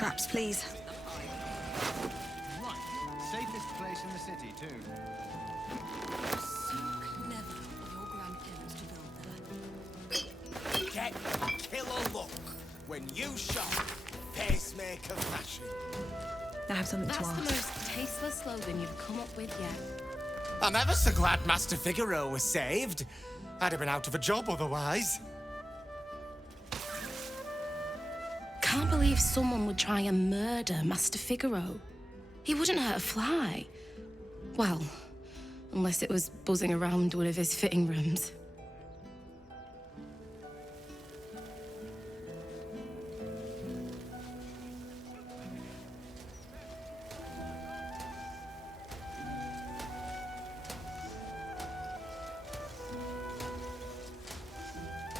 traps, please. Right. Safest place in the city, too. So clever of your grandparents to build that. Get killer look when you shop pacemaker fashion. I have something to That's ask. the most tasteless slogan you've come up with yet. I'm ever so glad Master Figaro was saved. I'd have been out of a job otherwise. Can't believe someone would try and murder Master Figaro. He wouldn't hurt a fly. Well, unless it was buzzing around one of his fitting rooms.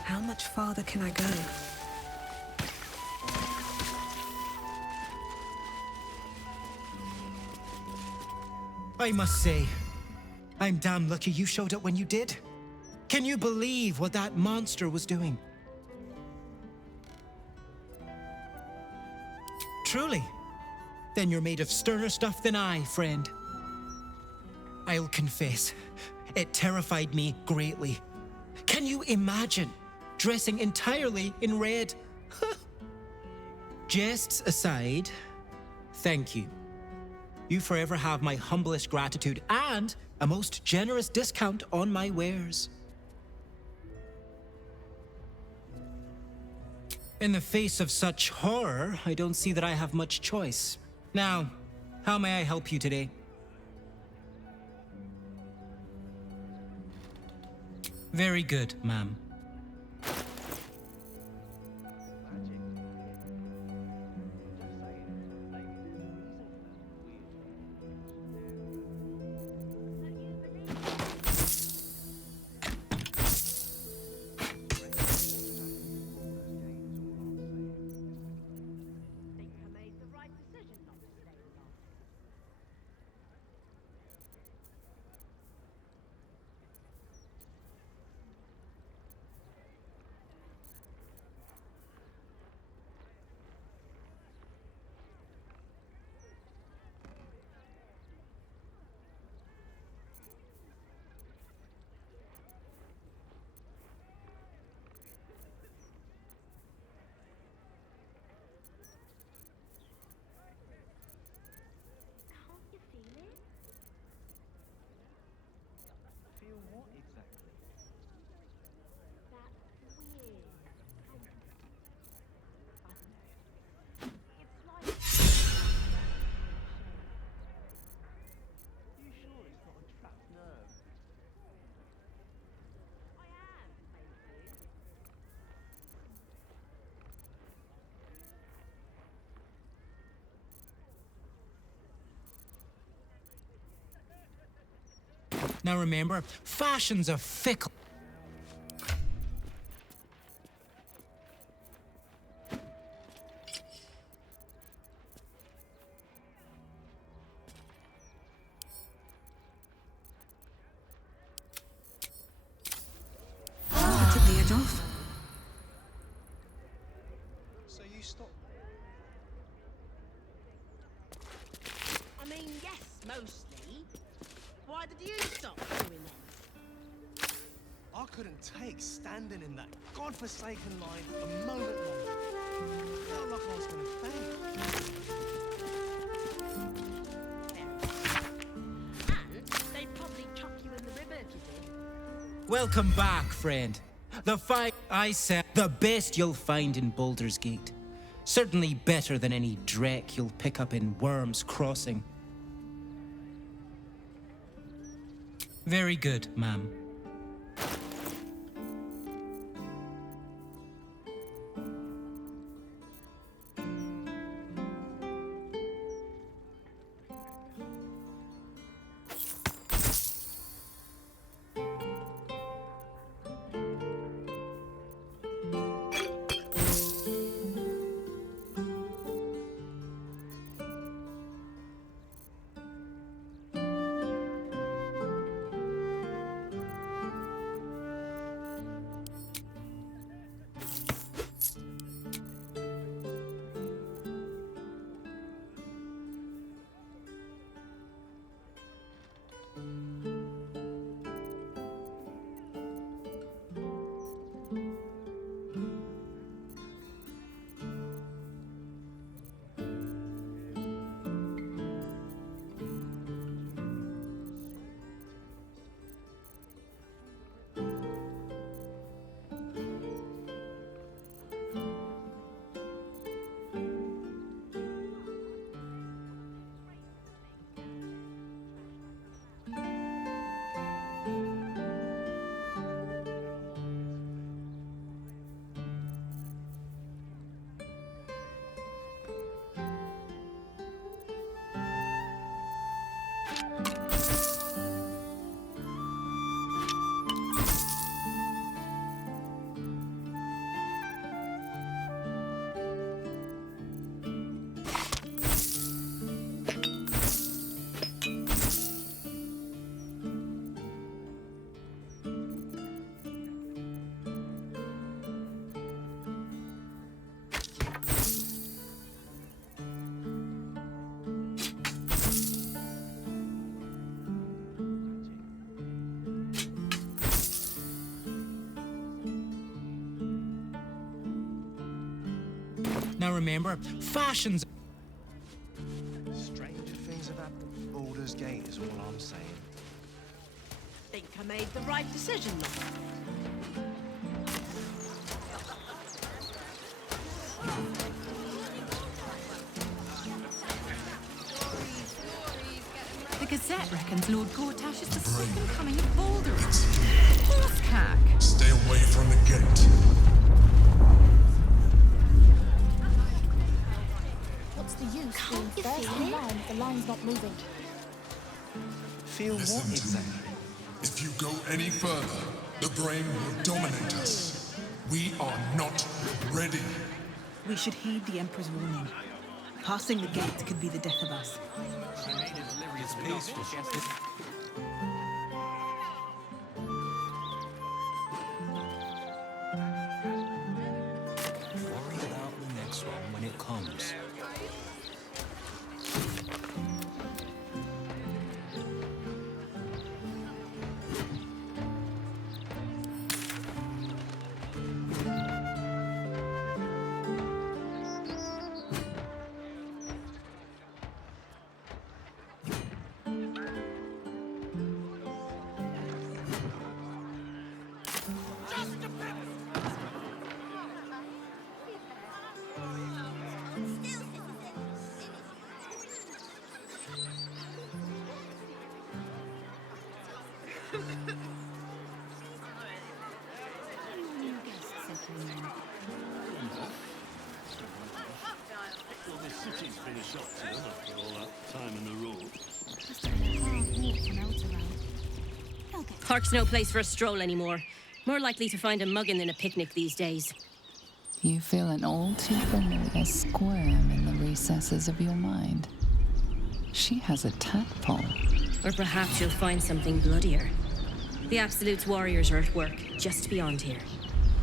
How much farther can I go? I must say, I'm damn lucky you showed up when you did. Can you believe what that monster was doing? Truly? Then you're made of sterner stuff than I, friend. I'll confess, it terrified me greatly. Can you imagine dressing entirely in red? Jests aside, thank you. You forever have my humblest gratitude and a most generous discount on my wares. In the face of such horror, I don't see that I have much choice. Now, how may I help you today? Very good, ma'am. Now remember, fashions are fickle. I took the edge off. So you stopped. I mean, yes, mostly. Why did you stop doing them? I couldn't take standing in that godforsaken line a moment longer. Felt like I was gonna faint. And they'd probably chuck you in the river if you did. Welcome back, friend. The fight I said, the best you'll find in Baldur's Gate. Certainly better than any dreck you'll pick up in Worm's Crossing. Very good, ma'am. Now remember, fashion's... Stranger things have happened at Baldur's Gate is all I'm saying. Think I made the right decision, Lord. The Gazette reckons Lord Gortash is the second coming of Baldur. Horsecack! Stay away from the gate. What's the use being first in line if the line's not moving? Feel Listen what to me. exactly? If you go any further, the brain will dominate us. We are not ready. We should heed the Emperor's warning. Passing the gate could be the death of us. It's peaceful. Worry about the next one when it comes. Well, the city's been a shock to them after all that time in the road. Must have been a hard walk from Elturel. Park's no place for a stroll anymore. More likely to find a muggin than a picnic these days. You feel an all too familiar squirm in the recesses of your mind. She has a tadpole. Or perhaps you'll find something bloodier. The Absolute's warriors are at work, just beyond here.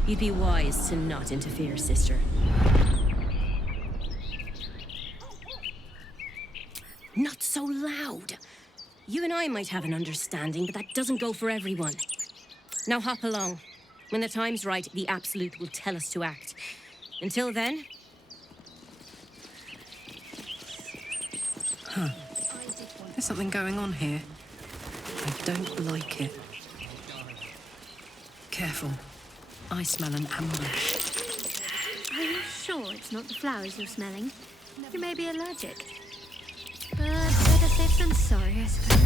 You'd be wise to not interfere, sister. Not so loud! You and I might have an understanding, but that doesn't go for everyone. Now hop along. When the time's right, the Absolute will tell us to act. Until then... Huh. There's something going on here. I don't like it. Careful. I smell an ambush. Are you sure it's not the flowers you're smelling? You may be allergic. But better safe than sorry, I suppose.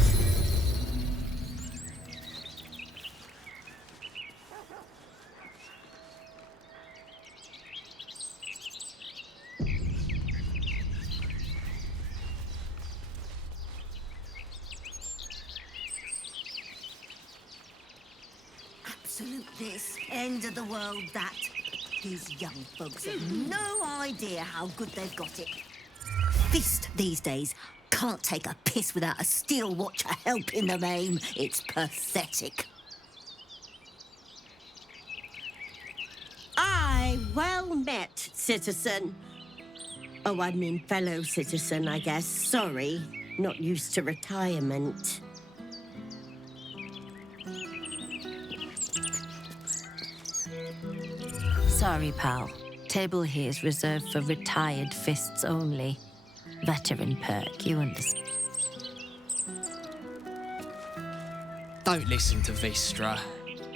Absolute this, end of the world that. These young folks have no idea how good they've got it. Fist these days can't take a piss without a steel watcher helping them aim. It's pathetic. Aye, well met, citizen. Oh, I mean fellow citizen, I guess. Sorry, not used to retirement. Sorry, pal. Table here's reserved for retired fists only. Veteran perk, you understand. Don't listen to Vistra.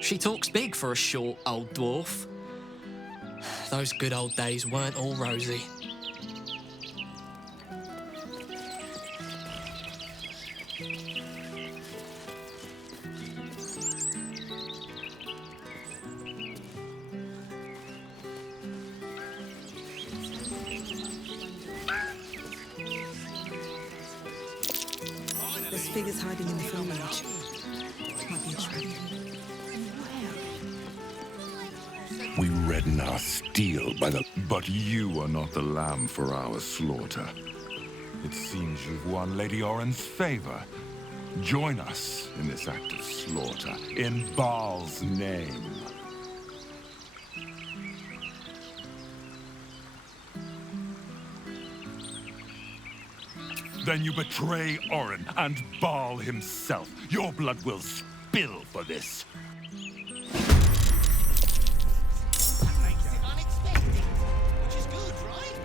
She talks big for a short old dwarf. Those good old days weren't all rosy. There's figures hiding in the foliage. Might be a trap. We redden our steel by the... But you are not the lamb for our slaughter. It seems you've won Lady Oren's favor. Join us in this act of slaughter, in Baal's name. Then you betray Oren and Baal himself. Your blood will spill for this. Unexpected, which is good, right?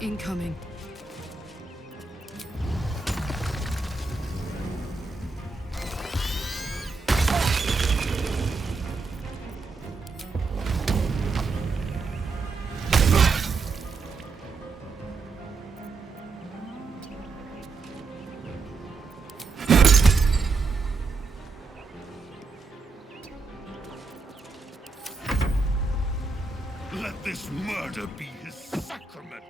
Incoming. Let this murder be his sacrament.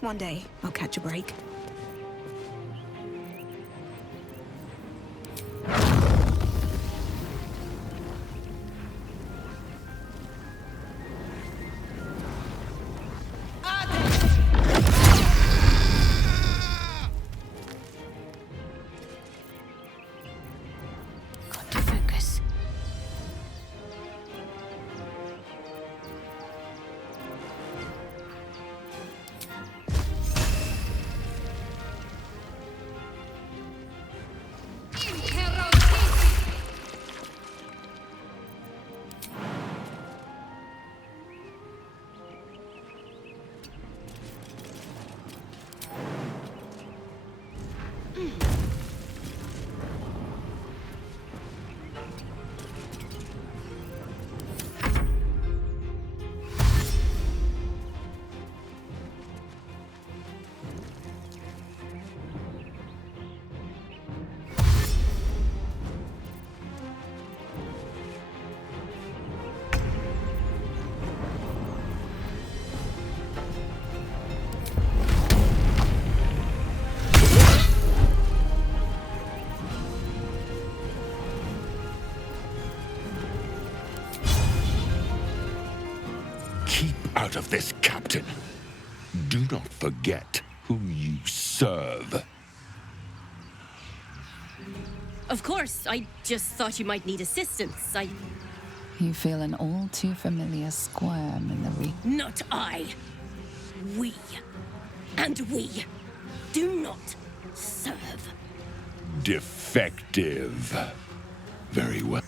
One day, I'll catch a break. Got to focus. Keep out of this, Captain. Do not forget who you serve. Of course, I just thought you might need assistance. You feel an all too familiar squirm in the Not I. We. And we do not serve. Defective. Very well.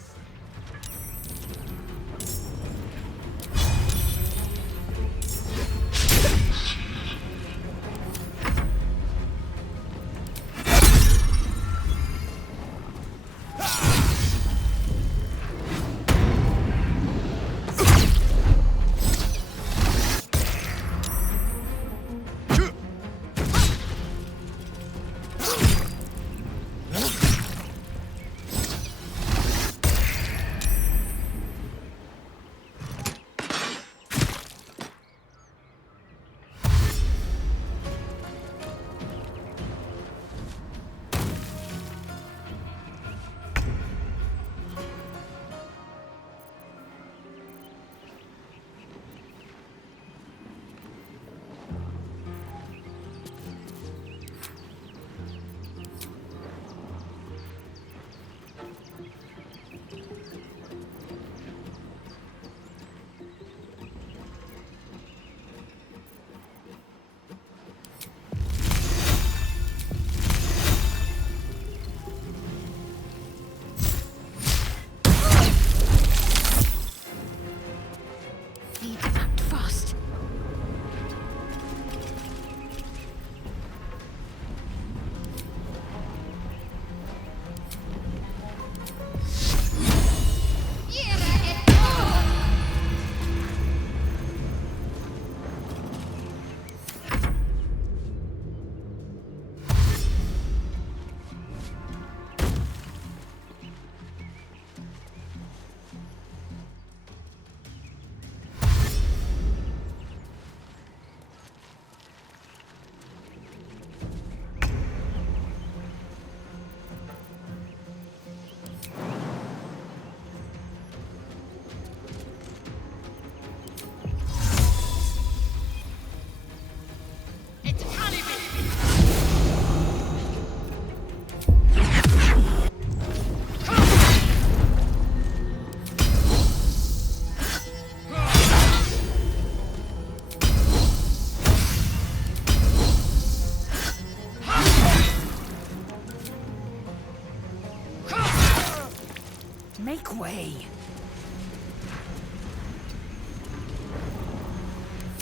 Make way.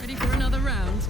Ready for another round?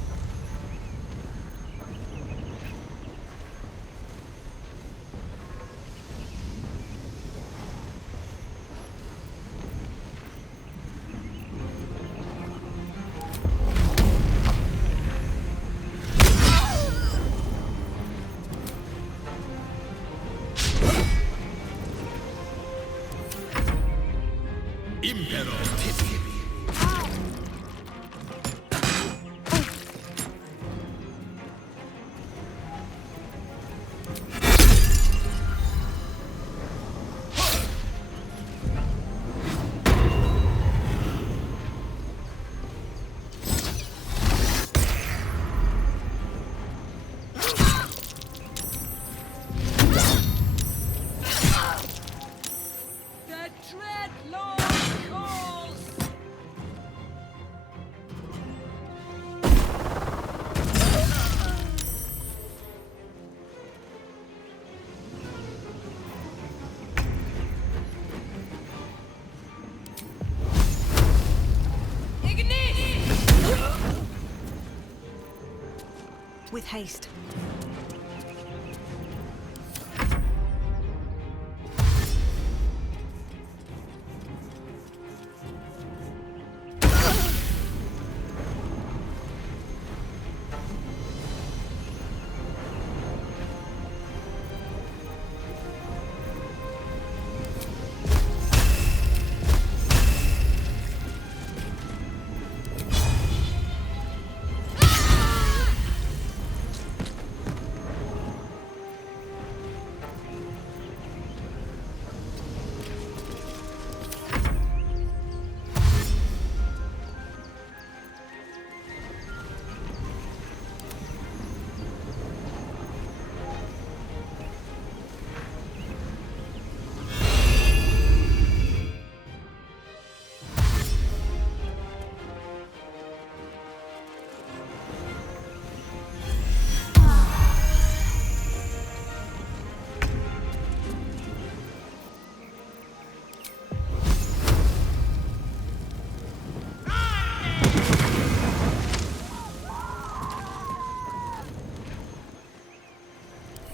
With haste.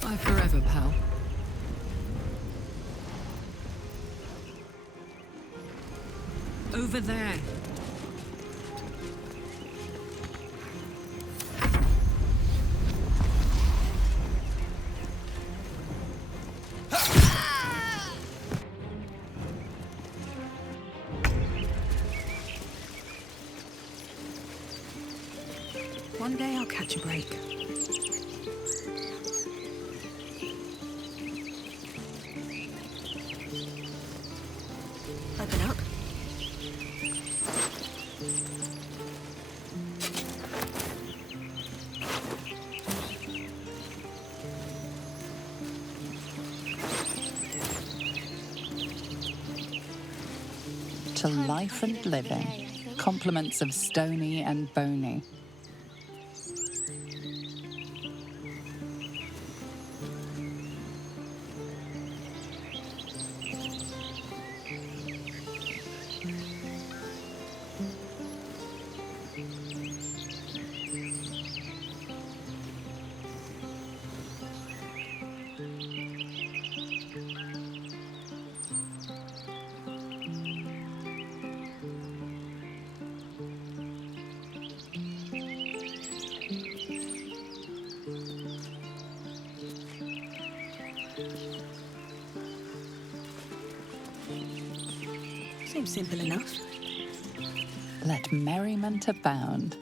Bye forever, pal. Over there. One day I'll catch a break. Open up. To life and living, compliments of Stony and Bony. Seems simple enough. Let merriment abound.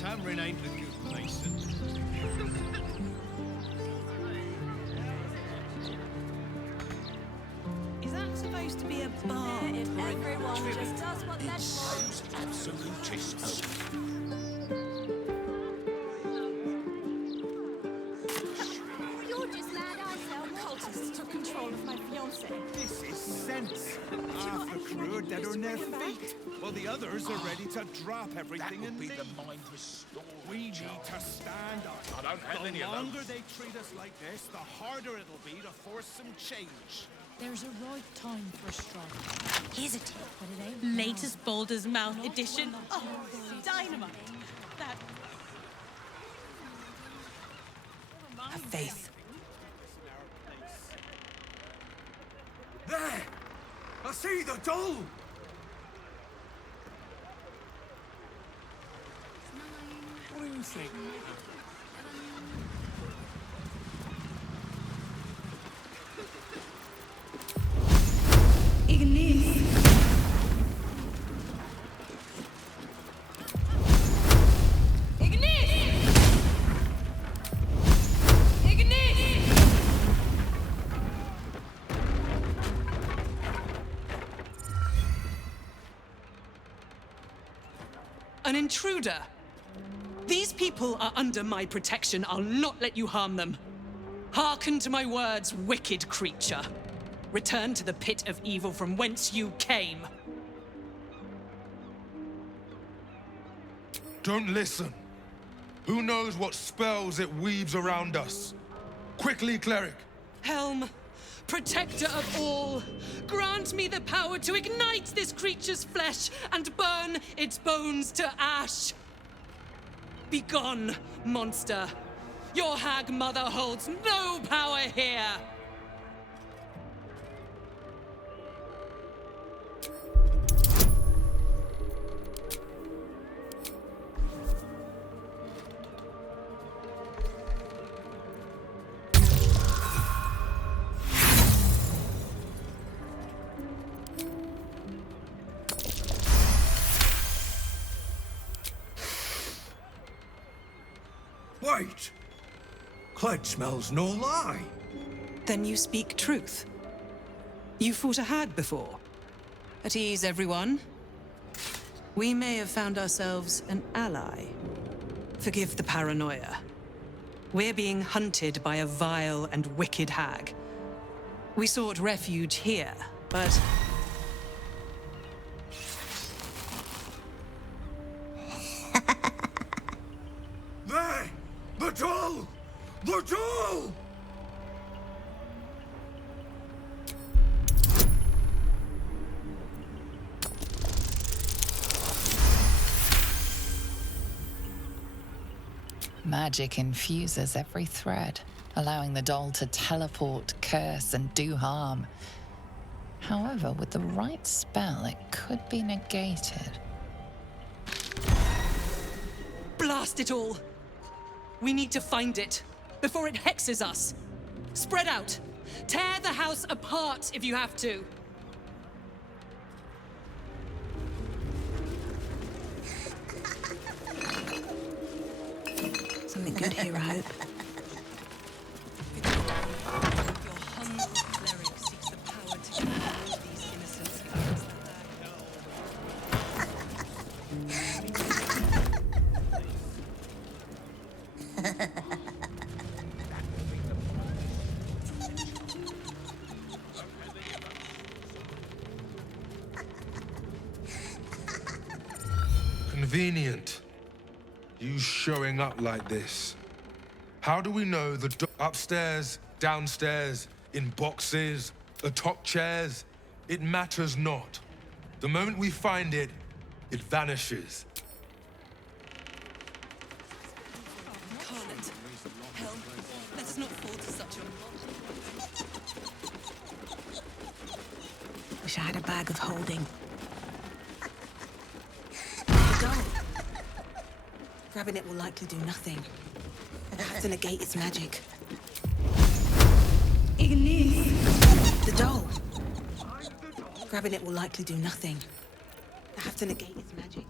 Tamrin ain't a good mason. Is that supposed to be a bar? If everyone just does what they're Those absolutists. You're just mad I sell cultists took control of my fiancé. This is sense. Half the crew are dead on their feet, while the others are ready to drop everything and leave. Mind restored. We need to stand up. I don't have any The of those. longer they treat us like this, the harder it'll be to force some change. There's a right time for a strike. Here's a tip. But it ain't Latest Baldur's Mouth edition. Oh, dynamite. That. have faith. There! I see the doll! What do you think? An intruder? These people are under my protection. I'll not let you harm them. Hearken to my words, wicked creature. Return to the pit of evil from whence you came. Don't listen. Who knows what spells it weaves around us? Quickly, cleric. Helm, protector of all, grant me the power to ignite this creature's flesh and burn its bones to ash. Begone, monster. Your hag mother holds no power here. Wait! Clyde smells no lie. Then you speak truth. You fought a hag before. At ease, everyone. We may have found ourselves an ally. Forgive the paranoia. We're being hunted by a vile and wicked hag. We sought refuge here, but... There! The doll! The doll! Magic infuses every thread, allowing the doll to teleport, curse, and do harm. However, with the right spell, it could be negated. Blast it all! We need to find it before it hexes us. Spread out. Tear the house apart if you have to. Something good here, I hope. Your convenient. You showing up like this. How do we know the upstairs, downstairs, in boxes, atop chairs? It matters not. The moment we find it, it vanishes. Carlet. Hell, let us not fall to such a... Wish I had a bag of holding. The doll. Grabbing it will likely do nothing. I have to negate its magic. Ignis! The doll. Grabbing it will likely do nothing. I have to negate its magic.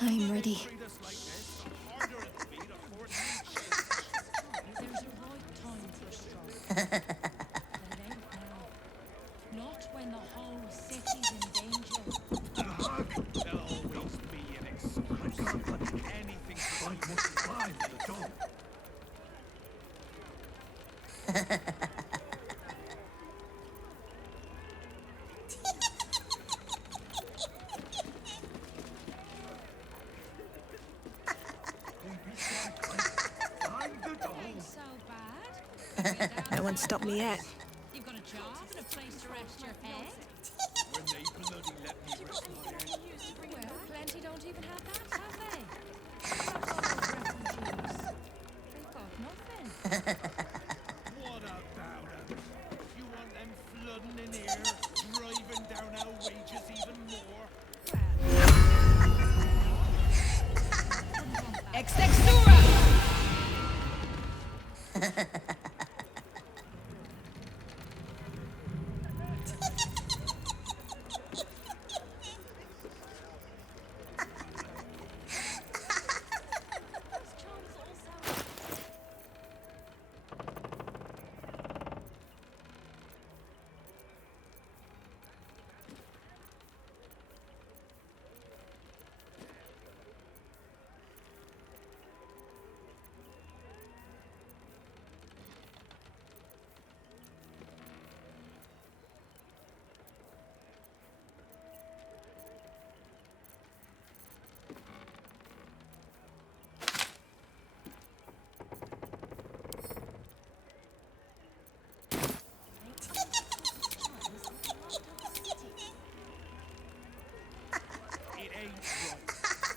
I'm ready. Not when the whole city's in danger. There'll always be an excuse. Anything to find what's behind the door. No one stopped me yet. You've got a job and a place to rest your head. When they bloody let me rest my head. Well, plenty don't even have that, have they? What about all those refugees? They've got nothing. What about 'em? You want them flooding in here, driving down our wages even more? Extextura!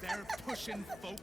They're pushing folk.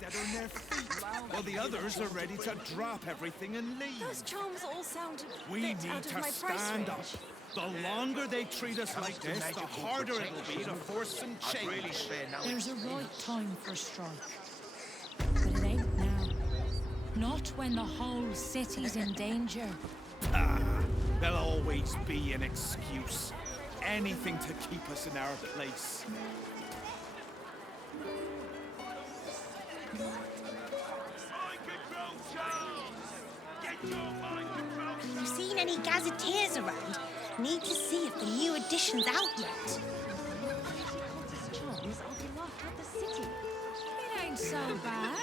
dead on their feet, while the others are ready to drop everything and leave. Those charms all sound a We bit need out of to my price stand up. range. The longer they treat us like this, the harder it'll be to force some change. There's a right time for a strike. But it ain't now. Not when the whole city's in danger. There'll always be an excuse. Anything to keep us in our place. Have you seen any gazetteers around? Need to see if the new edition's out yet. It ain't so bad.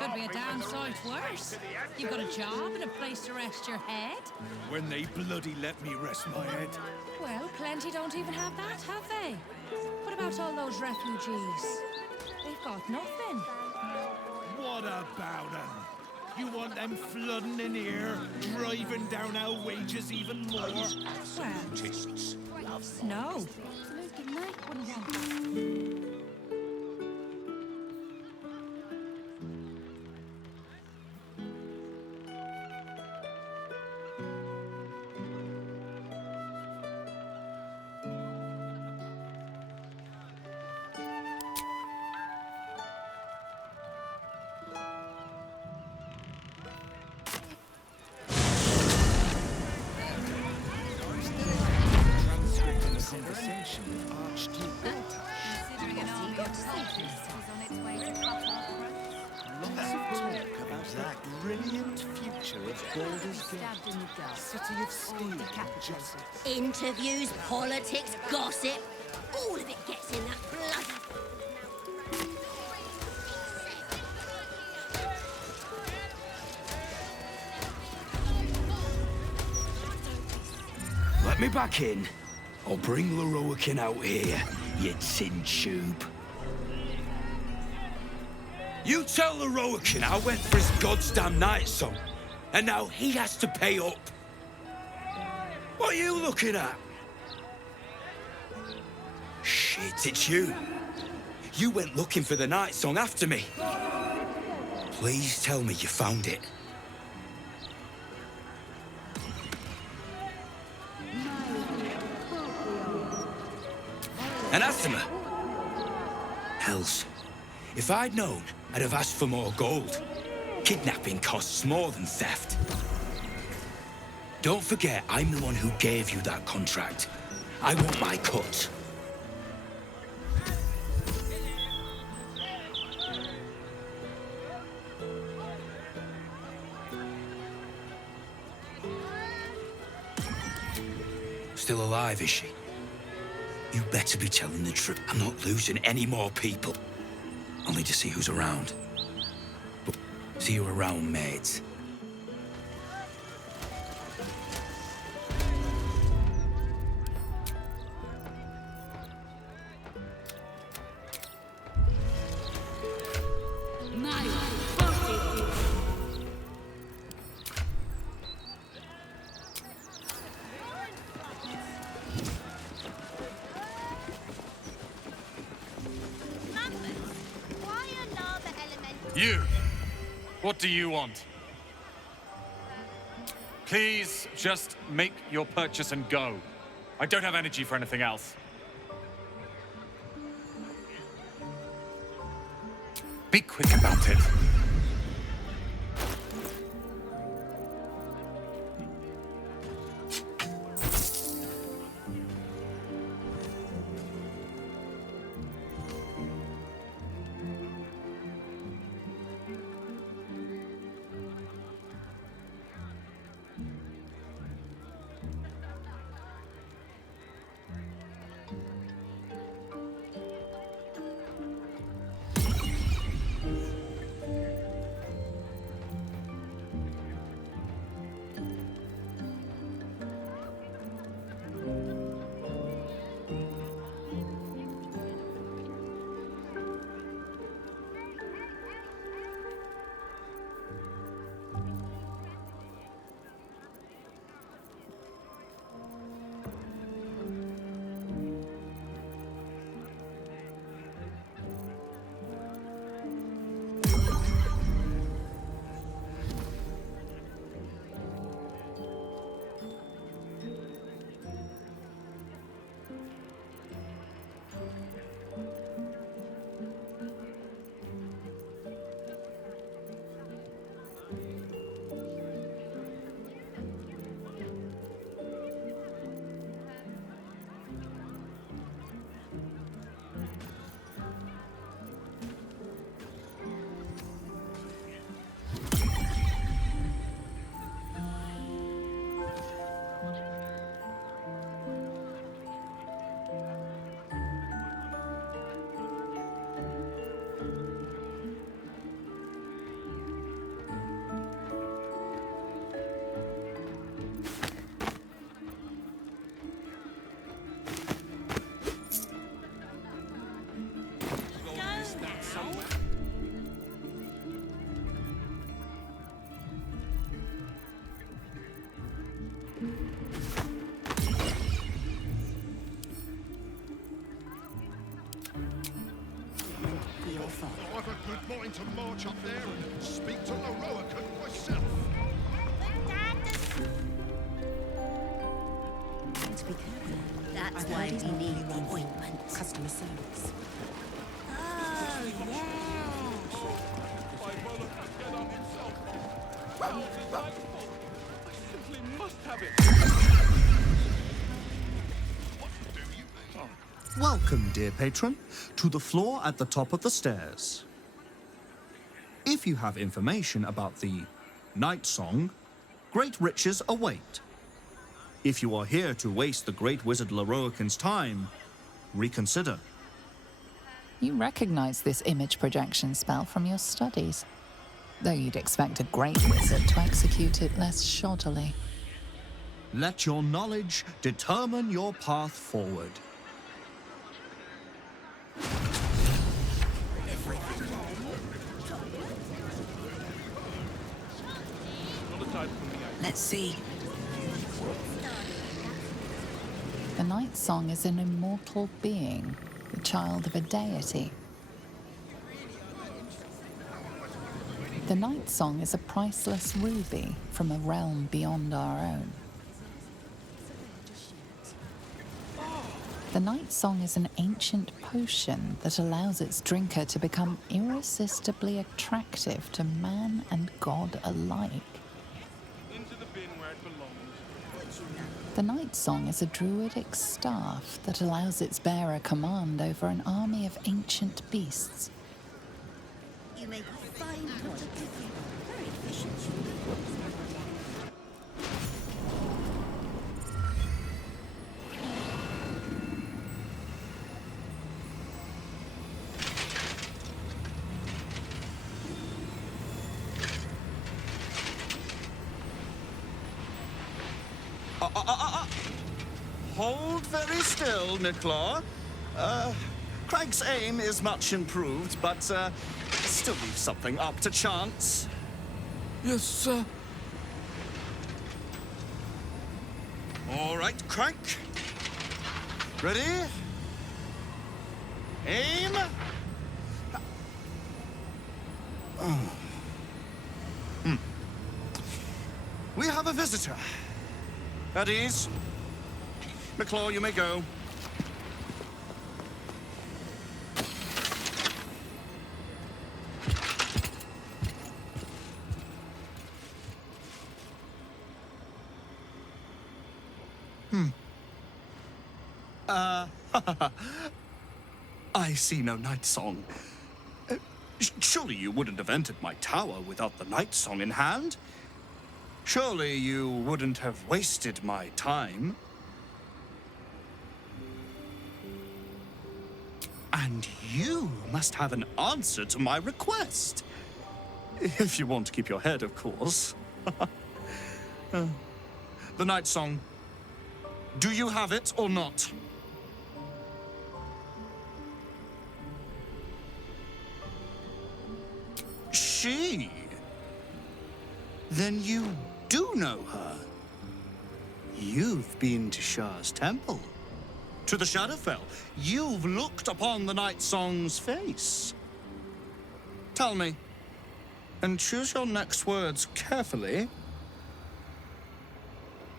Could be a damn sight worse. You've got a job and a place to rest your head. When they bloody let me rest my head. Well, plenty don't even have that, have they? What about all those refugees? They've got nothing. What about them? You want them flooding in here, driving down our wages even more? Well, no. Conversation with Archduke Considering an army of soldiers is on its way to cut our throats. Lots of talk about that brilliant future of Baldur's Gate. City of Steel, justice. Interviews, politics, gossip. All of it gets in that bloody... Let me back in. I'll bring Leroican out here, you tin tube. You tell Leroican I went for his goddamn night song, and now he has to pay up. What are you looking at? Shit, it's you. You went looking for the night song after me. Please tell me you found it. Anathema! Hells. If I'd known, I'd have asked for more gold. Kidnapping costs more than theft. Don't forget, I'm the one who gave you that contract. I want my cut. Still alive, is she? You better be telling the truth. I'm not losing any more people. Only to see who's around. But see you around, mates. You! What do you want? Please, just make your purchase and go. I don't have energy for anything else. Be quick about it. your father. I've a good mind to march up there and speak to Loroakan myself. To be careful. That's why you need the ointment. Customer service. Oh, yeah. Welcome, dear patron, to the floor at the top of the stairs. If you have information about the Night Song, great riches await. If you are here to waste the great wizard Loroakan's time, reconsider. You recognize this image projection spell from your studies, though you'd expect a great wizard to execute it less shoddily. Let your knowledge determine your path forward. Let's see. The Night Song is an immortal being, the child of a deity. The Night Song is a priceless ruby from a realm beyond our own. The Night Song is an ancient potion that allows its drinker to become irresistibly attractive to man and god alike. The Night Song is a druidic staff that allows its bearer command over an army of ancient beasts. You make a fine product. Very efficient. Hold very still, Nicola. Craig's aim is much improved, but still leaves something up to chance. Yes, sir. All right, Craig. Ready? Aim. We have a visitor. At ease. McClaw, you may go. I see no Night Song. Surely you wouldn't have entered my tower without the Night Song in hand? Surely you wouldn't have wasted my time? And you must have an answer to my request. If you want to keep your head, of course. The Night Song. Do you have it or not? She? Then you do know her. You've been to Shah's temple. To the Shadowfell. You've looked upon the Night Song's face. Tell me, and choose your next words carefully.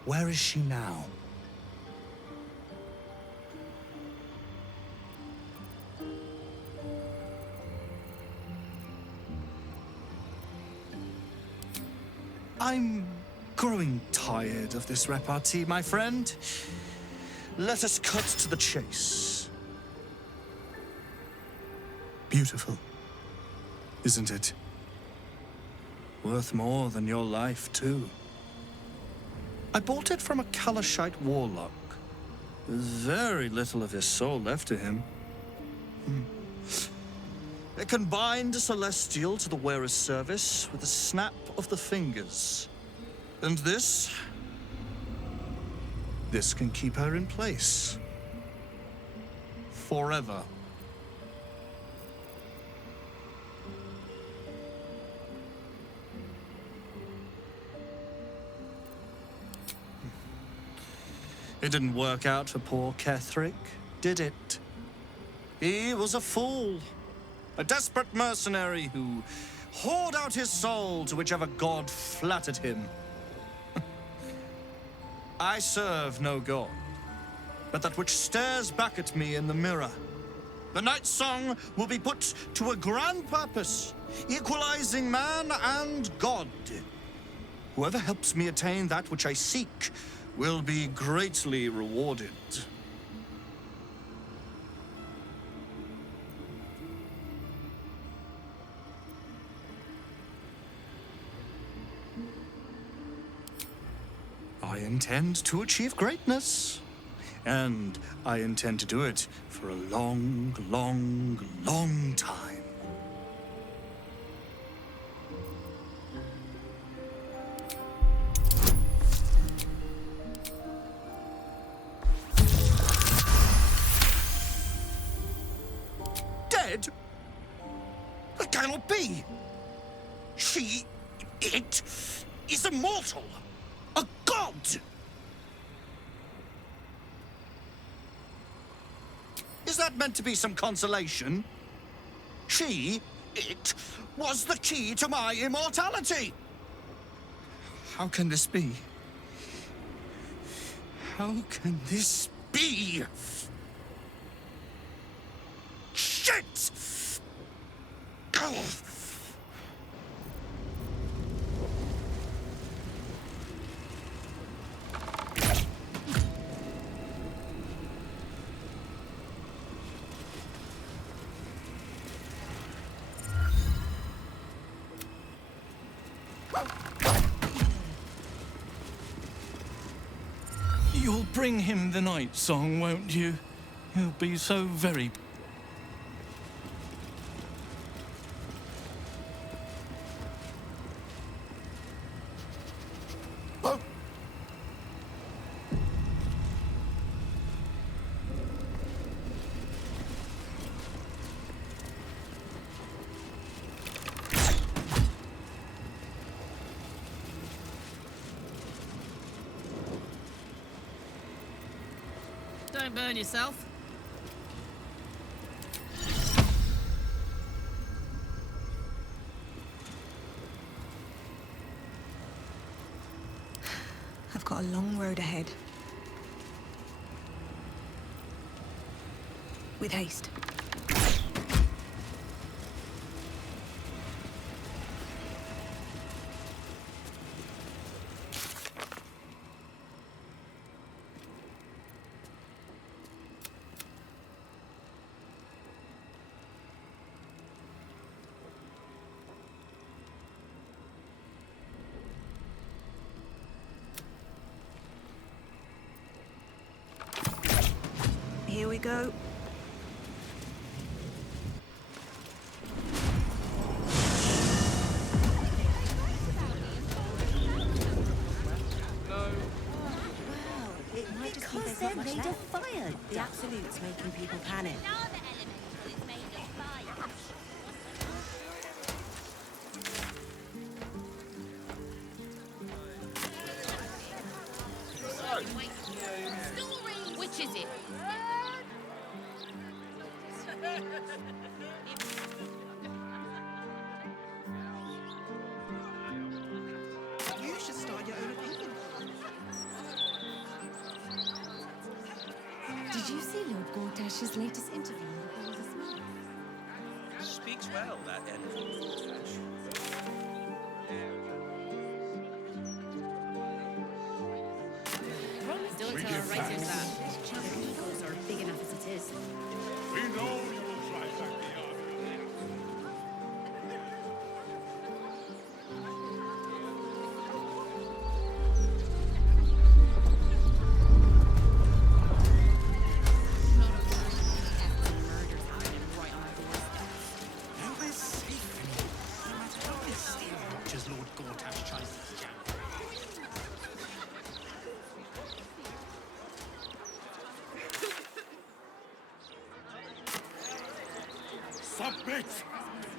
Where is she now? I'm growing tired of this repartee, my friend. Let us cut to the chase. Beautiful, isn't it? Worth more than your life, too. I bought it from a Kalashite warlock. There's very little of his soul left to him. It can bind a celestial to the wearer's service with a snap of the fingers. And this can keep her in place. Forever. It didn't work out for poor Ketherick, did it? He was a fool. a desperate mercenary who poured out his soul to whichever god flattered him. I serve no god, but that which stares back at me in the mirror. The night song will be put to a grand purpose, equalizing man and god. Whoever helps me attain that which I seek will be greatly rewarded. I intend to achieve greatness. And I intend to do it for a long, long, long time. Dead? That cannot be. It is immortal. A god. Is that meant to be some consolation? It was the key to my immortality. How can this be? How can this be? Shit! Ugh. You'll bring him the night song, won't you? He'll be so very... Don't burn yourself. I've got a long road ahead. With haste. Here we go. Because they're made of fire. The Absolute's making people panic. Which is it? You should start your own opinion. Did you see Lord Gortash's latest interview in the Hall this morning? Speaks well, that elephant. Don't tell our writers that. Their egos are big enough as it is. We know you will drive back the army. No one's safe anymore. No matter what they say, much as Lord Gortash tries to jam. Submit!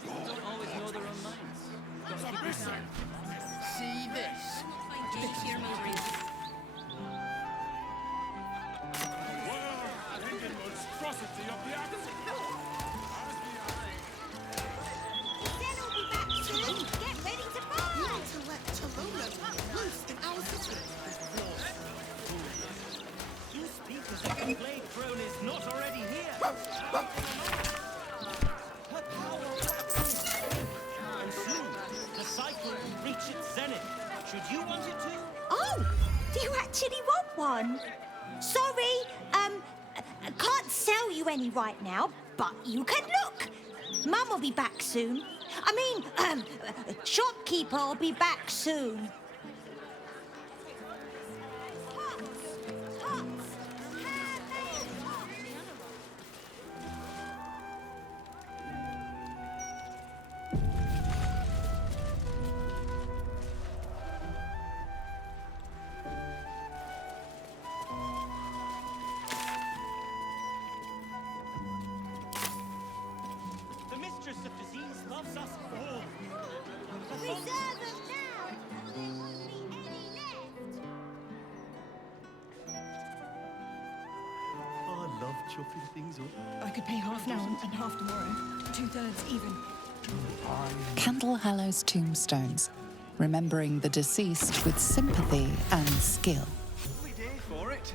Don't always know their own minds. Gotta keep your Submission! See this? Just hear me breathe. Word and the monstrosity of the Absolute! one. Sorry, I can't sell you any right now, but you can look. Mum will be back soon. I mean, shopkeeper will be back soon. The mistress of disease loves us all. Reserve them now! There won't be any left! I love chopping things up. I could pay half now and half tomorrow. 2/3 even. Candle Hallow's tombstones, remembering the deceased with sympathy and skill. We did for it.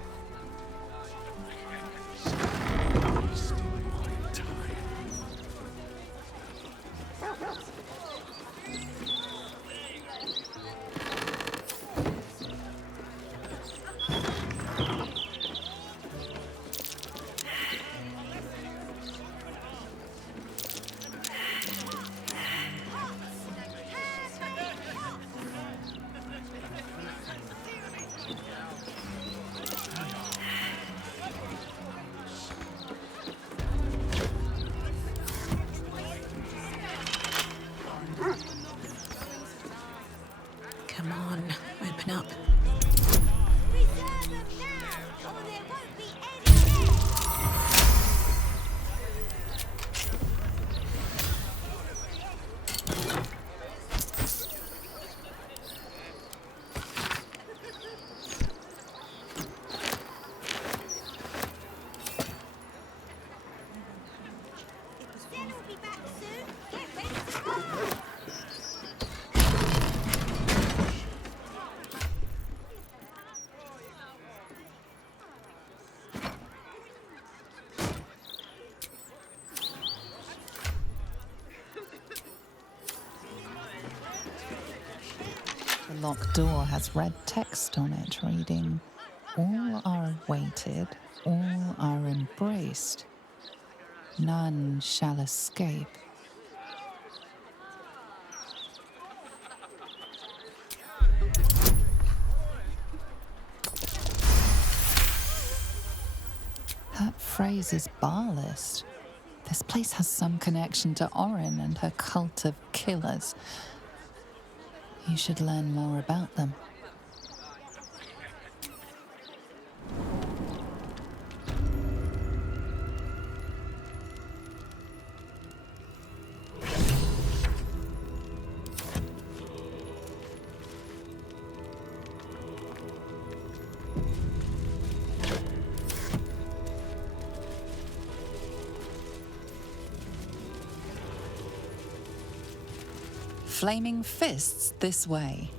Come on, open up. Reserve them now, or there won't be any left! Zen will be back soon. Get ready to move! The locked door has red text on it reading, "All are awaited, all are embraced. None shall escape." That phrase is bar list. This place has some connection to Orin and her cult of killers. You should learn more about them. Flaming fists this way.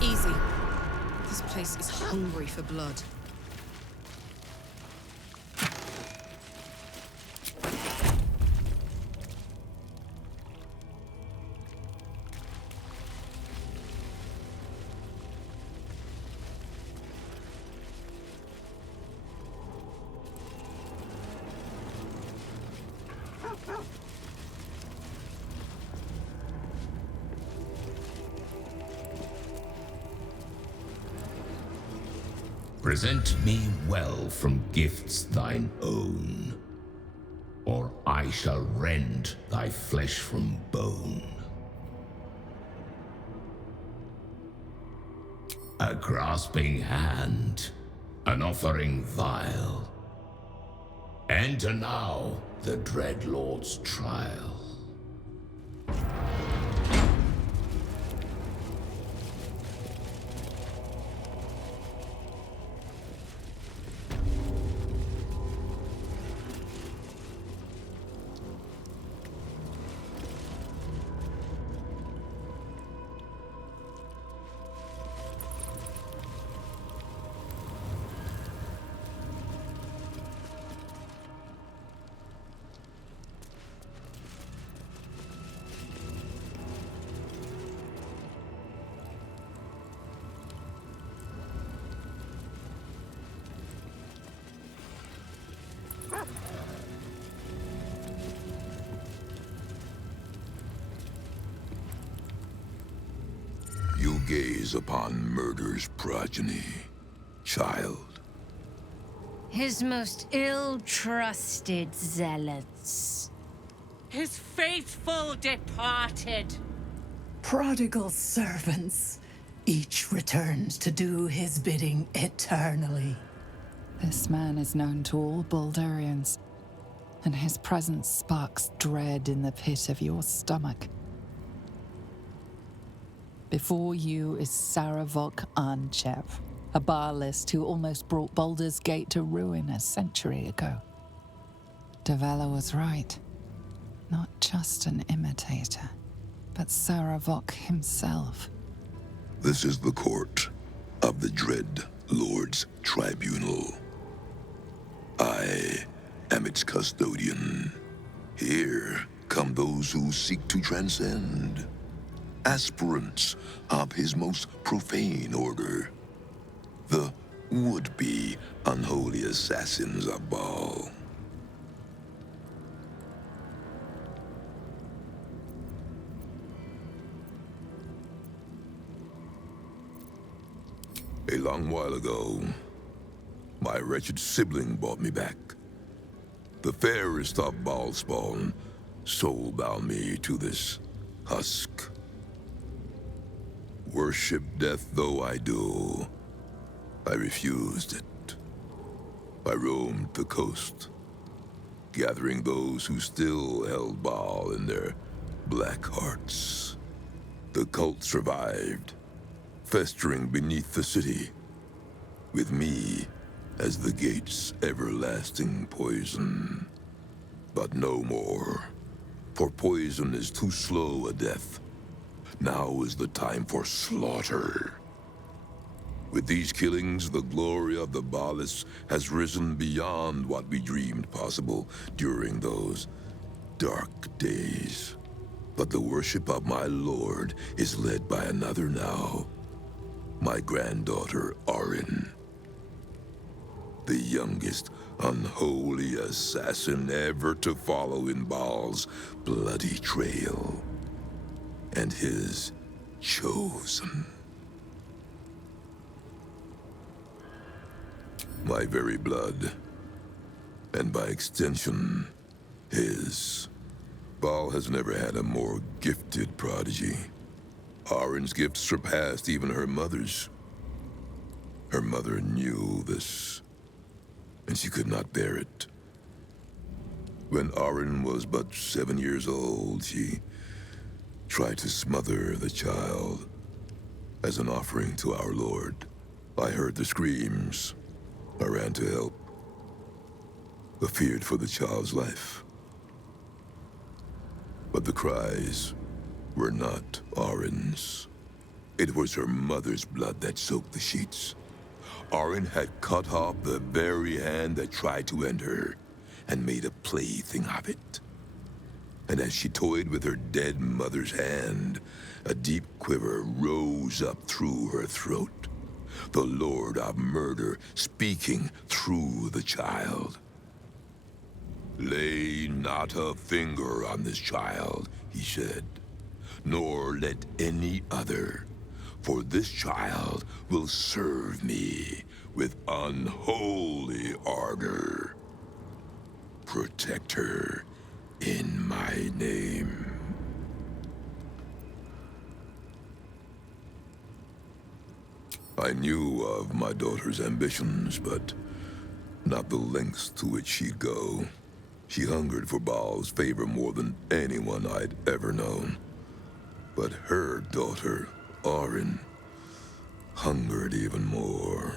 Easy. This place is hungry for blood. Present me well from gifts thine own, or I shall rend thy flesh from bone. A grasping hand, an offering vile. Enter now the Dread Lord's trial. gaze upon murder's progeny, child. His most ill-trusted zealots. His faithful departed. Prodigal servants. Each returns to do his bidding eternally. This man is known to all Baldurians, and his presence sparks dread in the pit of your stomach. Before you is Saravok Arnchev, a Baalist who almost brought Baldur's Gate to ruin a century ago. Davella was right. Not just an imitator, but Saravok himself. This is the court of the Dread Lord's Tribunal. I am its custodian. Here come those who seek to transcend, aspirants of his most profane order, the would-be unholy assassins of Baal. A long while ago, my wretched sibling brought me back. The fairest of Baal spawn soul-bound me to this husk. Worship death though I do, I refused it. I roamed the coast, gathering those who still held Baal in their black hearts. The cult survived, festering beneath the city, with me as the gate's everlasting poison. But no more, for poison is too slow a death. Now is the time for slaughter. With these killings, the glory of the Baalists has risen beyond what we dreamed possible during those dark days. But the worship of my lord is led by another now. My granddaughter, Arin. The youngest unholy assassin ever to follow in Baal's bloody trail. And his chosen. My very blood, and by extension, his. Baal has never had a more gifted prodigy. Arin's gift surpassed even her mother's. Her mother knew this, and she could not bear it. When Arin was but 7 years old, she tried to smother the child as an offering to our Lord. I heard the screams. I ran to help, but feared for the child's life. But the cries were not Arin's. It was her mother's blood that soaked the sheets. Arin had cut off the very hand that tried to end her, and made a plaything of it. And as she toyed with her dead mother's hand, a deep quiver rose up through her throat. The Lord of Murder speaking through the child. Lay not a finger on this child, he said, nor let any other, for this child will serve me with unholy ardor. Protect her in my name. I knew of my daughter's ambitions, but not the lengths to which she'd go. She hungered for Baal's favor more than anyone I'd ever known. But her daughter, Arin, hungered even more.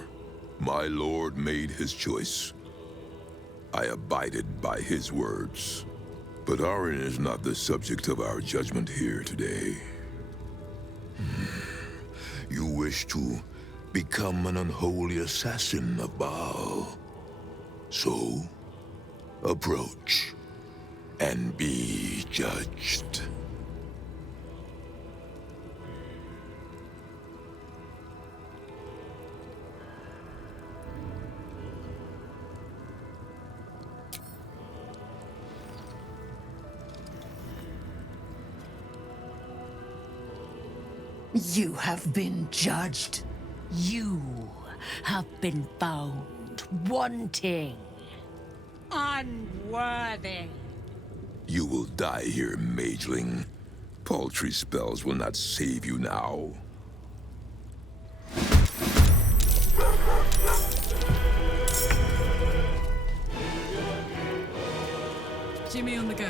My lord made his choice. I abided by his words. But Arin is not the subject of our judgment here today. You wish to become an unholy assassin of Baal. So, approach and be judged. You have been judged. You have been found wanting. Unworthy. You will die here, mageling. Paltry spells will not save you now. Jimmy on the go.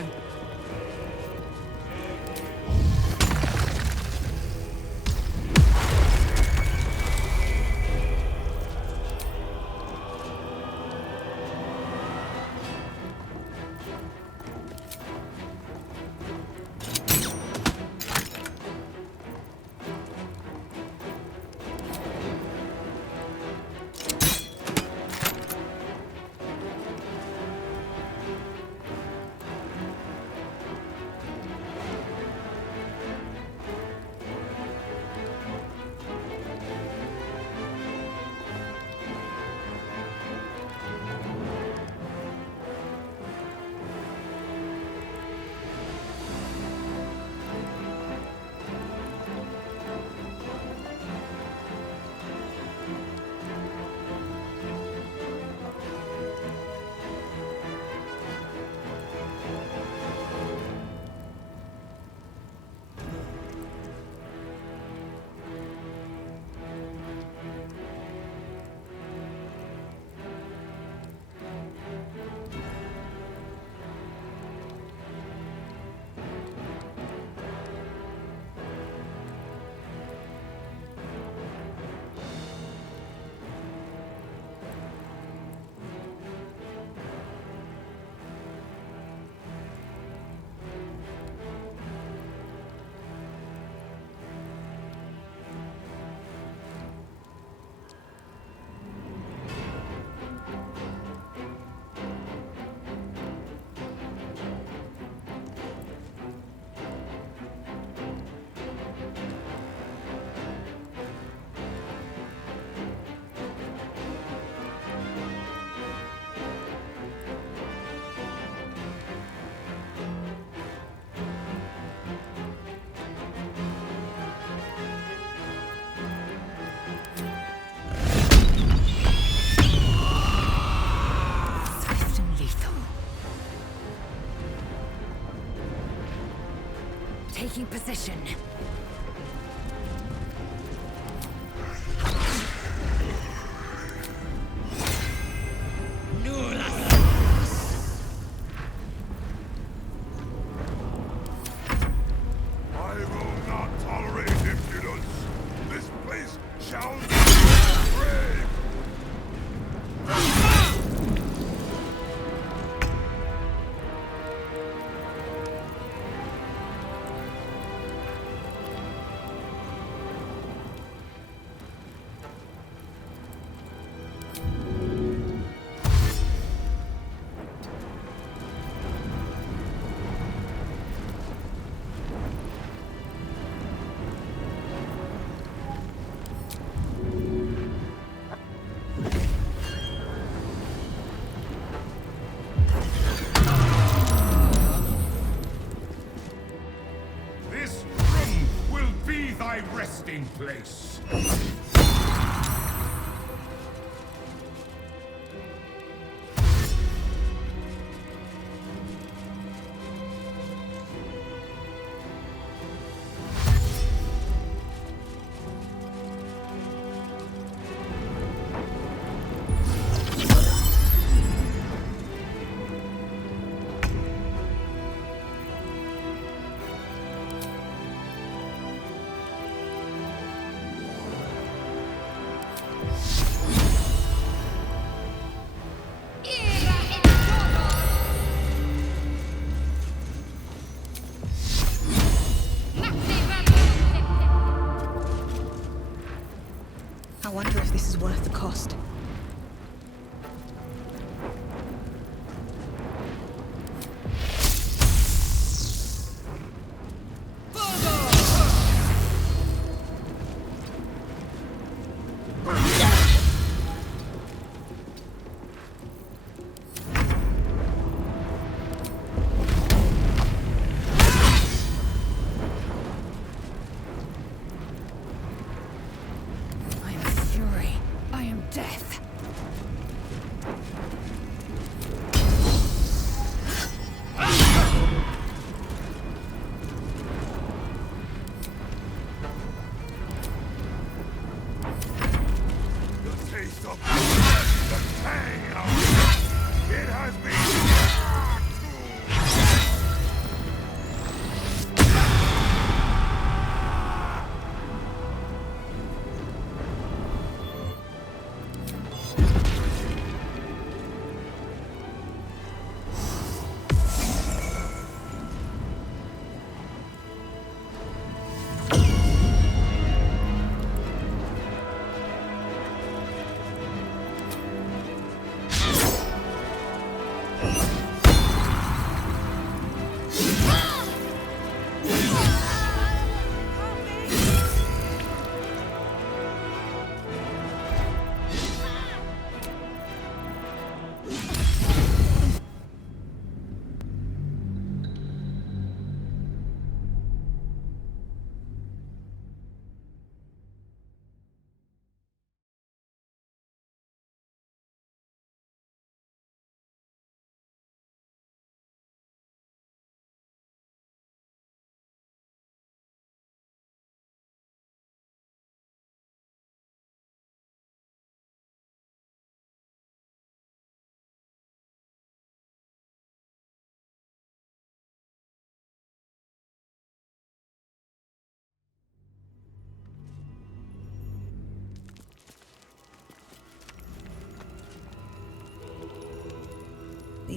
Taking position. I will not tolerate impudence. This place shall be your grave. This room will be thy resting place. I wonder if this is worth the cost.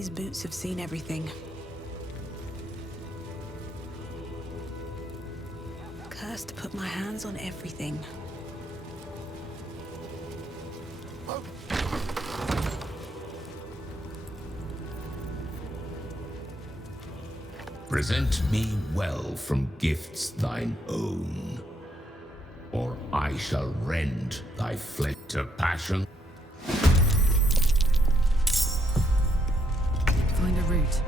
These boots have seen everything. Cursed to put my hands on everything. Present me well from gifts thine own, or I shall rend thy flesh to passion. Find a route.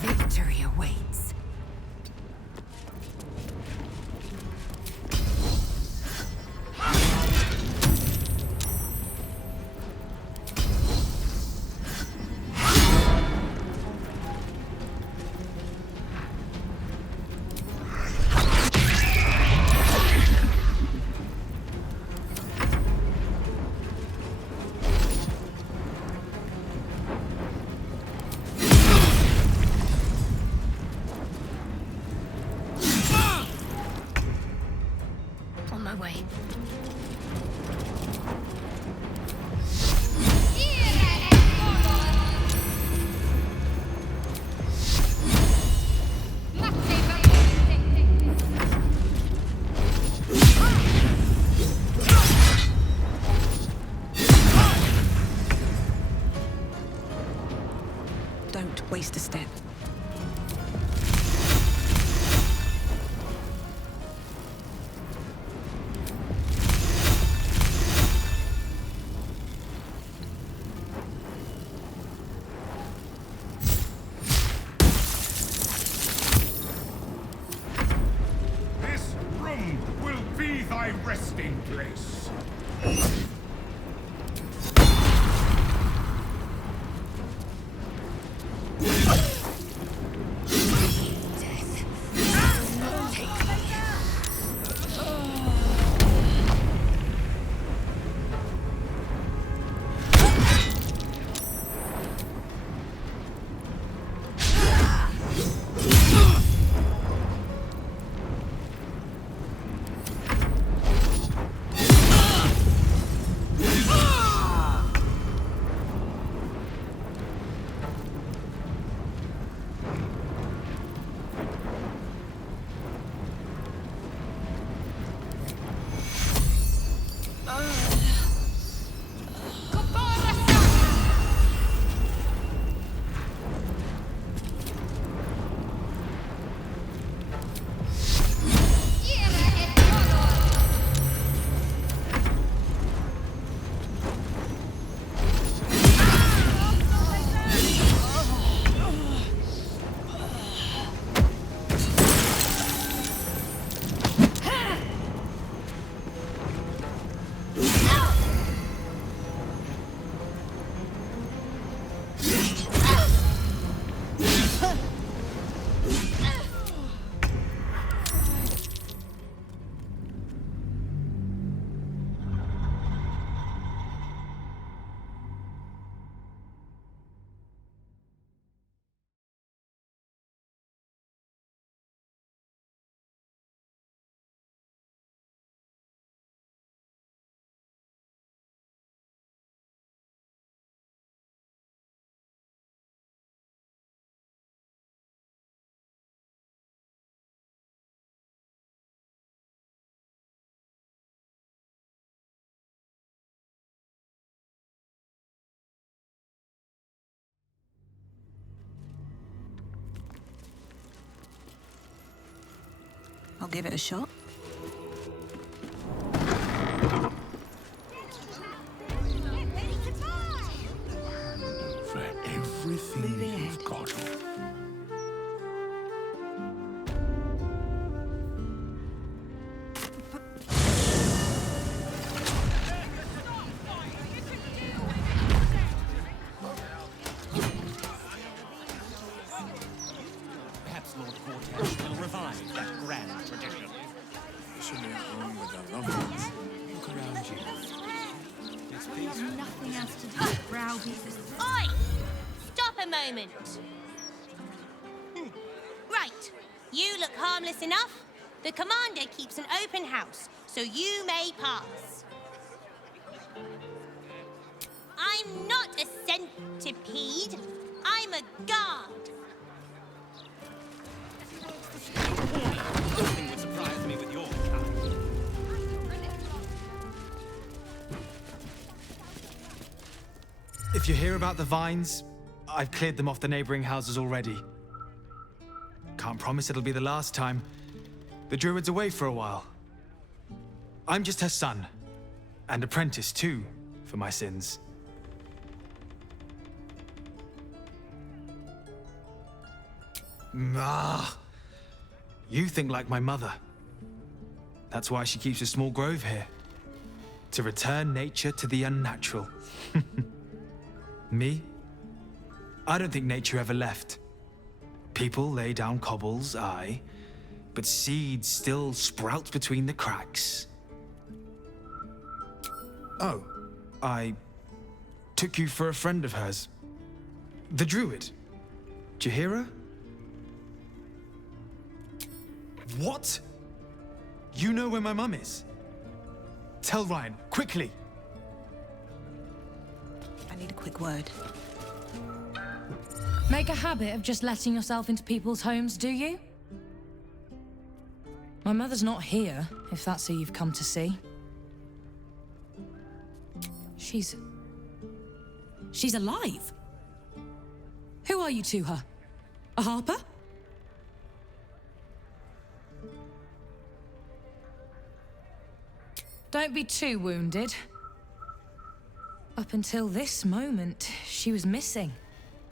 Victory awaits. On my way. Don't waste a step. This room will be thy resting place. I'll give it a shot. For everything you've got. Perhaps Lord Cortex will revive that grand tradition. Shouldn't be home with the loved ones. Look around you. It's peaceful. Nothing else to do but browbeat this. Oi! Stop a moment. Right. You look harmless enough. The commander keeps an open house, so you may pass. I'm not a centipede. I'm a guard. Nothing would surprise me with your kind. If you hear about the vines, I've cleared them off the neighboring houses already. Can't promise it'll be the last time. The druid's away for a while. I'm just her son, and apprentice too, for my sins. You think like my mother. That's why she keeps a small grove here. To return nature to the unnatural. Me? I don't think nature ever left. People lay down cobbles, aye, but seeds still sprout between the cracks. Oh, I took you for a friend of hers. The druid. Did you hear her? What? You know where my mum is? Tell Ryan, quickly. I need a quick word. Make a habit of just letting yourself into people's homes, do you? My mother's not here, if that's who you've come to see. She's alive. Who are you to her? A harper? Don't be too wounded. Up until this moment, she was missing.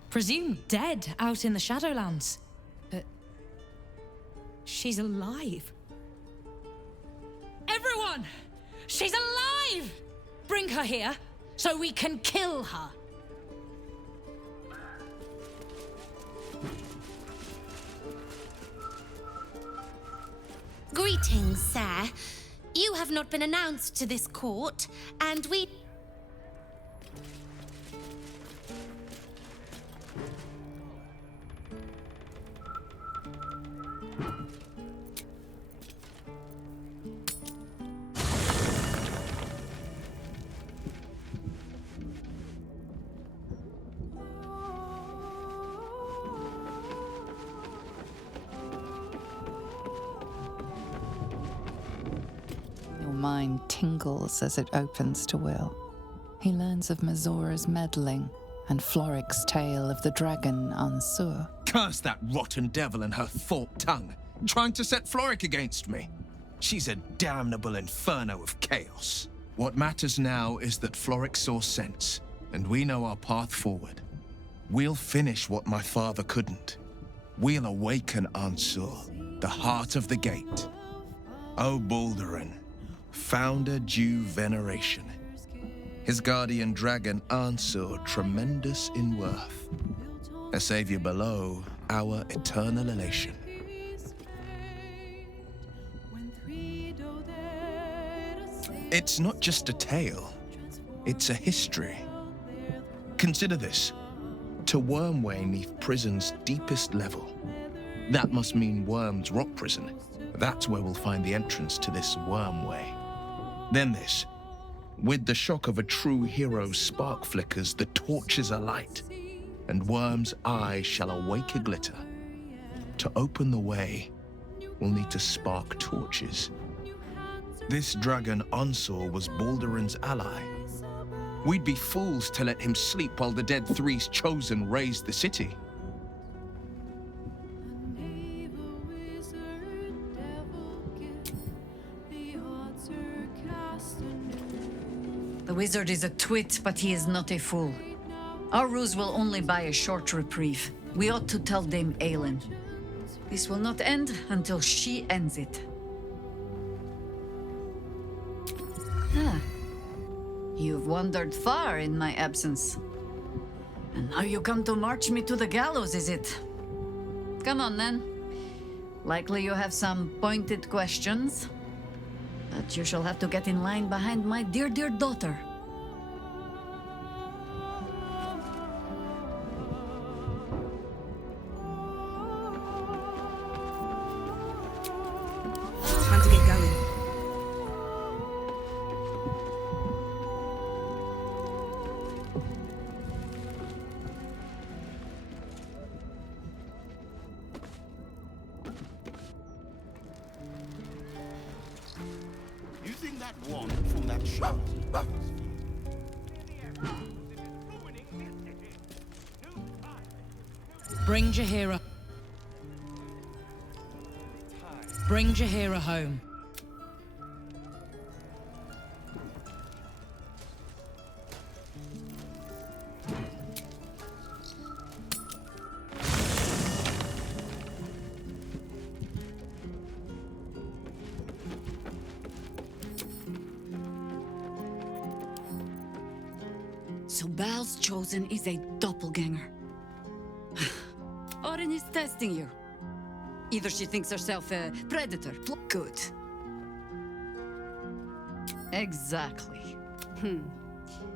Presumed dead out in the Shadowlands. But she's alive. Everyone! She's alive! Bring her here so we can kill her. Greetings, sir. You have not been announced to this court, and we... Your mind tingles as it opens to Will. He learns of Mazora's meddling and Floric's tale of the dragon Ansur. Curse that rotten devil and her forked tongue, trying to set Floric against me. She's a damnable inferno of chaos. What matters now is that Floric saw sense, and we know our path forward. We'll finish what my father couldn't. We'll awaken Ansur, the heart of the gate. O Baldurin, founder due veneration. His guardian dragon Ansur, tremendous in worth. A savior below, our eternal elation. It's not just a tale, it's a history. Consider this. To Wormway 'neath prison's deepest level. That must mean Worm's rock prison. That's where we'll find the entrance to this Wormway. Then this. With the shock of a true hero's spark flickers, the torches alight, and Worm's eye shall awake a glitter. To open the way, we'll need to spark torches. This dragon Ansur was Baldurin's ally. We'd be fools to let him sleep while the Dead Three's chosen raised the city. The wizard is a twit, but he is not a fool. Our ruse will only buy a short reprieve. We ought to tell Dame Aelin. This will not end until she ends it. Ah. You've wandered far in my absence. And now you come to march me to the gallows, is it? Come on, then. Likely you have some pointed questions. But you shall have to get in line behind my dear, dear daughter. on from that shot. Bring Jaheira. Bring Jaheira home. So Bal's chosen is a doppelganger. Orin is testing you. Either she thinks herself a predator. Good. Exactly.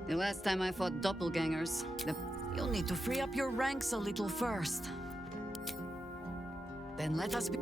The last time I fought doppelgangers, you'll need to free up your ranks a little first. Then let us be...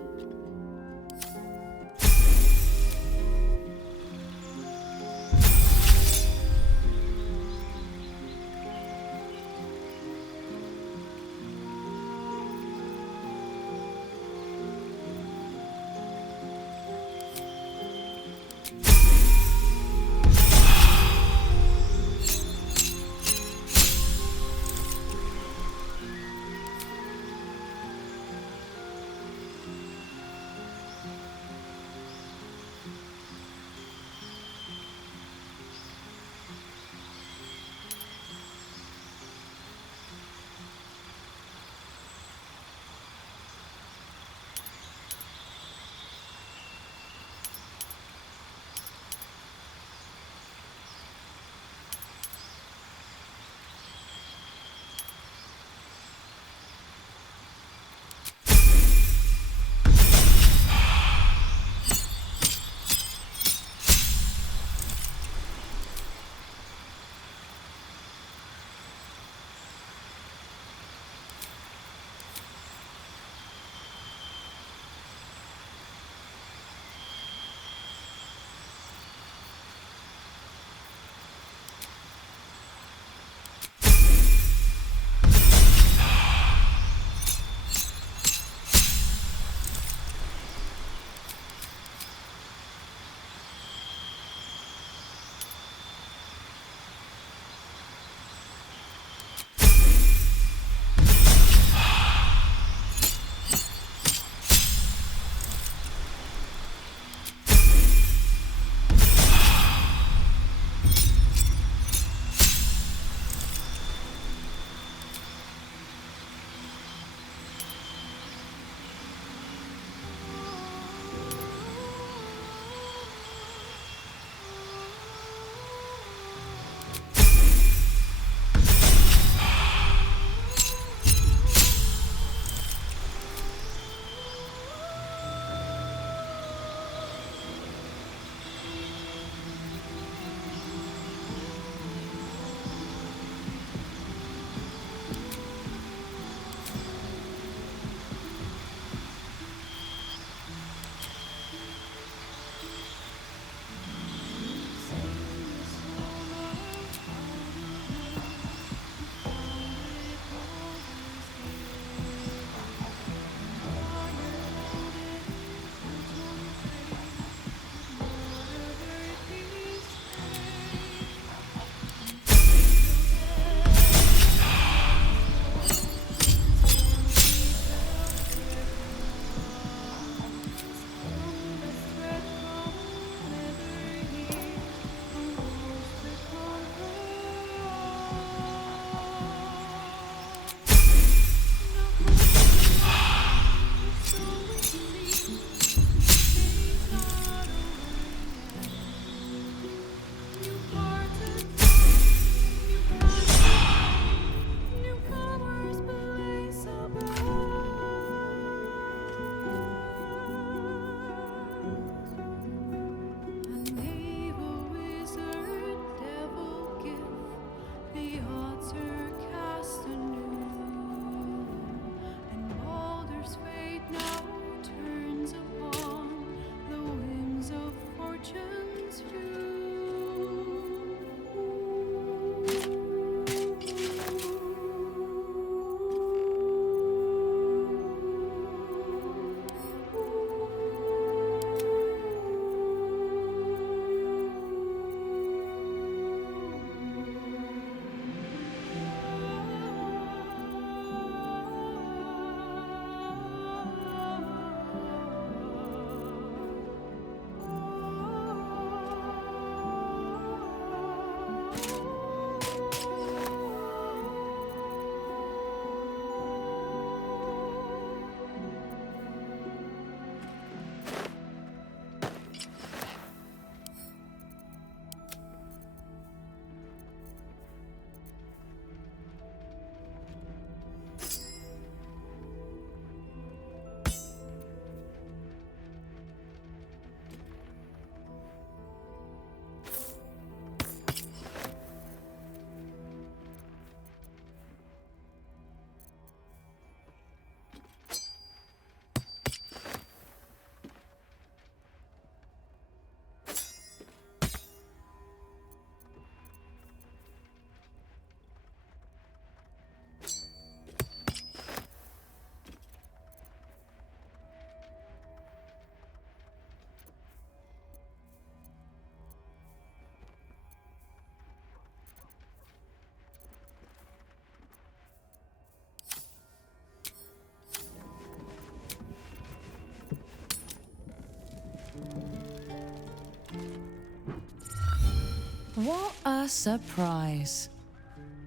What a surprise.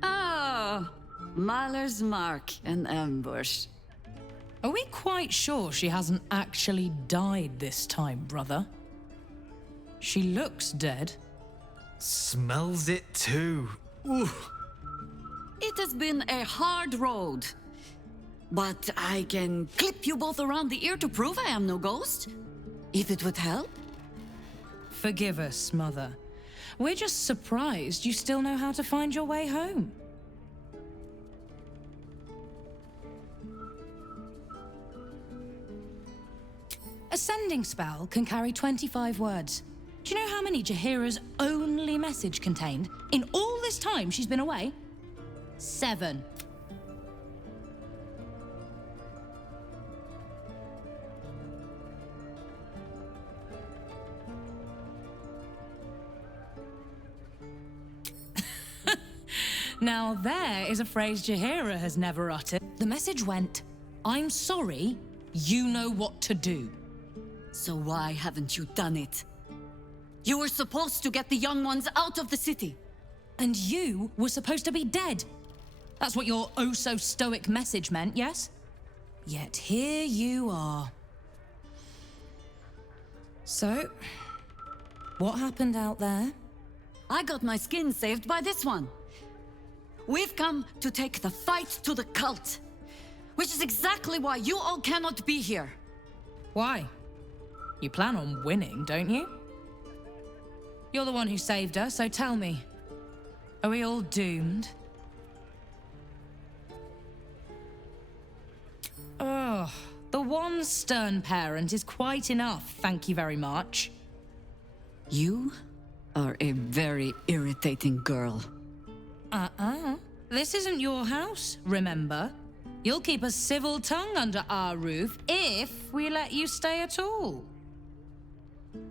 Oh, Mahler's mark and ambush. Are we quite sure she hasn't actually died this time, brother? She looks dead. Smells it too. Ooh. It has been a hard road. But I can clip you both around the ear to prove I am no ghost. If it would help. Forgive us, Mother. We're just surprised you still know how to find your way home. A sending spell can carry 25 words. Do you know how many Jaheira's only message contained in all this time she's been away? 7. Now there is a phrase Jaheira has never uttered. The message went, "I'm sorry, you know what to do." So why haven't you done it? You were supposed to get the young ones out of the city. And you were supposed to be dead. That's what your oh-so-stoic message meant, yes? Yet here you are. So, what happened out there? I got my skin saved by this one. We've come to take the fight to the cult, which is exactly why you all cannot be here. Why? You plan on winning, don't you? You're the one who saved us, so tell me, are we all doomed? Oh, the one stern parent is quite enough, thank you very much. You are a very irritating girl. This isn't your house, remember? You'll keep a civil tongue under our roof if we let you stay at all.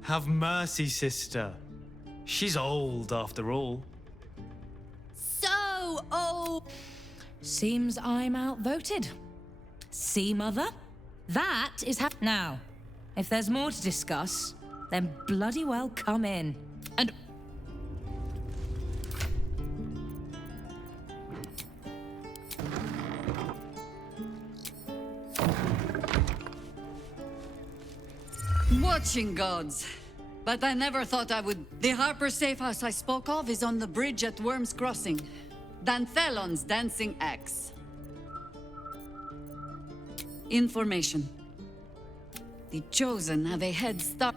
Have mercy, sister. She's old, after all. So old. Seems I'm outvoted. See, Mother? That is now. If there's more to discuss, then bloody well come in. And... Watching gods. But I never thought I would. The Harper safe house I spoke of is on the bridge at Worm's Crossing. Danthelon's dancing axe. Information. The Chosen have a head start.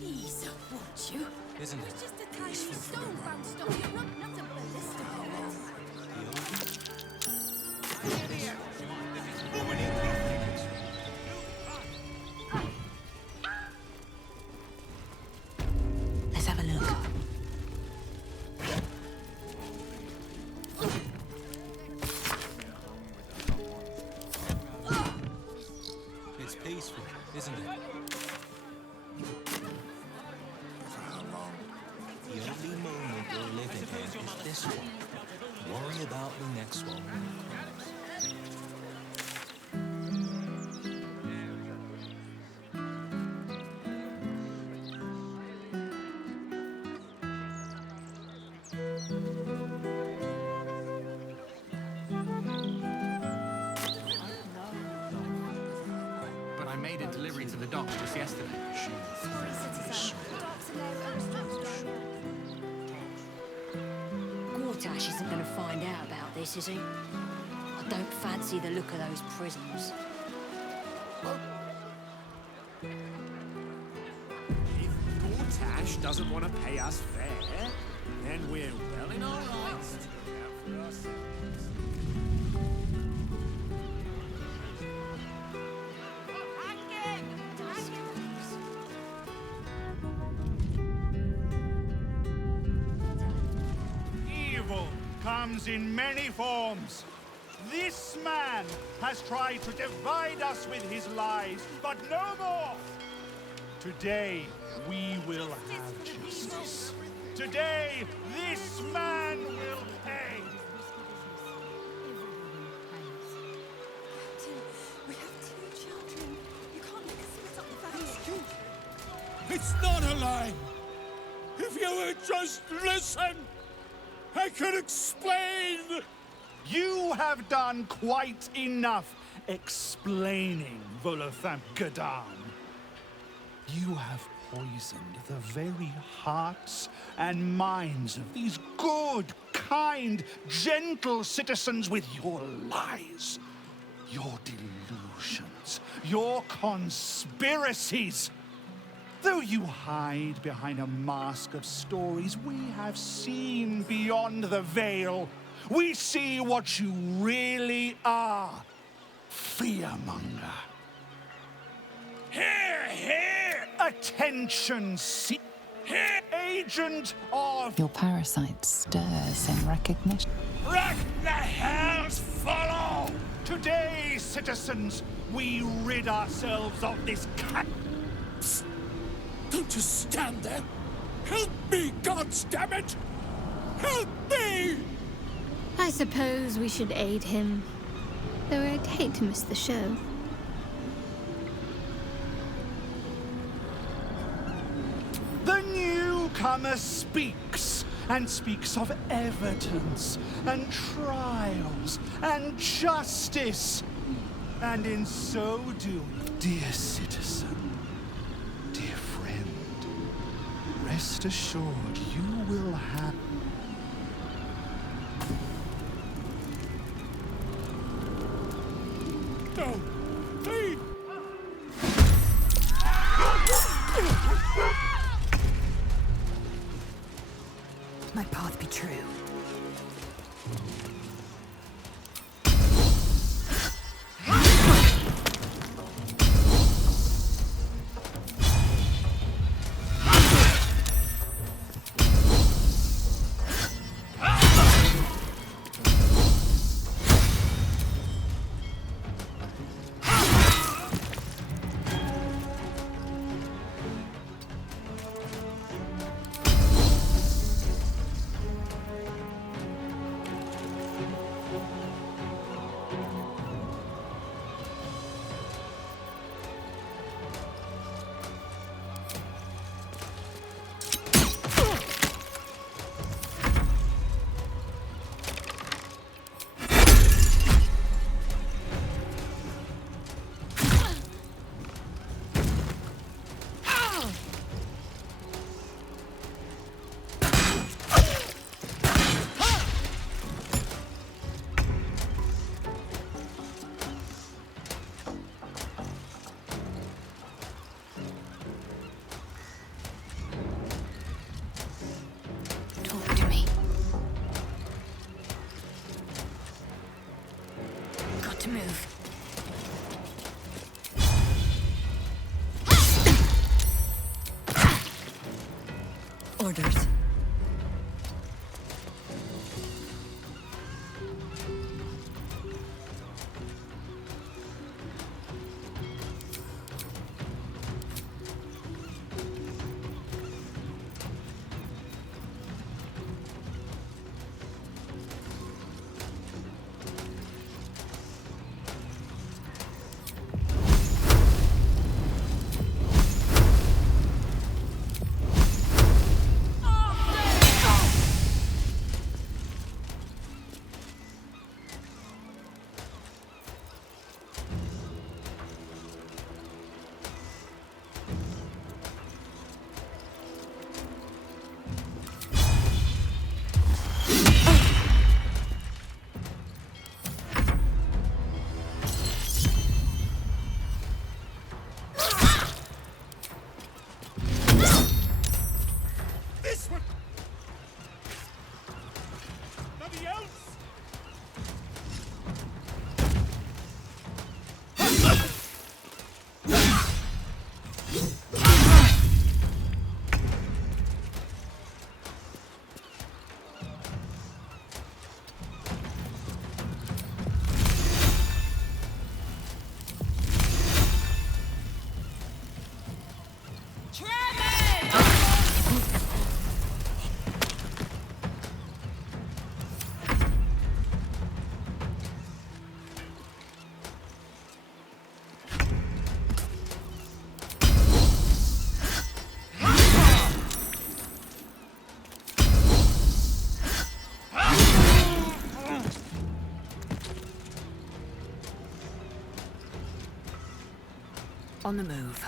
Ease up, won't you? Isn't it? It's just a tiny stone bounced off your rock, not a ballista Let's have a look. It's peaceful, isn't it? The only moment you're living in is this one. Worry about the next one. But I made a delivery to the docks just yesterday. Sorry, citizen. The docks are now restricted down here. Gortash isn't going to find out about this, is he? I don't fancy the look of those prisons. If Gortash doesn't want to pay us fair, then we're well in our rights to look out for ourselves. Evil comes in many forms. This man has tried to divide us with his lies, but no more. Today, we will have justice. Today, this man will pay. We have 2 children. You can't make us split up the family. It's not a lie! Just listen! I can explain! You have done quite enough explaining, Volothamp Gadan. You have poisoned the very hearts and minds of these good, kind, gentle citizens with your lies, your delusions, your conspiracies. Though you hide behind a mask of stories, we have seen beyond the veil. We see what you really are. Fearmonger. Here, here! Attention, here, agent of... Your parasite stirs in recognition. Let the hells follow! Today, citizens, we rid ourselves of this cat. Don't just stand there! Help me, goddammit! Help me! I suppose we should aid him. Though I'd hate to miss the show. The newcomer speaks, and speaks of evidence, and trials, and justice. And in so doing, dear citizen, dear friend, rest assured you will have... No! Please! My path be true. Move. Orders. On the move.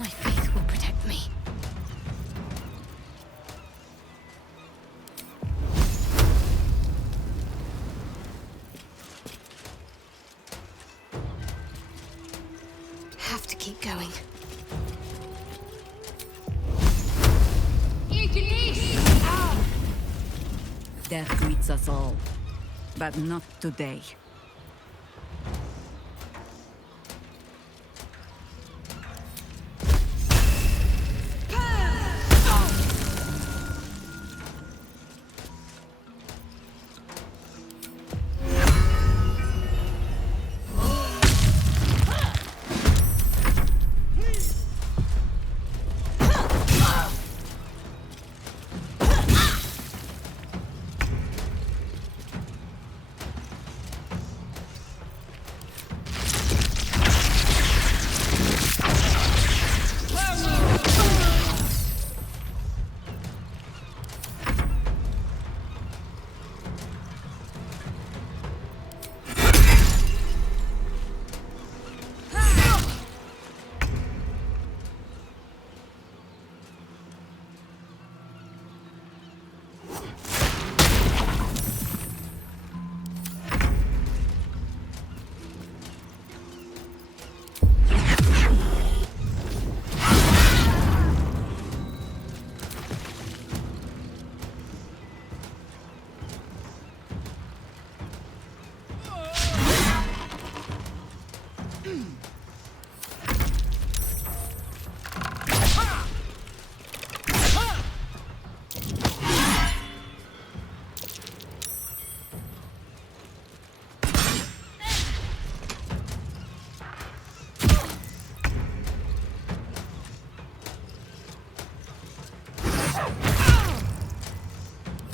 My faith will protect me. Have to keep going. Death greets us all, but not today.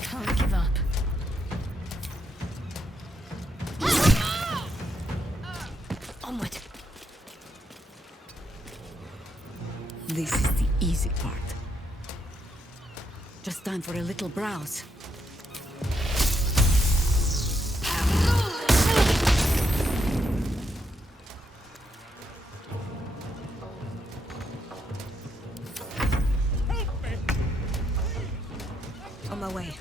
Can't give up. Onward. This is the easy part. Just time for a little browse. On my way.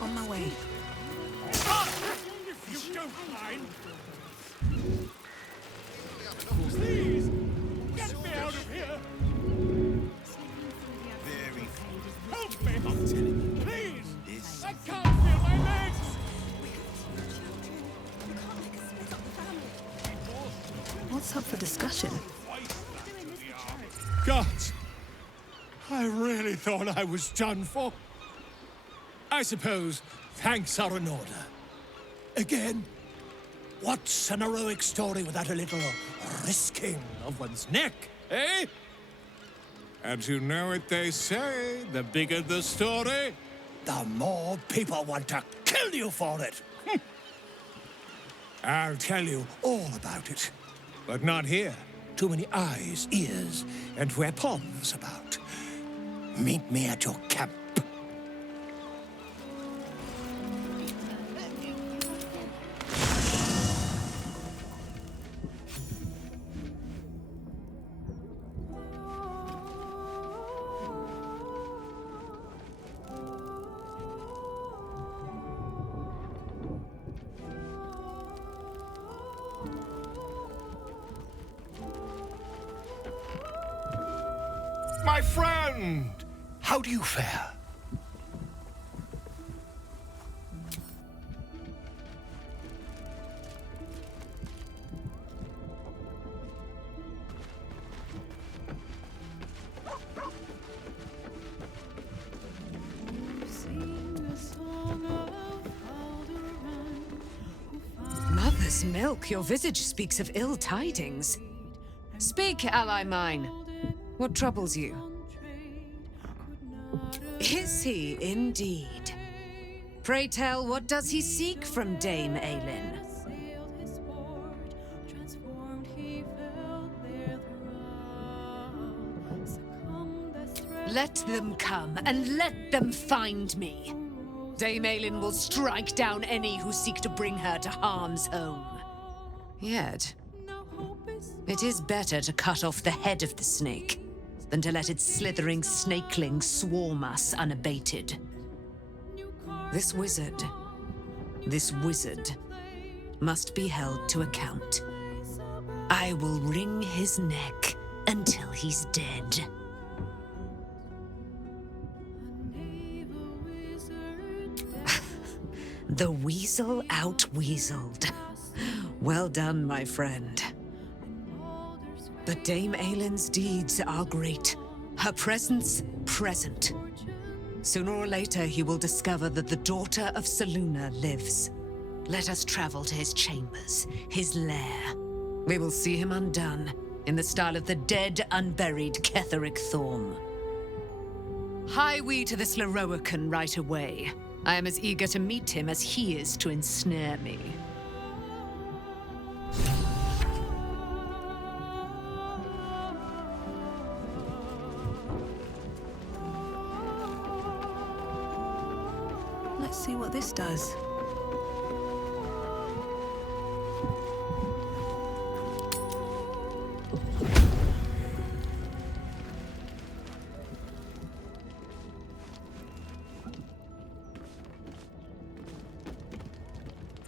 On my way. If you don't mind. Please, get me out of here. Help me. I'm telling you. Please. I can't feel my legs. What's up for discussion? Gods, I really thought I was done for. I suppose thanks are in order. Again, what's an heroic story without a little risking of one's neck, eh? And you know what they say, the bigger the story, the more people want to kill you for it. I'll tell you all about it, but not here. Too many eyes, ears, and weapons about. Meet me at your camp. My friend! How do you fare? Mother's milk, your visage speaks of ill tidings. Speak, ally mine. What troubles you? Is he indeed? Pray tell, what does he seek from Dame Aelin? Let them come, and let them find me. Dame Aelin will strike down any who seek to bring her to harm's home. Yet, it is better to cut off the head of the snake than to let its slithering snakelings swarm us unabated. This wizard must be held to account. I will wring his neck until he's dead. The weasel out-weaseled. Well done, my friend. But Dame Aelin's deeds are great. Her presence, present. Sooner or later, he will discover that the daughter of Selûne lives. Let us travel to his chambers, his lair. We will see him undone, in the style of the dead, unburied Ketheric Thorm. Hie we to this Leroican right away. I am as eager to meet him as he is to ensnare me. Let's see what this does.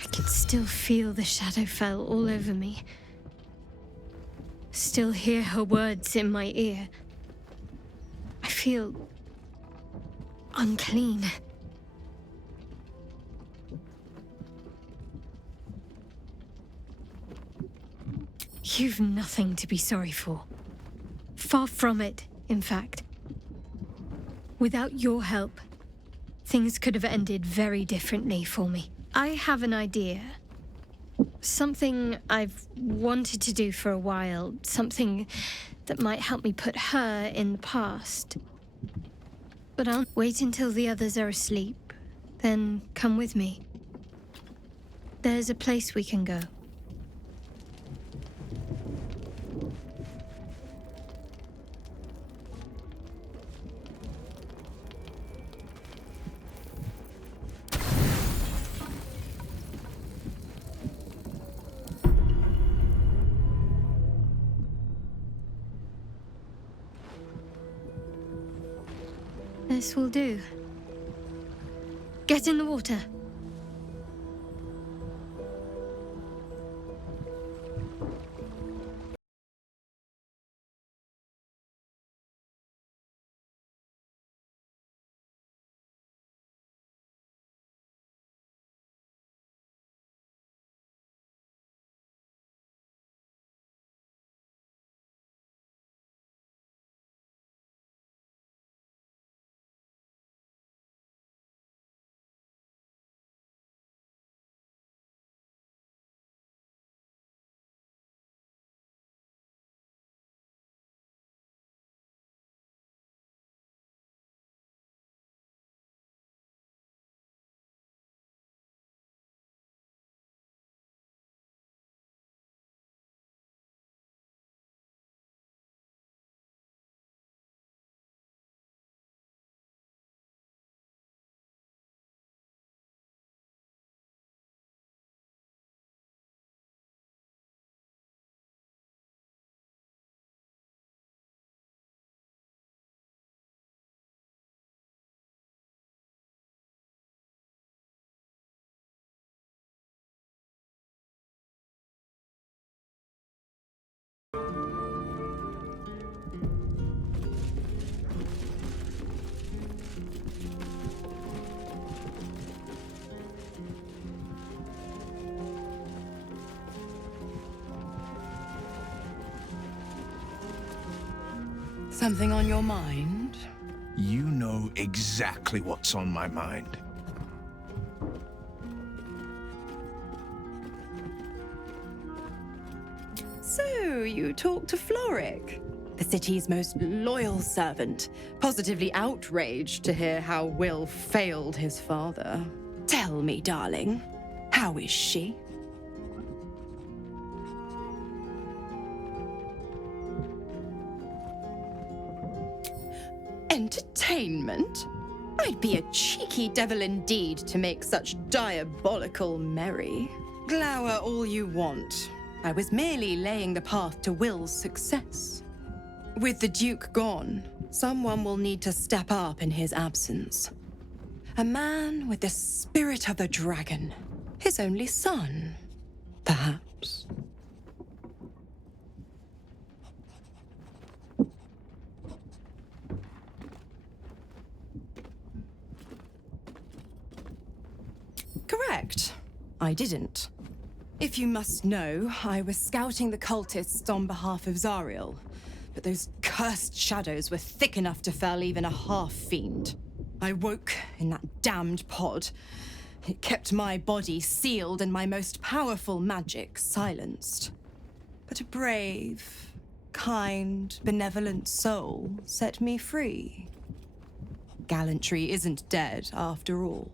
I can still feel the Shadowfell all over me. Still hear her words in my ear. I feel unclean. You've nothing to be sorry for. Far from it, in fact. Without your help, things could have ended very differently for me. I have an idea. Something I've wanted to do for a while. Something that might help me put her in the past. But I'll wait until the others are asleep. Then come with me. There's a place we can go. This will do. Get in the water. Something on your mind? You know exactly what's on my mind. So, you talked to Floric, the city's most loyal servant, positively outraged to hear how Will failed his father. Tell me, darling, how is she? Entertainment? I'd be a cheeky devil indeed to make such diabolical merry. Glower all you want. I was merely laying the path to Will's success. With the Duke gone, someone will need to step up in his absence. A man with the spirit of a dragon. His only son, perhaps. Correct. I didn't. If you must know, I was scouting the cultists on behalf of Zariel, but those cursed shadows were thick enough to fell even a half-fiend. I woke in that damned pod. It kept my body sealed and my most powerful magic silenced. But a brave, kind, benevolent soul set me free. Gallantry isn't dead after all.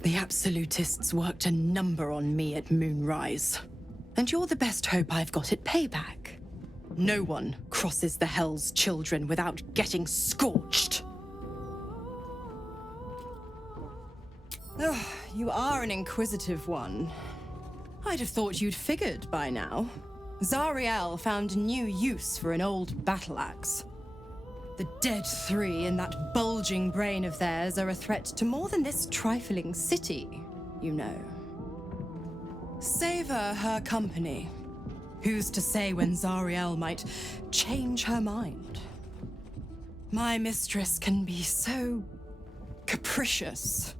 The Absolutists worked a number on me at Moonrise. And you're the best hope I've got at payback. No one crosses the Hell's Children without getting scorched. Oh, you are an inquisitive one. I'd have thought you'd figured by now. Zariel found new use for an old battle axe. The dead three in that bulging brain of theirs are a threat to more than this trifling city, you know. Savor her company. Who's to say when Zariel might change her mind? My mistress can be so capricious.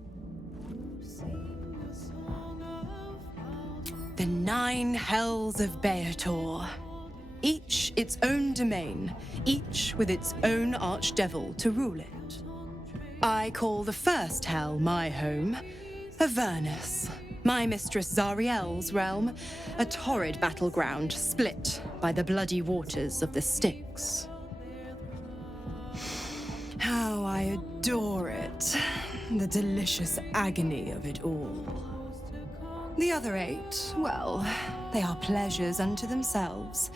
The 9 hells of Beator. Each its own domain, each with its own archdevil to rule it. I call the first hell my home, Avernus. My mistress Zariel's realm, a torrid battleground split by the bloody waters of the Styx. How I adore it, the delicious agony of it all. The other 8, well, they are pleasures unto themselves.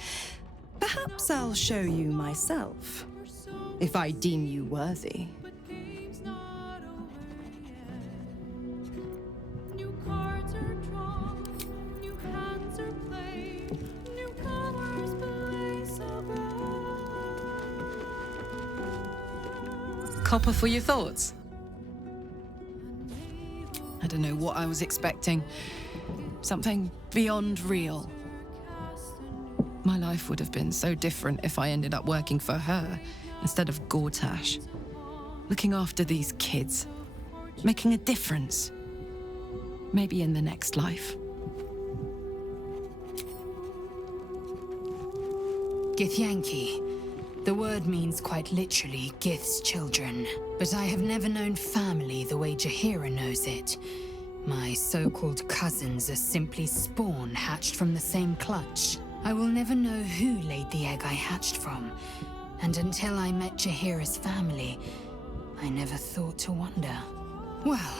Perhaps I'll show you myself, if I deem you worthy. Copper for your thoughts? I don't know what I was expecting. Something beyond real. My life would have been so different if I ended up working for her instead of Gortash. Looking after these kids. Making a difference. Maybe in the next life. Githyanki. The word means quite literally Gith's children. But I have never known family the way Jaheira knows it. My so-called cousins are simply spawn hatched from the same clutch. I will never know who laid the egg I hatched from. And until I met Jaheira's family, I never thought to wonder. Well,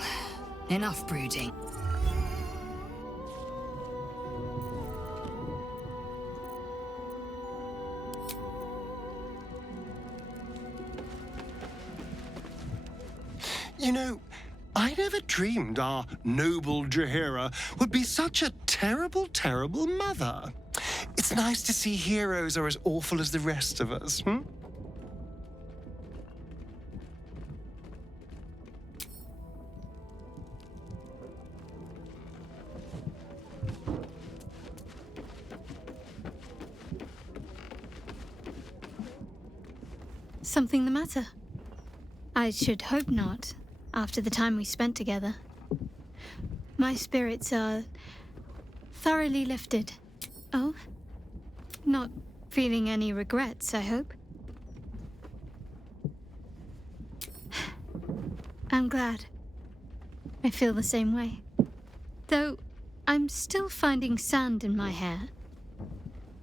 enough brooding. You know, I never dreamed our noble Jaheira would be such a terrible, terrible mother. It's nice to see heroes are as awful as the rest of us, Something the matter? I should hope not, after the time we spent together. My spirits are thoroughly lifted. Oh? Not feeling any regrets, I hope? I'm glad. I feel the same way. Though I'm still finding sand in my hair.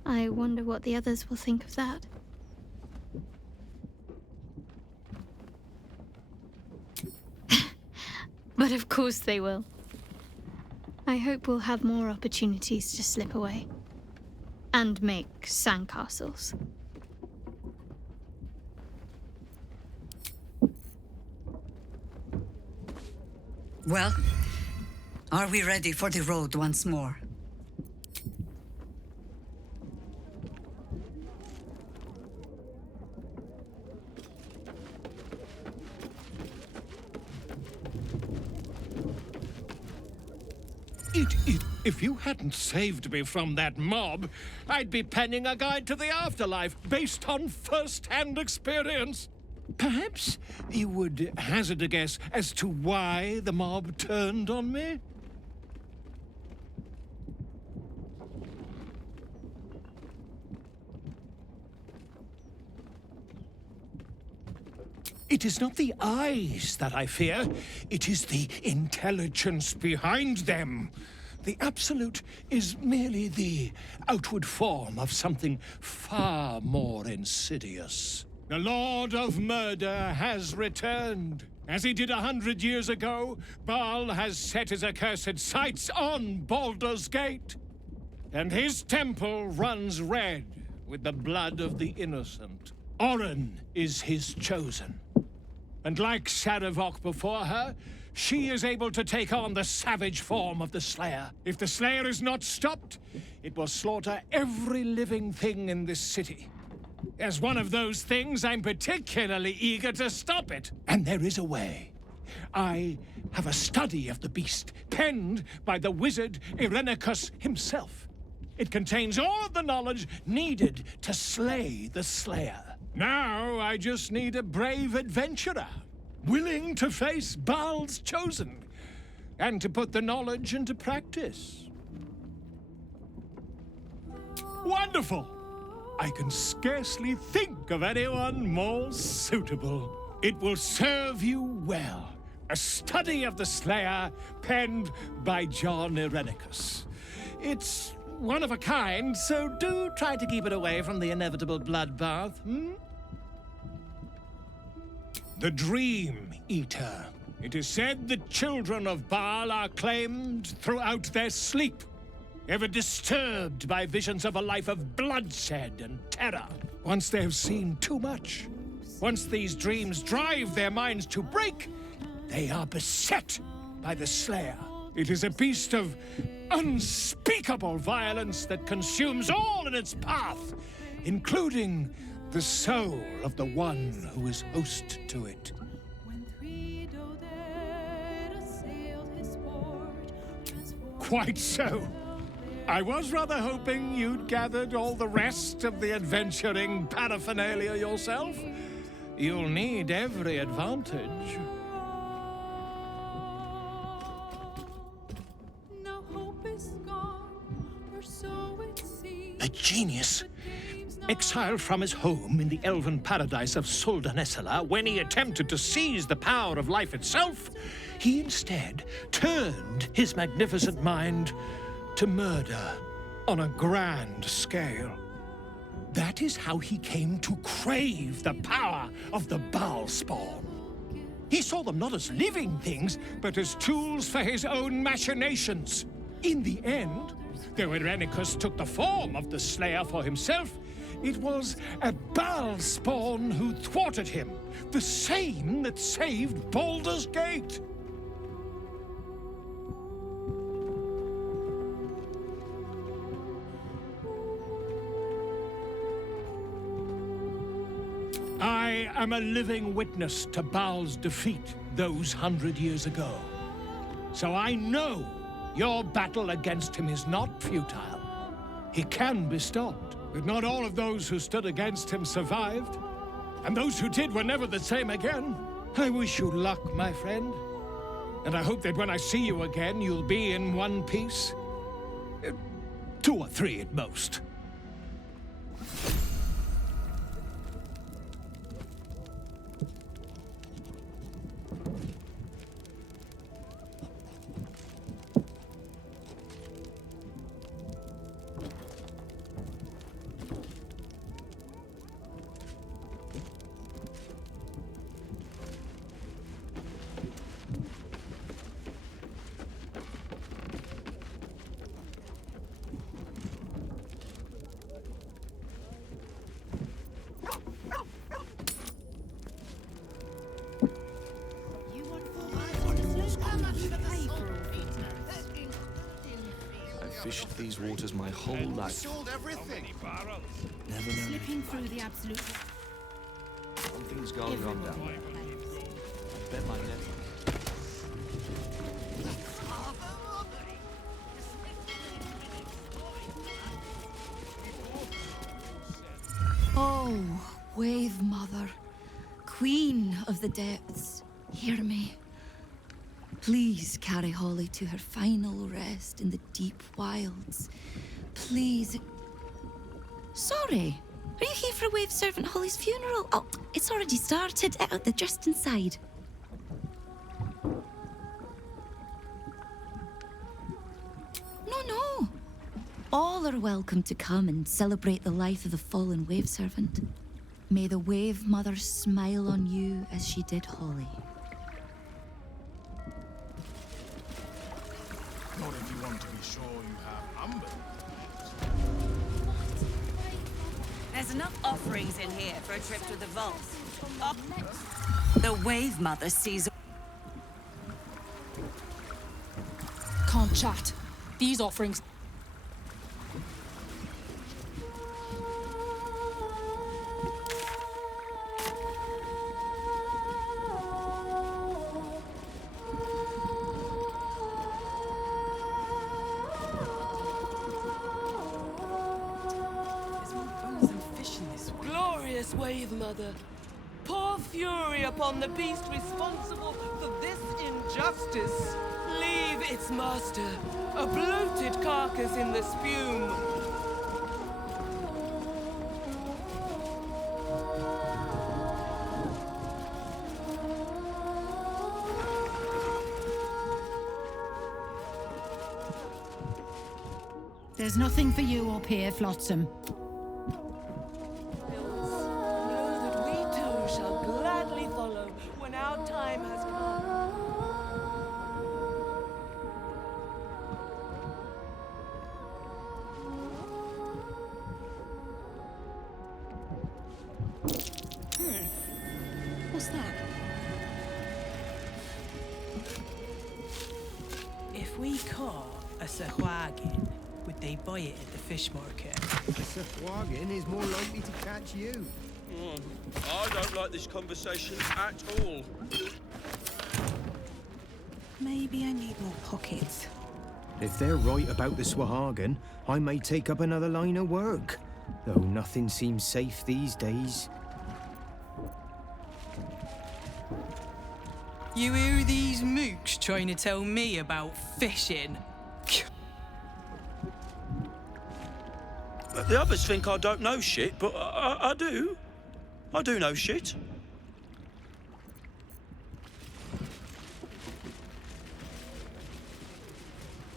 I wonder what the others will think of that. But of course they will. I hope we'll have more opportunities to slip away. And make sandcastles. Well, are we ready for the road once more? If you hadn't saved me from that mob, I'd be penning a guide to the afterlife based on first-hand experience. Perhaps you would hazard a guess as to why the mob turned on me? It is not the eyes that I fear, it is the intelligence behind them. The Absolute is merely the outward form of something far more insidious. The Lord of Murder has returned. As he did 100 years ago, Baal has set his accursed sights on Baldur's Gate. And his temple runs red with the blood of the innocent. Oren is his chosen. And like Sarevok before her, she is able to take on the savage form of the Slayer. If the Slayer is not stopped, it will slaughter every living thing in this city. As one of those things, I'm particularly eager to stop it. And there is a way. I have a study of the beast, penned by the wizard Irenicus himself. It contains all of the knowledge needed to slay the Slayer. Now I just need a brave adventurer, willing to face Baal's chosen, and to put the knowledge into practice. Wonderful! I can scarcely think of anyone more suitable. It will serve you well. A study of the Slayer, penned by John Irenicus. It's one of a kind, so do try to keep it away from the inevitable bloodbath, The Dream Eater. It is said the children of Baal are claimed throughout their sleep, ever disturbed by visions of a life of bloodshed and terror. Once they have seen too much, once these dreams drive their minds to break, they are beset by the Slayer. It is a beast of unspeakable violence that consumes all in its path, including the soul of the one who is host to it. Quite so. I was rather hoping you'd gathered all the rest of the adventuring paraphernalia yourself. You'll need every advantage. A genius, exiled from his home in the elven paradise of Soldanessala, when he attempted to seize the power of life itself, he instead turned his magnificent mind to murder on a grand scale. That is how he came to crave the power of the Baal spawn. He saw them not as living things, but as tools for his own machinations. In the end, though Irenicus took the form of the Slayer for himself, it was a Baal spawn who thwarted him, the same that saved Baldur's Gate. I am a living witness to Baal's defeat those 100 years ago. So I know your battle against him is not futile. He can be stopped, but not all of those who stood against him survived. And those who did were never the same again. I wish you luck, my friend. And I hope that when I see you again, you'll be in one piece. 2 or 3 at most. Fished these waters my whole life. Sold everything. Never known. Slipping through the absolute. Something's going on down there. I bet my neck. Oh, Wave Mother, Queen of the Depths, hear me. Please carry Holly to her final rest in the deep wilds. Please. Sorry, are you here for Wave Servant Holly's funeral? Oh, it's already started. They're just inside. No. All are welcome to come and celebrate the life of the fallen Wave Servant. May the Wave Mother smile on you as she did Holly. Not if you want to be sure you have Umber. There's enough offerings in here for a trip to the vault. The Wave Mother sees. Can't chat. These offerings. Glorious Wave Mother, pour fury upon the beast responsible for this injustice. Leave its master, a bloated carcass in the spume. There's nothing for you up here, Flotsam. What's that? If we caught a sahwagin, would they buy it at the fish market? A sahwagin is more likely to catch you. I don't like this conversation at all. Maybe I need more pockets. If they're right about the Swahagan, I may take up another line of work. Though nothing seems safe these days. You hear these mooks trying to tell me about fishing? The others think I don't know shit, but I do. I do know shit.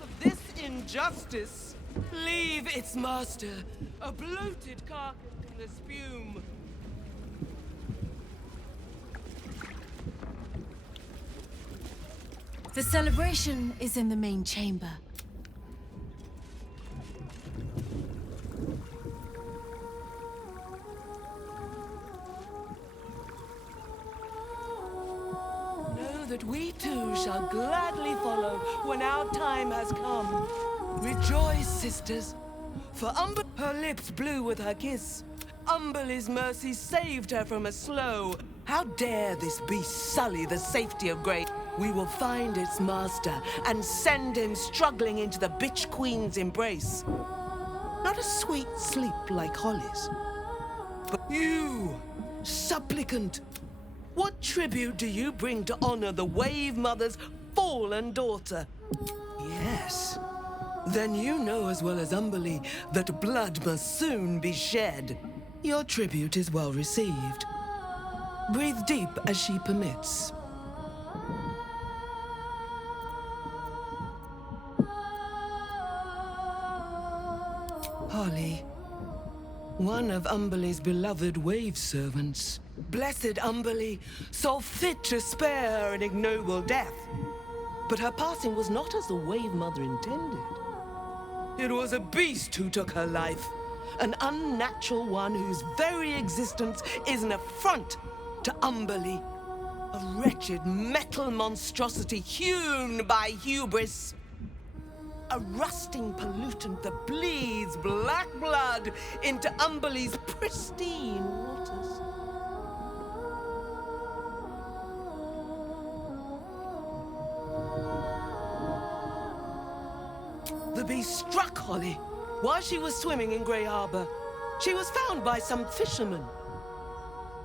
For this injustice, leave its master, a bloated carcass in the spume. The celebration is in the main chamber. Know that we too shall gladly follow when our time has come. Rejoice, sisters, for Umber, her lips blue with her kiss. Umberly's mercy saved her from a slow. How dare this beast sully the safety of great? We will find its master and send him struggling into the bitch queen's embrace. Not a sweet sleep like Holly's, but you, Supplicant, what tribute do you bring to honor the Wave Mother's fallen daughter? Yes. Then you know as well as Umberlee that blood must soon be shed. Your tribute is well received. Breathe deep as she permits. Holly, one of Umberlee's beloved wave servants. Blessed Umberlee saw fit to spare her an ignoble death. But her passing was not as the Wave Mother intended. It was a beast who took her life, an unnatural one whose very existence is an affront to Umberlee. A wretched metal monstrosity hewn by hubris. A rusting pollutant that bleeds black blood into Umberlee's pristine waters. The beast struck Holly while she was swimming in Grey Harbor. She was found by some fishermen.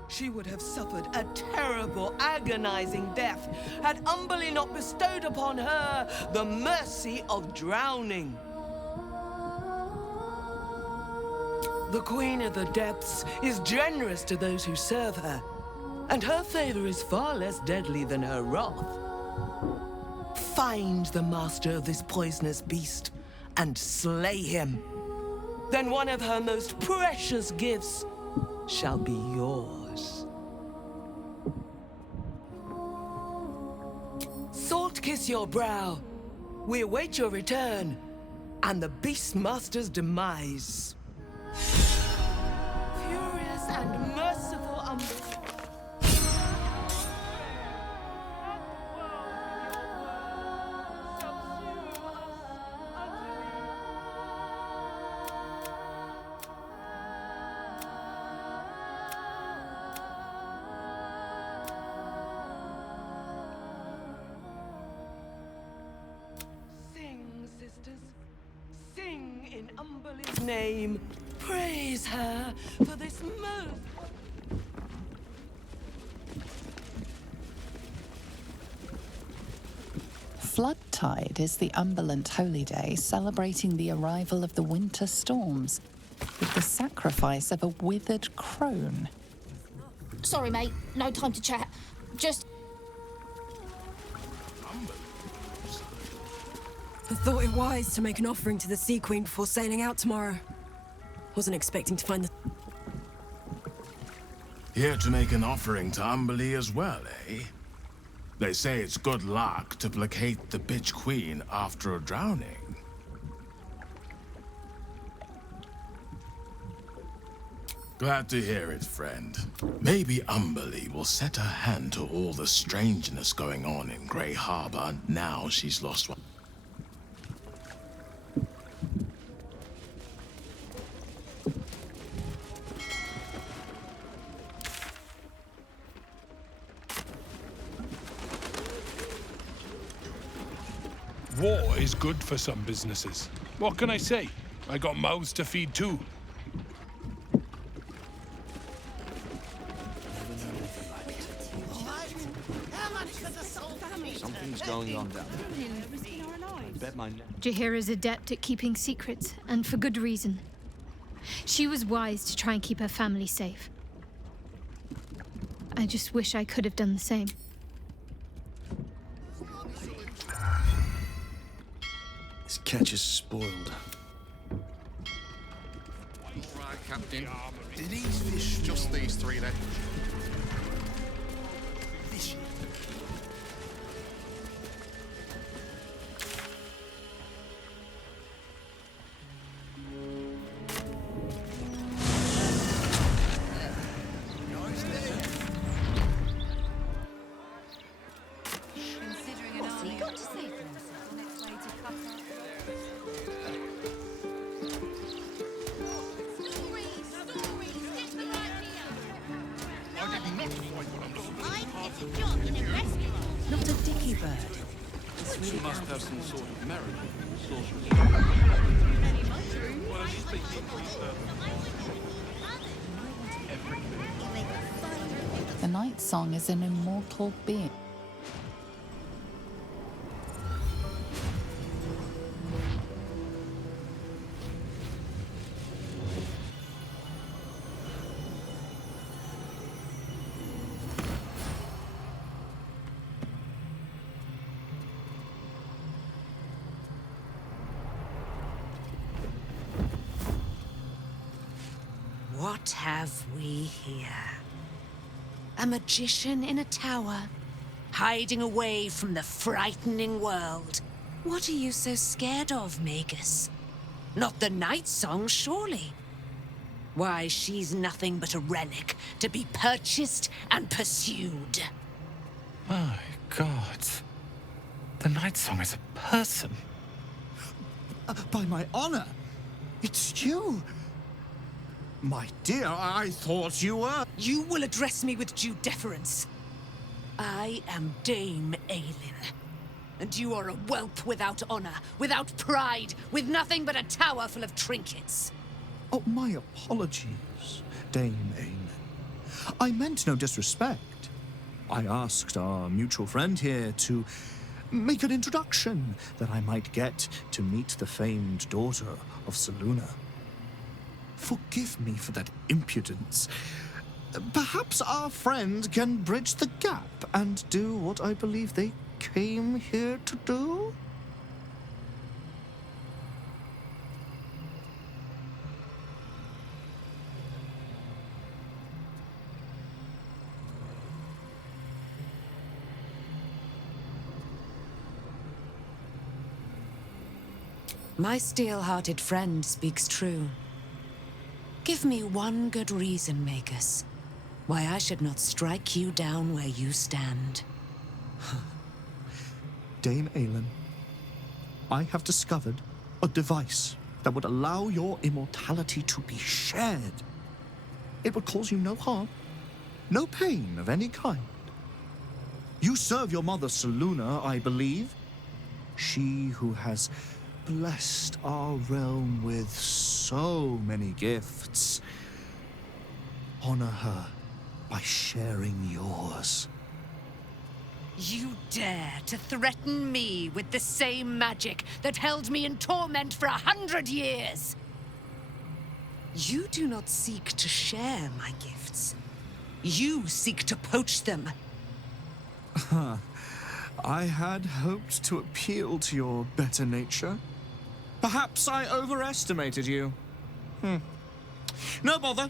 She would have suffered a terrible, agonizing death had Umberlee not bestowed upon her the mercy of drowning. The Queen of the Depths is generous to those who serve her, and her favor is far less deadly than her wrath. Find the master of this poisonous beast and slay him. Then one of her most precious gifts shall be yours. Salt kiss your brow. We await your return and the Beastmaster's demise. Furious and merciful Umberlee. Sing in Umberlee's name. Praise her for this most... Floodtide is the Umberland holy day celebrating the arrival of the winter storms with the sacrifice of a withered crone. Sorry, mate. No time to chat. Just... I thought it wise to make an offering to the Sea Queen before sailing out tomorrow. Wasn't expecting to find the... Here to make an offering to Umberlee as well, eh? They say it's good luck to placate the bitch queen after a drowning. Glad to hear it, friend. Maybe Umberlee will set her hand to all the strangeness going on in Grey Harbor now she's lost one. War is good for some businesses. What can I say? I got mouths to feed too. Something's going on down there. I bet my... Jaheira's adept at keeping secrets, and for good reason. She was wise to try and keep her family safe. I just wish I could have done the same. This catch is spoiled. Right, Captain. Did these fish just these three then? Not a dicky bird. She must have some sort of merit. Sorceress. Well, she's speaking everything. The night song is an immortal being. What have we here? A magician in a tower, hiding away from the frightening world. What are you so scared of, Magus? Not the night song, surely? Why, she's nothing but a relic to be purchased and pursued. My God. The night song is a person. By my honor, it's you. My dear, I thought you were... You will address me with due deference. I am Dame Aelin. And you are a whelp without honor, without pride, with nothing but a tower full of trinkets. Oh, my apologies, Dame Aelin. I meant no disrespect. I asked our mutual friend here to make an introduction that I might get to meet the famed daughter of Selûne. Forgive me for that impudence. Perhaps our friend can bridge the gap and do what I believe they came here to do? My steel-hearted friend speaks true. Give me one good reason, Magus, why I should not strike you down where you stand. Dame Aelin, I have discovered a device that would allow your immortality to be shared. It would cause you no harm, no pain of any kind. You serve your mother Selûne, I believe. She who has blessed our realm with so many gifts. Honor her by sharing yours. You dare to threaten me with the same magic that held me in torment for 100 years? You do not seek to share my gifts. You seek to poach them. I had hoped to appeal to your better nature. Perhaps I overestimated you. No bother.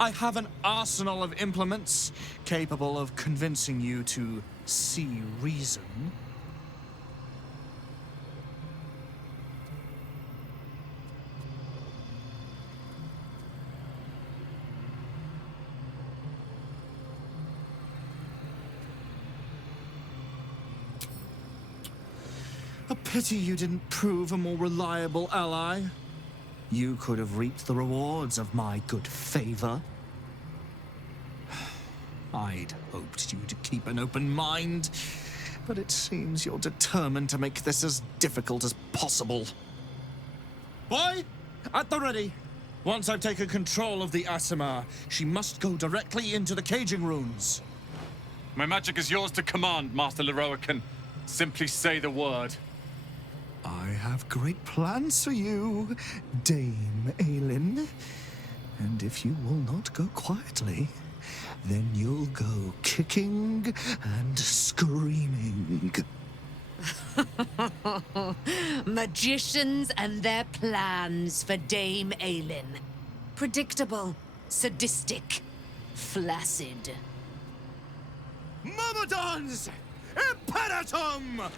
I have an arsenal of implements capable of convincing you to see reason. A pity you didn't prove a more reliable ally. You could have reaped the rewards of my good favor. I'd hoped you to keep an open mind, but it seems you're determined to make this as difficult as possible. Boy, at the ready. Once I've taken control of the Aasimar, she must go directly into the caging runes. My magic is yours to command, Master Leroican. Simply say the word. I have great plans for you, Dame Aelin. And if you will not go quietly, then you'll go kicking and screaming. Magicians and their plans for Dame Aelin. Predictable, sadistic, flaccid. Myrmidons! Imperatum!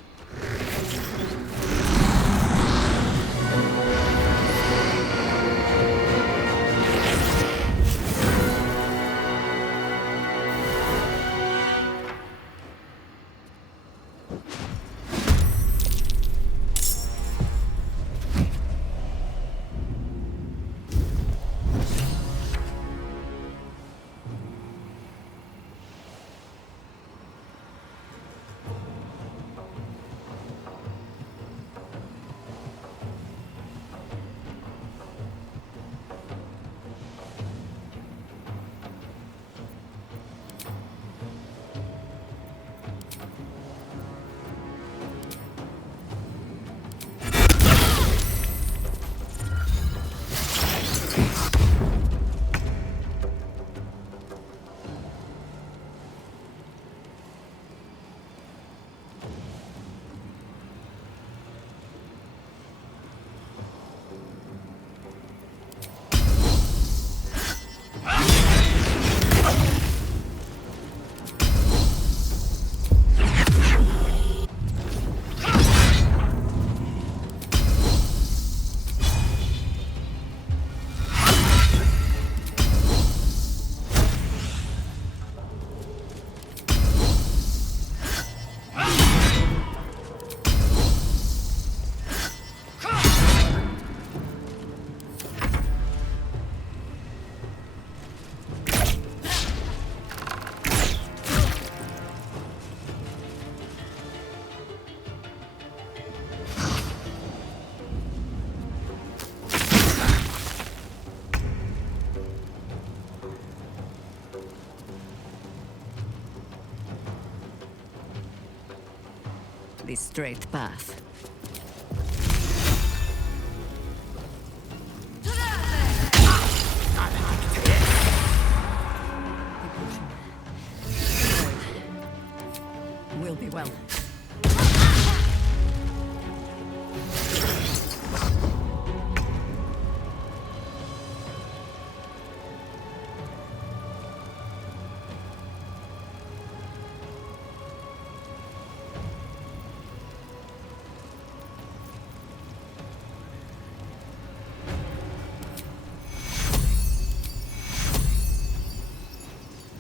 the straight path. Will be well.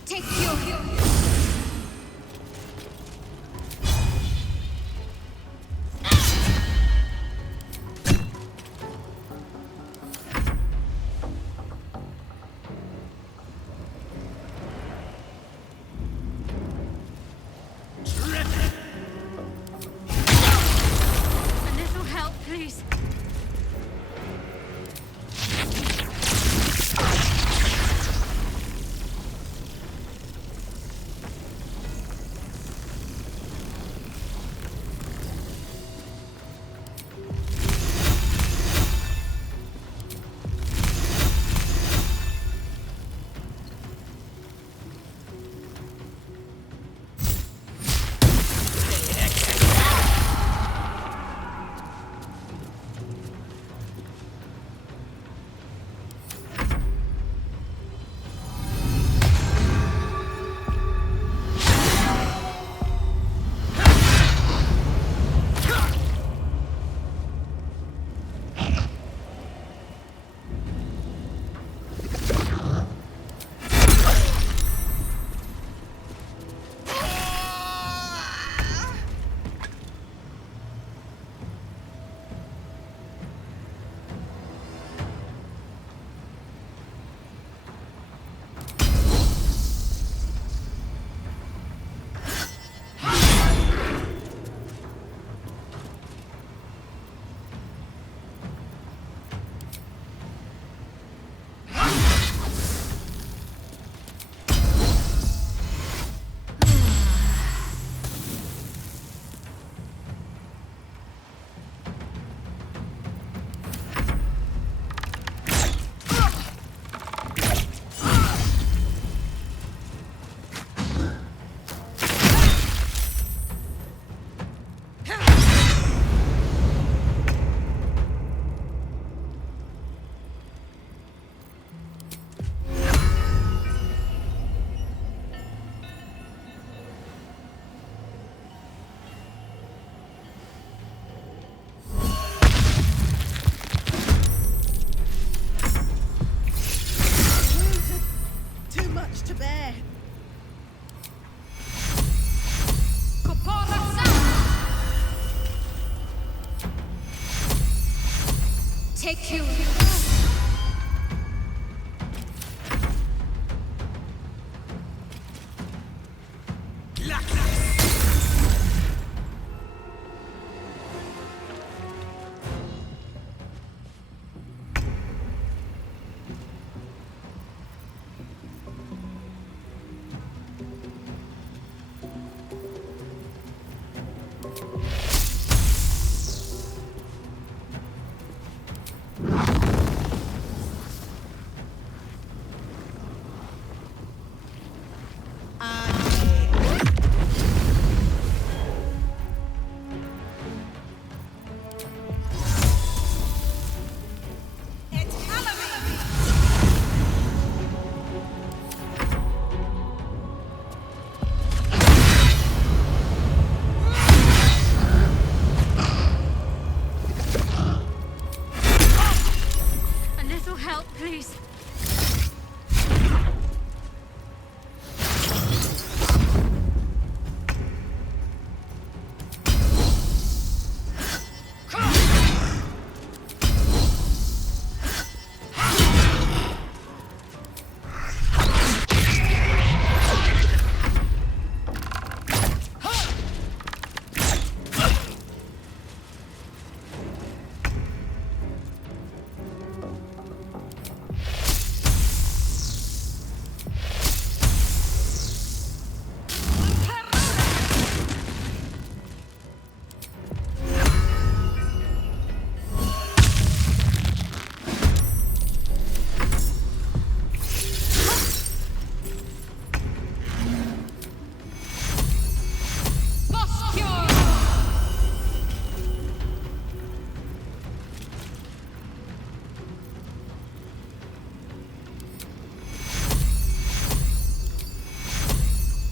Take you. A little help, please. Too much to bear. Take you. You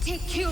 take you.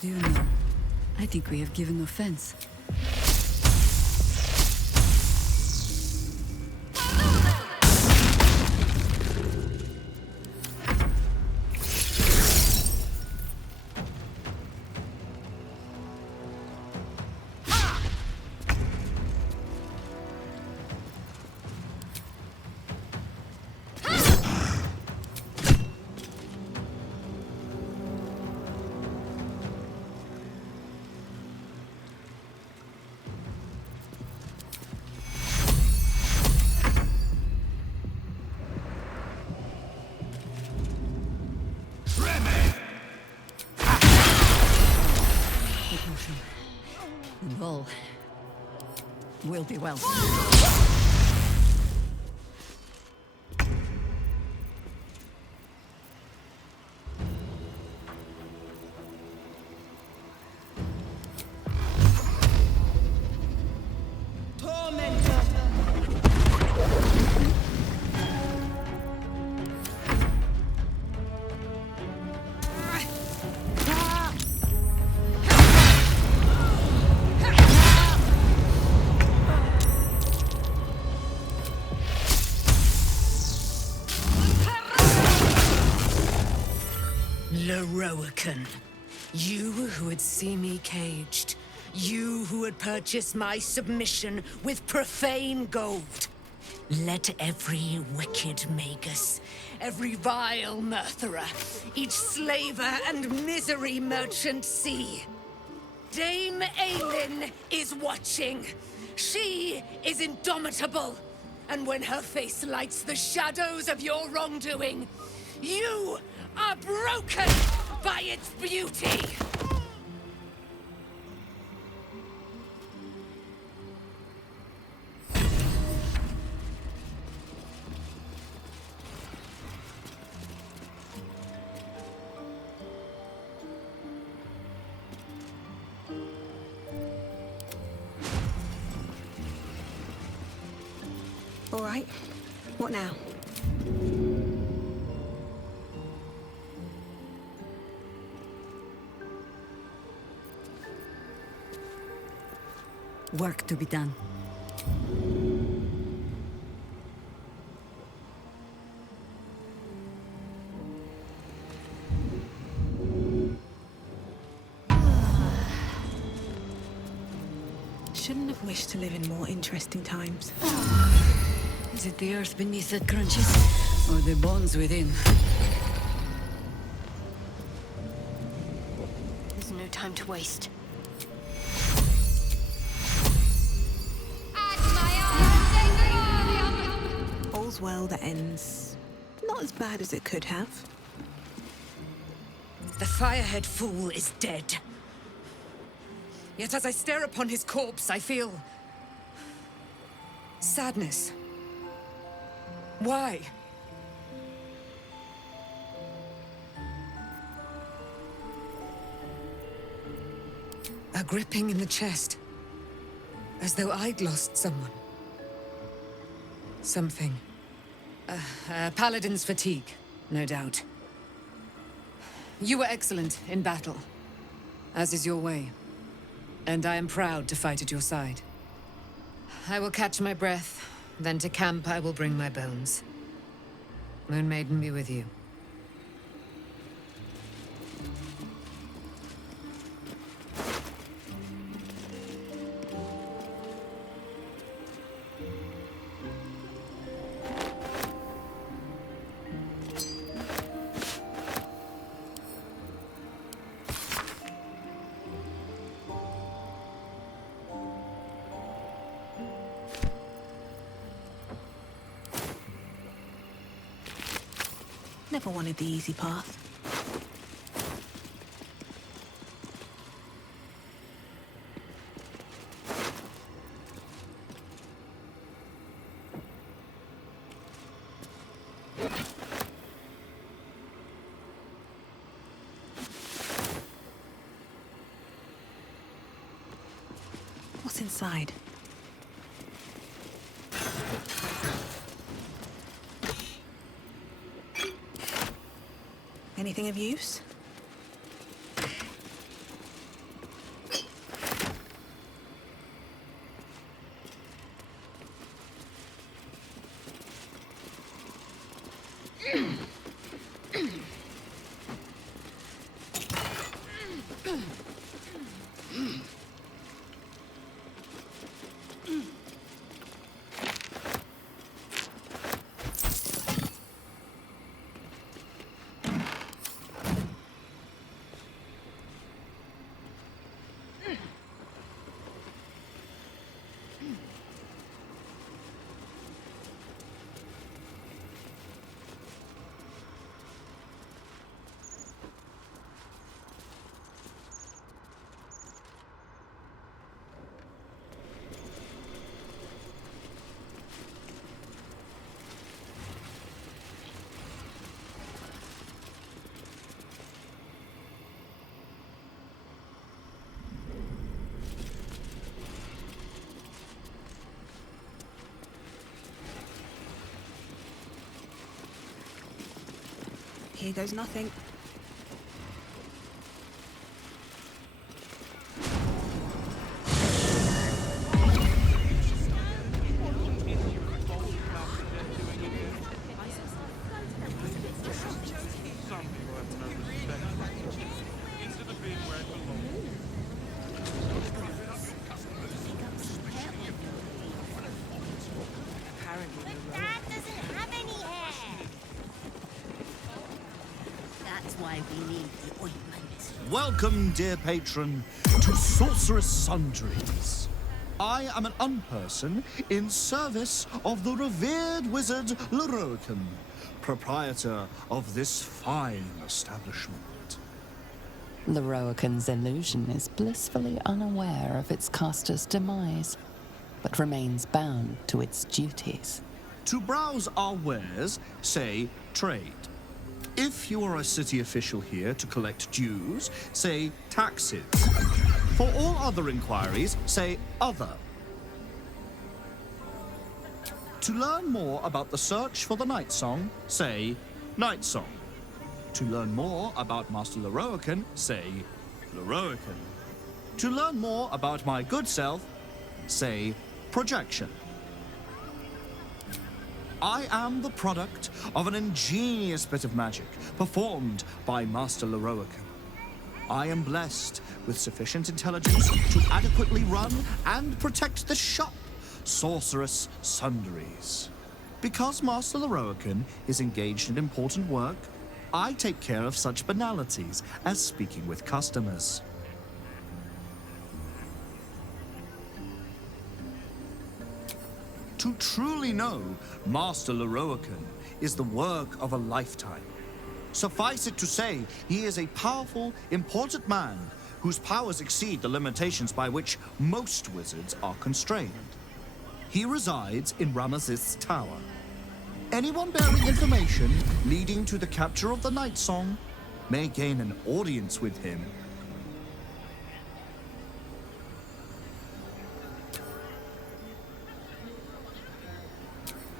Do you know, I think we have given offense. And all will be well. Leroican, you who would see me caged, you who would purchase my submission with profane gold. Let every wicked magus, every vile murtherer, each slaver and misery merchant see. Dame Aelin is watching. She is indomitable. And when her face lights the shadows of your wrongdoing, you are broken by its beauty! All right. What now? Work to be done. Shouldn't have wished to live in more interesting times. Is it the earth beneath that crunches, or the bones within? There's no time to waste. All's well that ends not as bad as it could have. The Firehead Fool is dead. Yet as I stare upon his corpse, I feel sadness. Why? A gripping in the chest, as though I'd lost someone. Something. Paladin's fatigue, no doubt. You were excellent in battle, as is your way. And I am proud to fight at your side. I will catch my breath, then to camp I will bring my bones. Moon Maiden be with you. never wanted the easy path. What's inside? Anything of use? Here goes nothing. Dad doesn't have any hair. That's why we need the ointment. Welcome, dear patron, to Sorceress Sundries. I am an unperson in service of the revered wizard Leroican, proprietor of this fine establishment. Leroican's illusion is blissfully unaware of its caster's demise, but remains bound to its duties. To browse our wares, say trade. If you are a city official here to collect dues, say taxes. For all other inquiries, say other. To learn more about the search for the Night Song, say Night Song. To learn more about Master Leroican, say Leroican. To learn more about my good self, say projection. I am the product of an ingenious bit of magic performed by Master Leroican. I am blessed with sufficient intelligence to adequately run and protect the shop, Sorceress Sundries. Because Master Leroican is engaged in important work, I take care of such banalities as speaking with customers. To truly know Master Leroican is the work of a lifetime. Suffice it to say, he is a powerful, important man whose powers exceed the limitations by which most wizards are constrained. He resides in Ramesses Tower. Anyone bearing information leading to the capture of the Night Song may gain an audience with him.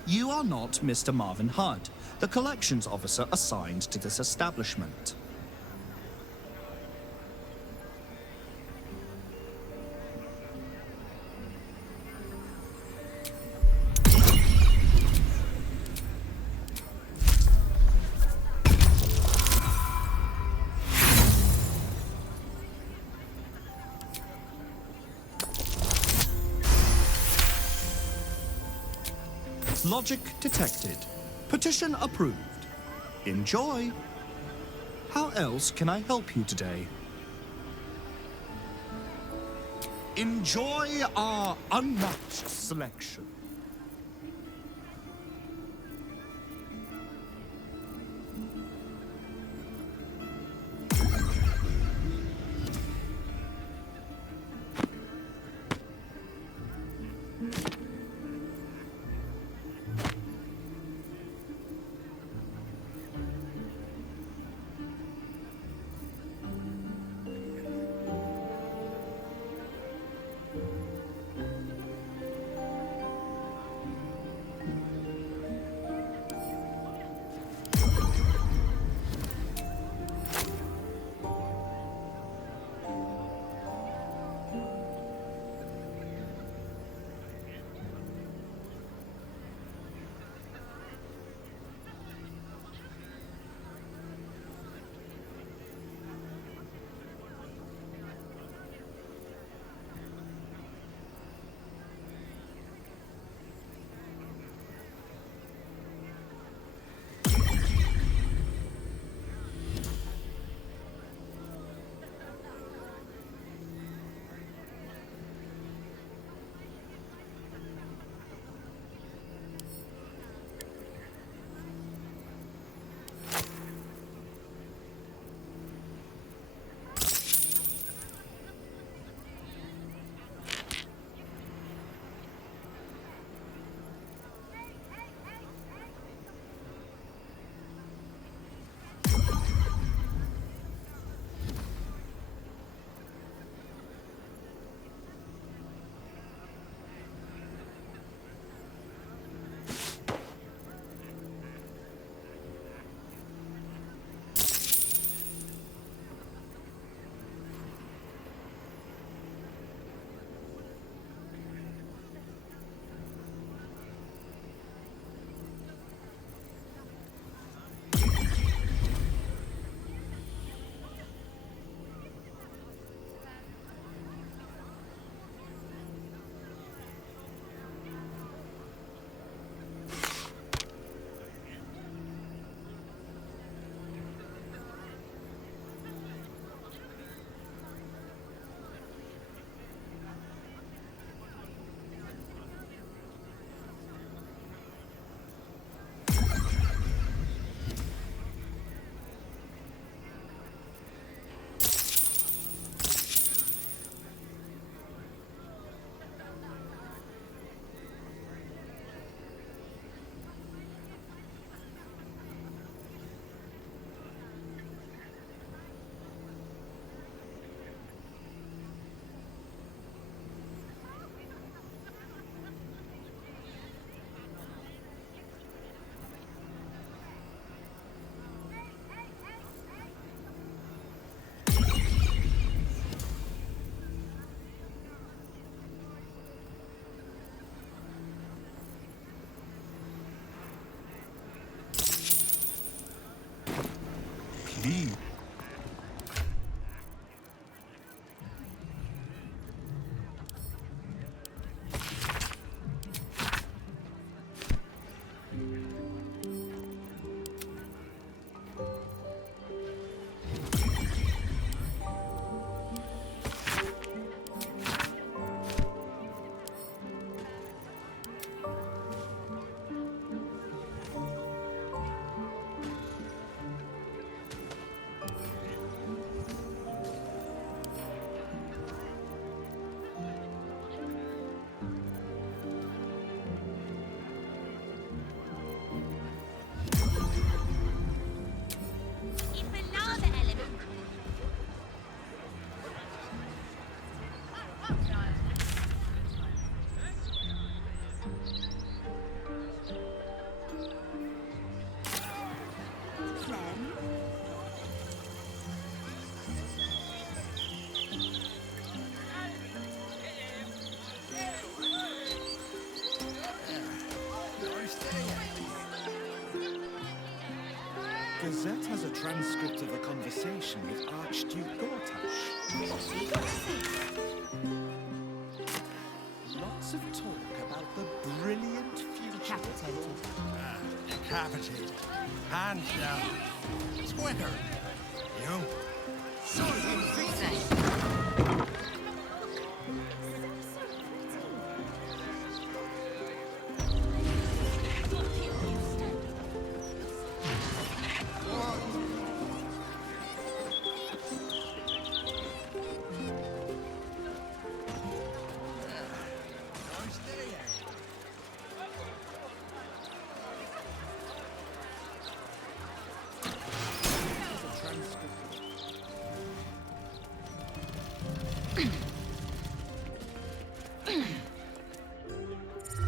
You are not Mr. Marvin Hudd, the collections officer assigned to this establishment. Logic detected. Petition approved. Enjoy. How else can I help you today? Enjoy our unmatched selection. transcript of a conversation with Archduke Gortash. Lots of talk about the brilliant future. Decapitated. Hands down. It's quicker. You?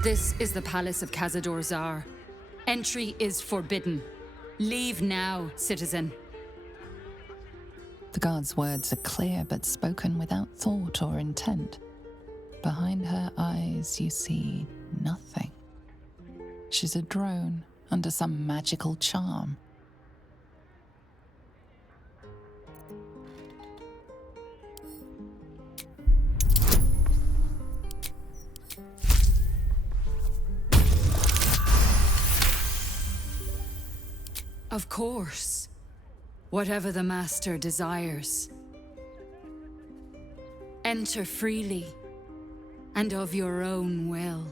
This is the palace of Cazador Zar. Entry is forbidden. Leave now, citizen. The guard's words are clear but spoken without thought or intent. Behind her eyes, you see nothing. She's a drone under some magical charm. Of course. Whatever the master desires. Enter freely, and of your own will.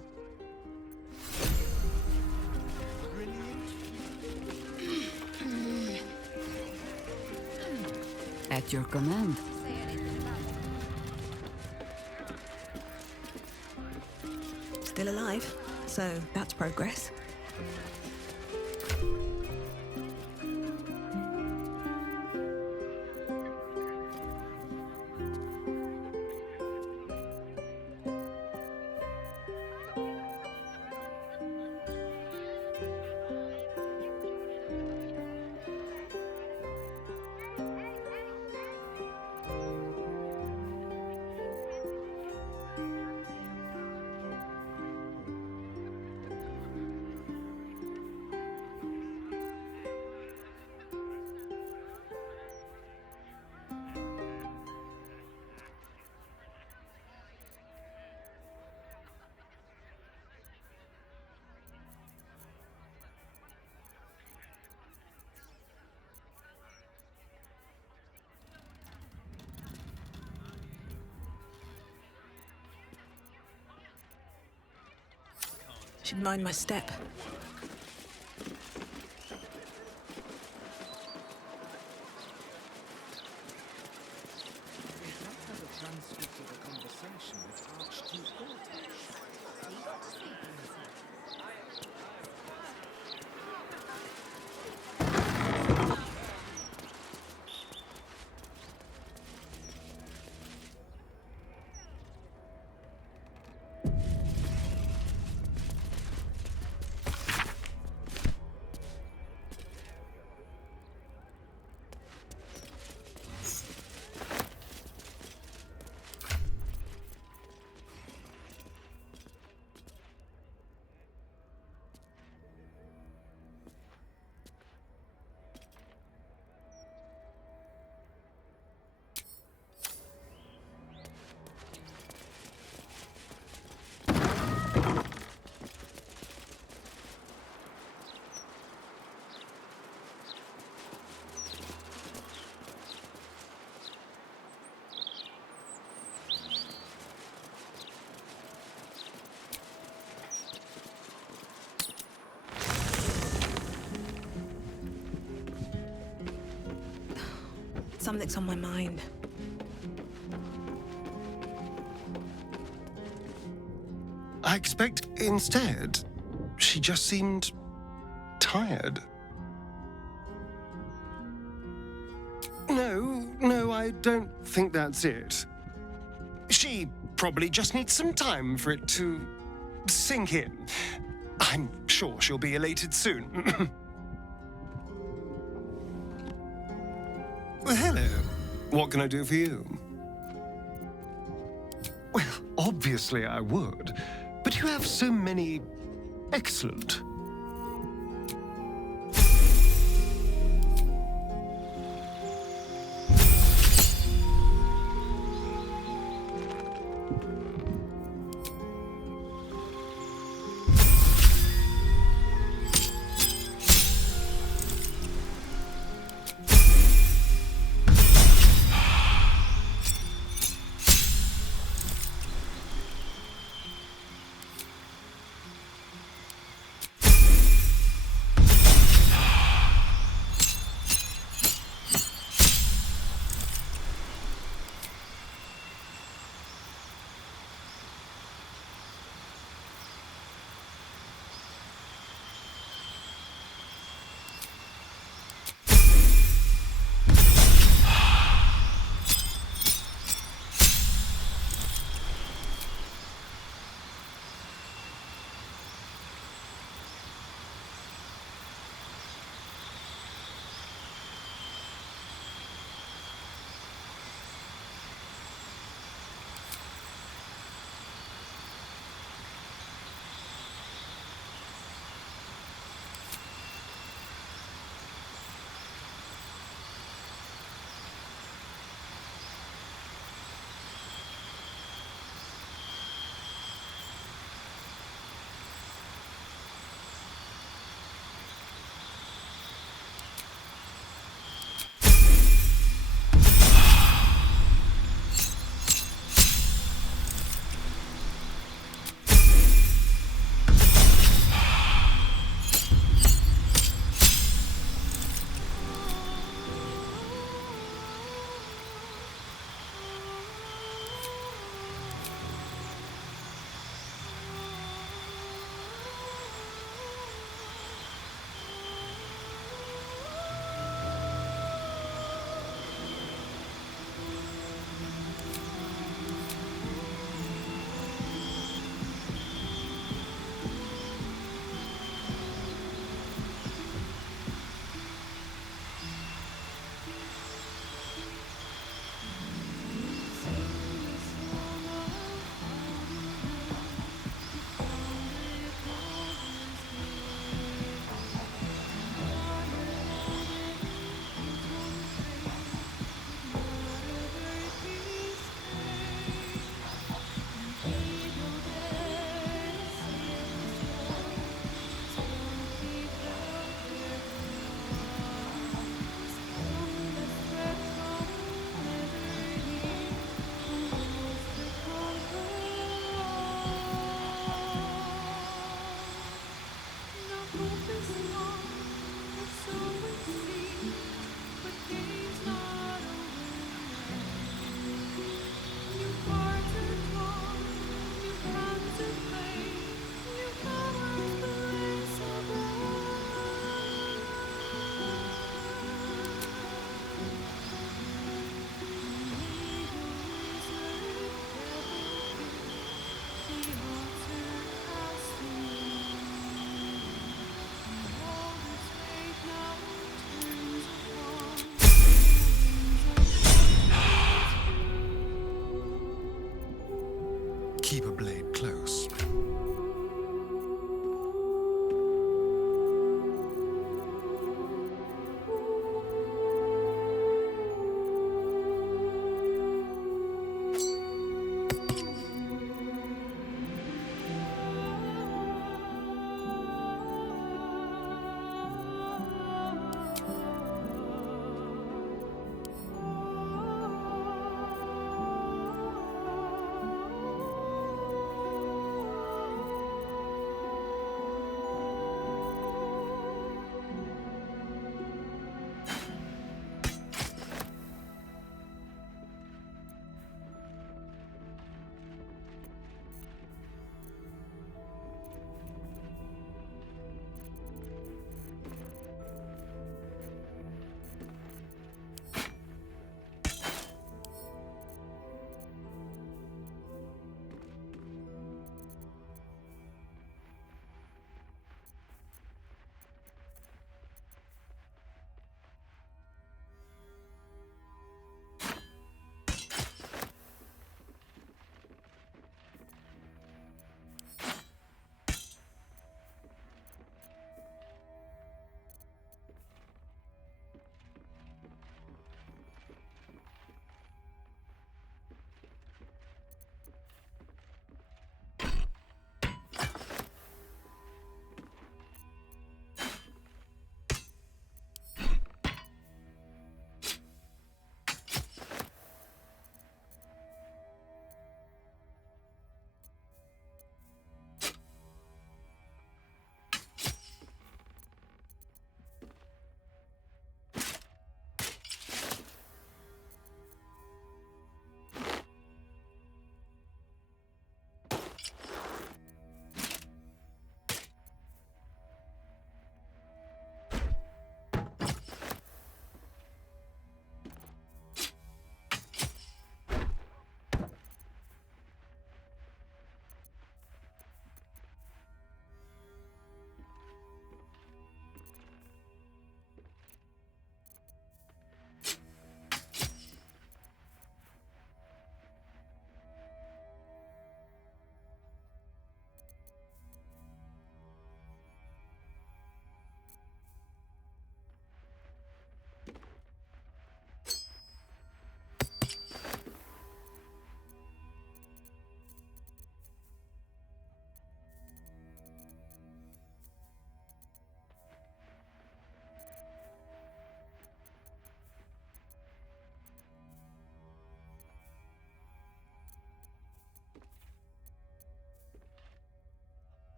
At your command. Still alive, so that's progress. Should mind my step. Something's on my mind. I expect instead, she just seemed tired. No, I don't think that's it. She probably just needs some time for it to sink in. I'm sure she'll be elated soon. Well, hello. What can I do for you? Well, obviously I would, but you have so many... Excellent.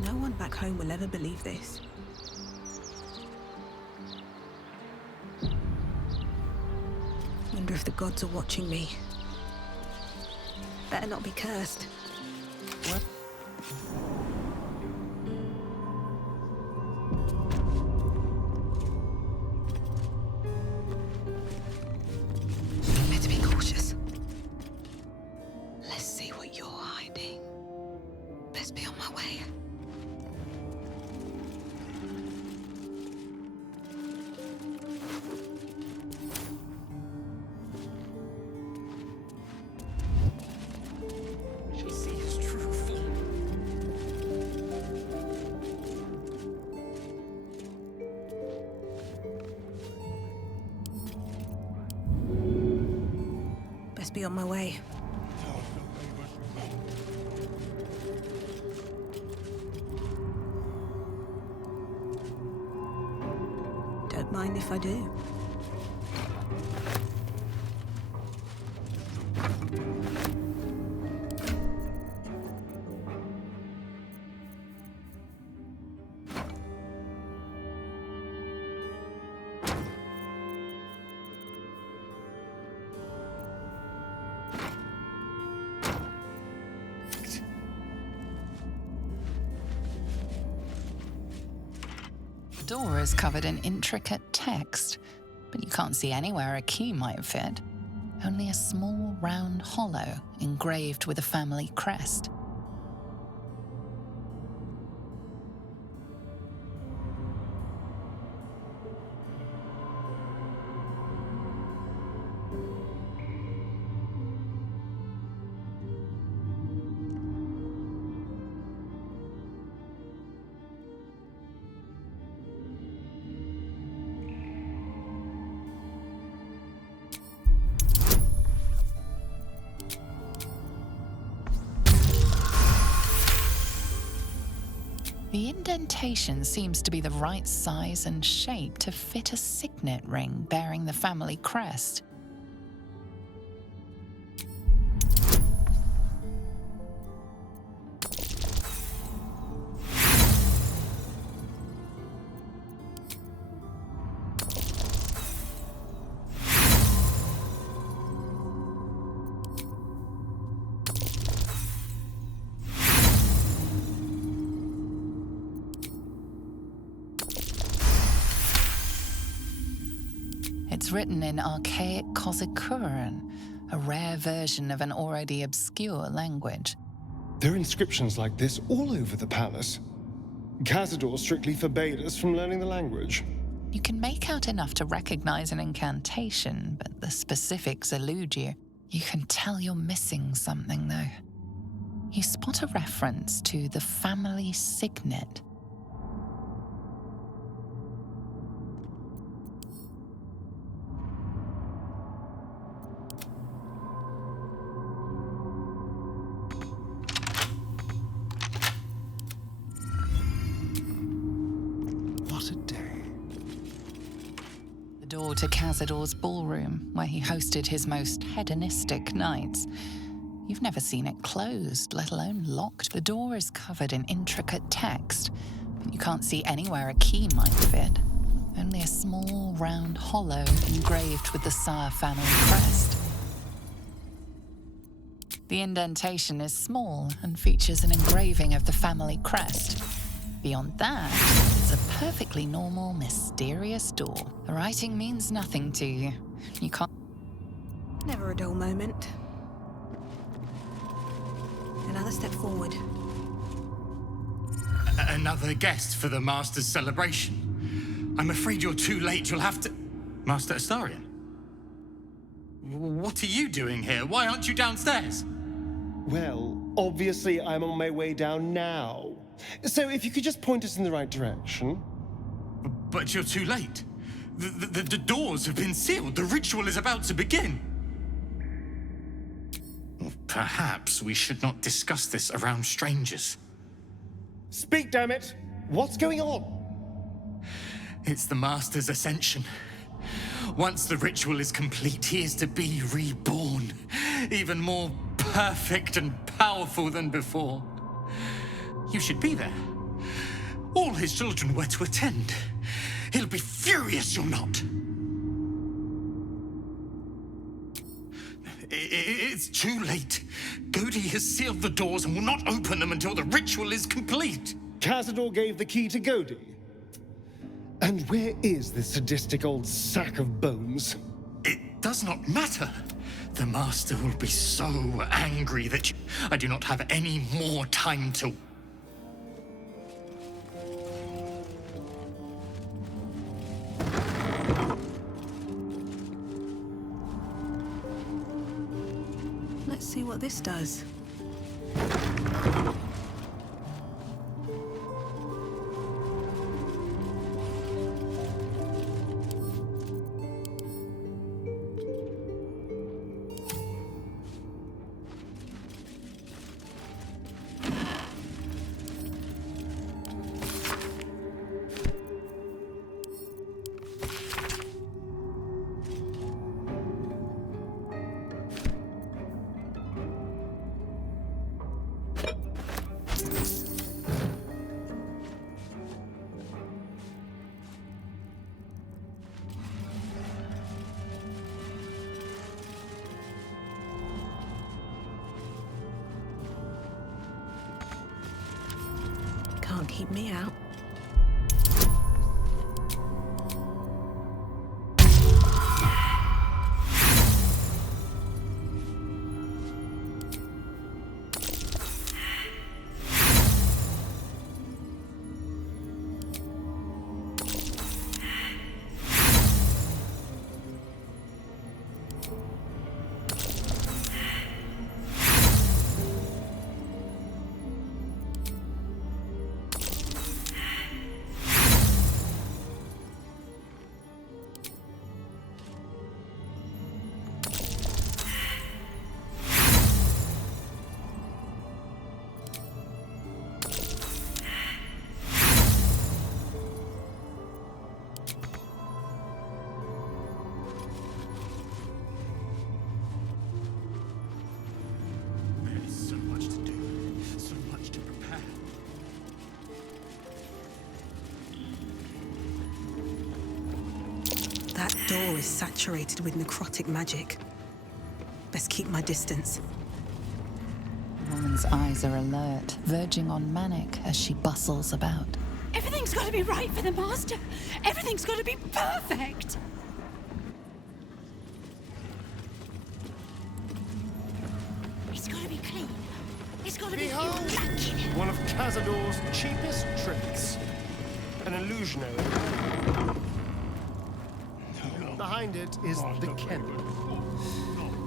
No one back home will ever believe this. Wonder if the gods are watching me. Better not be cursed. What? Better be cautious. Let's see what you're hiding. Best be on my way. She sees true form. Best be on my way. Don't mind if I do. The door is covered in intricate text, but you can't see anywhere a key might fit. Only a small round hollow engraved with a family crest. The indentation seems to be the right size and shape to fit a signet ring bearing the family crest. It's written in archaic Kozikuran, a rare version of an already obscure language. There are inscriptions like this all over the palace. Cazador strictly forbade us from learning the language. You can make out enough to recognize an incantation, but the specifics elude you. You can tell you're missing something, though. You spot a reference to the family signet. What a day. The door to Cazador's ballroom, where he hosted his most hedonistic nights. You've never seen it closed, let alone locked. The door is covered in intricate text, but you can't see anywhere a key might fit. Only a small, round hollow engraved with the Sire family crest. The indentation is small and features an engraving of the family crest. Beyond that, it's a perfectly normal, mysterious door. The writing means nothing to you. You can't... Never a dull moment. Another step forward. another guest for the Master's celebration. I'm afraid you're too late. You'll have to... Master Astarion? What are you doing here? Why aren't you downstairs? Well, obviously I'm on my way down now. So if you could just point us in the right direction. But you're too late. The doors have been sealed. The ritual is about to begin. Perhaps we should not discuss this around strangers. Speak, damn it! What's going on? It's the Master's ascension. Once the ritual is complete, he is to be reborn, even more perfect and powerful than before. You should be there. All his children were to attend. He'll be furious you're not. It's too late. Godi has sealed the doors and will not open them until the ritual is complete. Cazador gave the key to Godi. And where is this sadistic old sack of bones? It does not matter. The Master will be so angry that I do not have any more time to... Let's see what this does. Can't keep me out. That door is saturated with necrotic magic. Best keep my distance. The woman's eyes are alert, verging on manic as she bustles about. Everything's got to be right for the Master. Everything's got to be perfect. It's got to be clean. It's got to be immaculate. One of Cazador's cheapest tricks. An illusionary. Behind it is the kennel.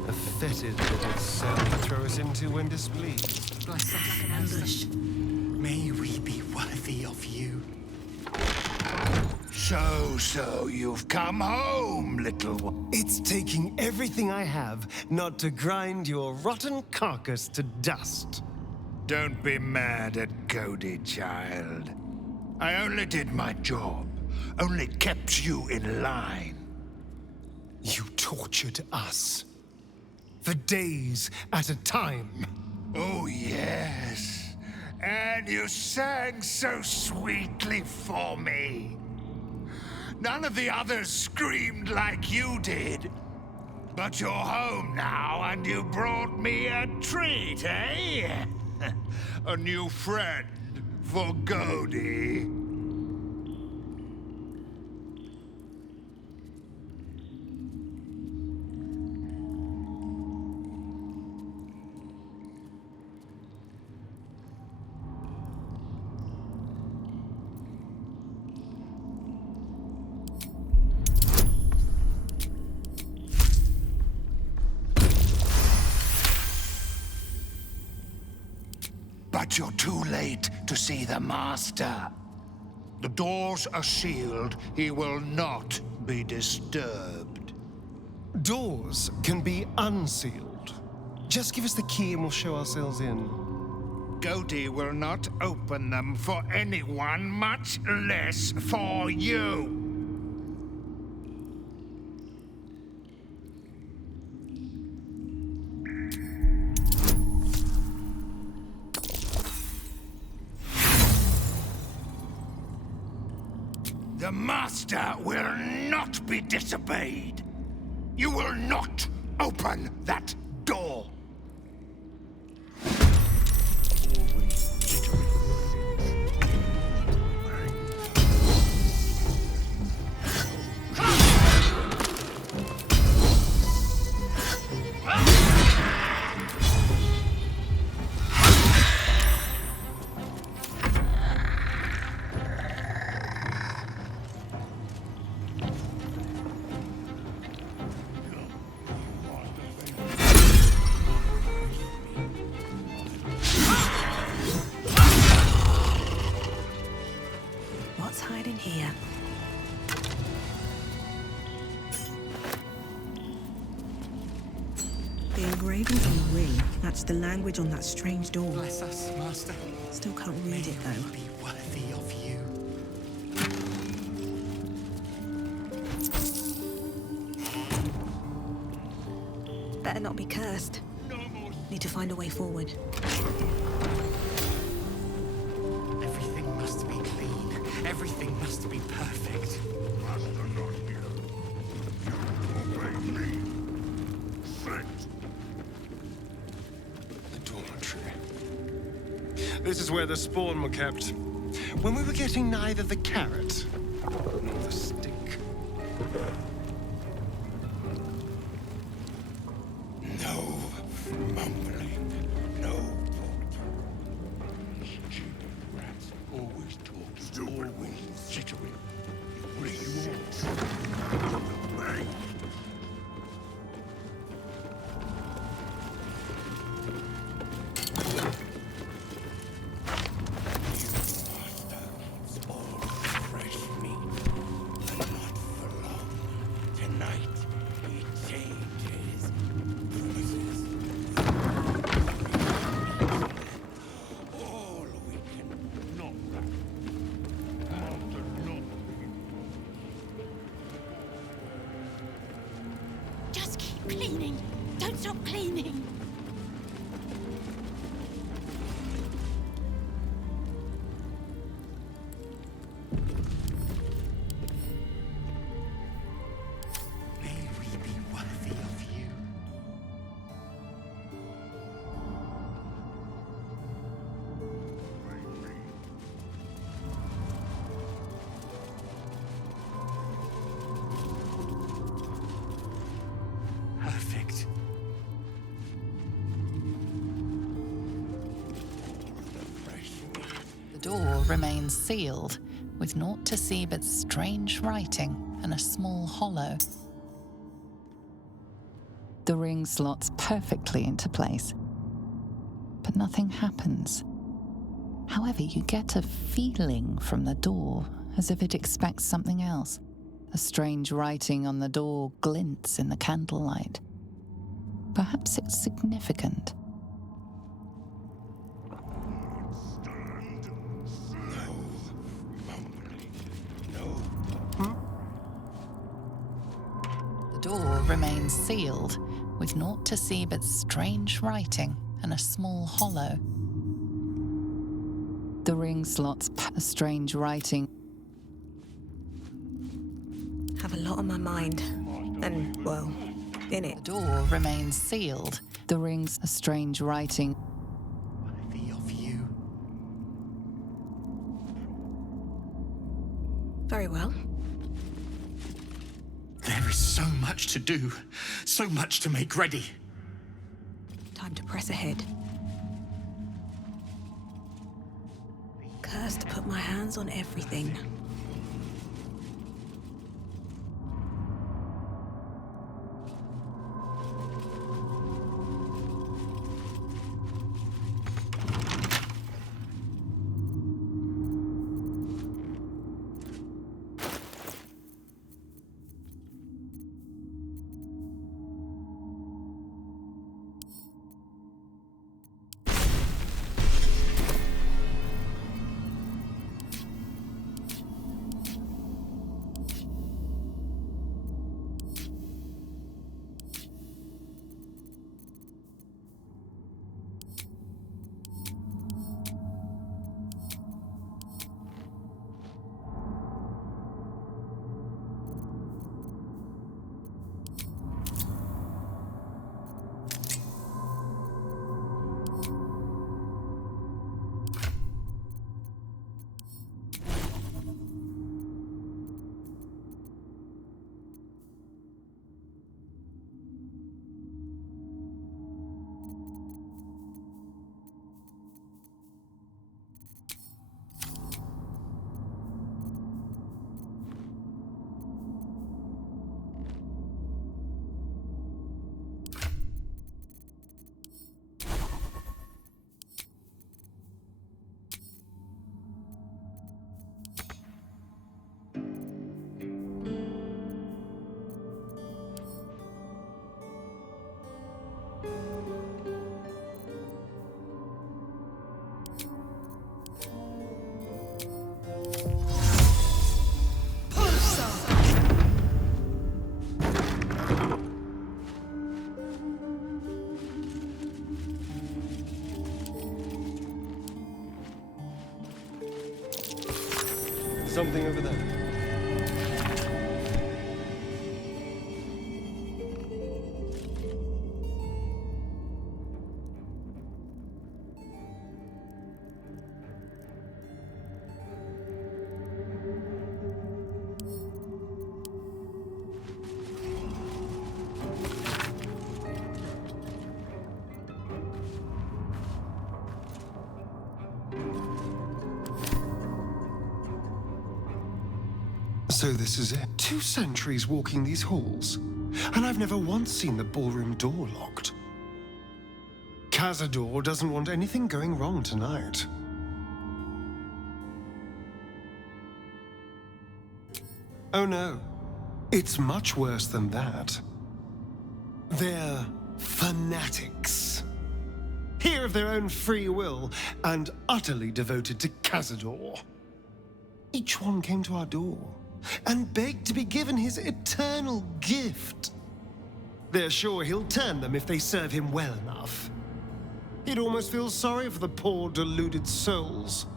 A fetid little cell to throw us into when displeased. Bless us, ambush. May we be worthy of you. So you've come home, little one. It's taking everything I have not to grind your rotten carcass to dust. Don't be mad at Godi, child. I only did my job. Only kept you in line. You tortured us. For days at a time. Oh, yes. And you sang so sweetly for me. None of the others screamed like you did. But you're home now, and you brought me a treat, eh? A new friend for Godi. But you're too late to see the Master. The doors are sealed. He will not be disturbed. Doors can be unsealed. Just give us the key and we'll show ourselves in. Goaty will not open them for anyone, much less for you. The Master will not be disobeyed. You will not open that door. What's hiding here? The engravings on the ring match the language on that strange door. Bless us, Master. Still can't read it, though. Be worthy of you. Better not be cursed. Need to find a way forward. Everything must be clean. Everything must be perfect. Master not here. You obey me. Thanks. The dormitory. This is where the spawn were kept. When we were getting neither the carrot nor the stick. No mumbling, no talking. Stupid rats always talking, always chittering. What are you all? Bang. Fresh meat, but not for long. Tonight, he changes promises. All we can not Master not. Just keep cleaning. Don't stop cleaning. May we be worthy of you. Perfect. The door remains sealed, with naught to see but strange writing and a small hollow. The ring slots perfectly into place, but nothing happens. However, you get a feeling from the door, as if it expects something else. A strange writing on the door glints in the candlelight. Perhaps it's significant. The door remains sealed, with naught to see but strange writing and a small hollow. The ring slots a strange writing. Have a lot on my mind. And, well, in it. The door remains sealed. The ring's a strange writing. Worthy of you. Very well. There is so much to do, so much to make ready. Time to press ahead. Cursed to put my hands on everything. something over there. So this is it. 2 centuries walking these halls, and I've never once seen the ballroom door locked. Cazador doesn't want anything going wrong tonight. Oh no, it's much worse than that. They're fanatics. Here of their own free will, and utterly devoted to Cazador. Each one came to our door and begged to be given his eternal gift. They're sure he'll turn them if they serve him well enough. He'd almost feel sorry for the poor, deluded souls.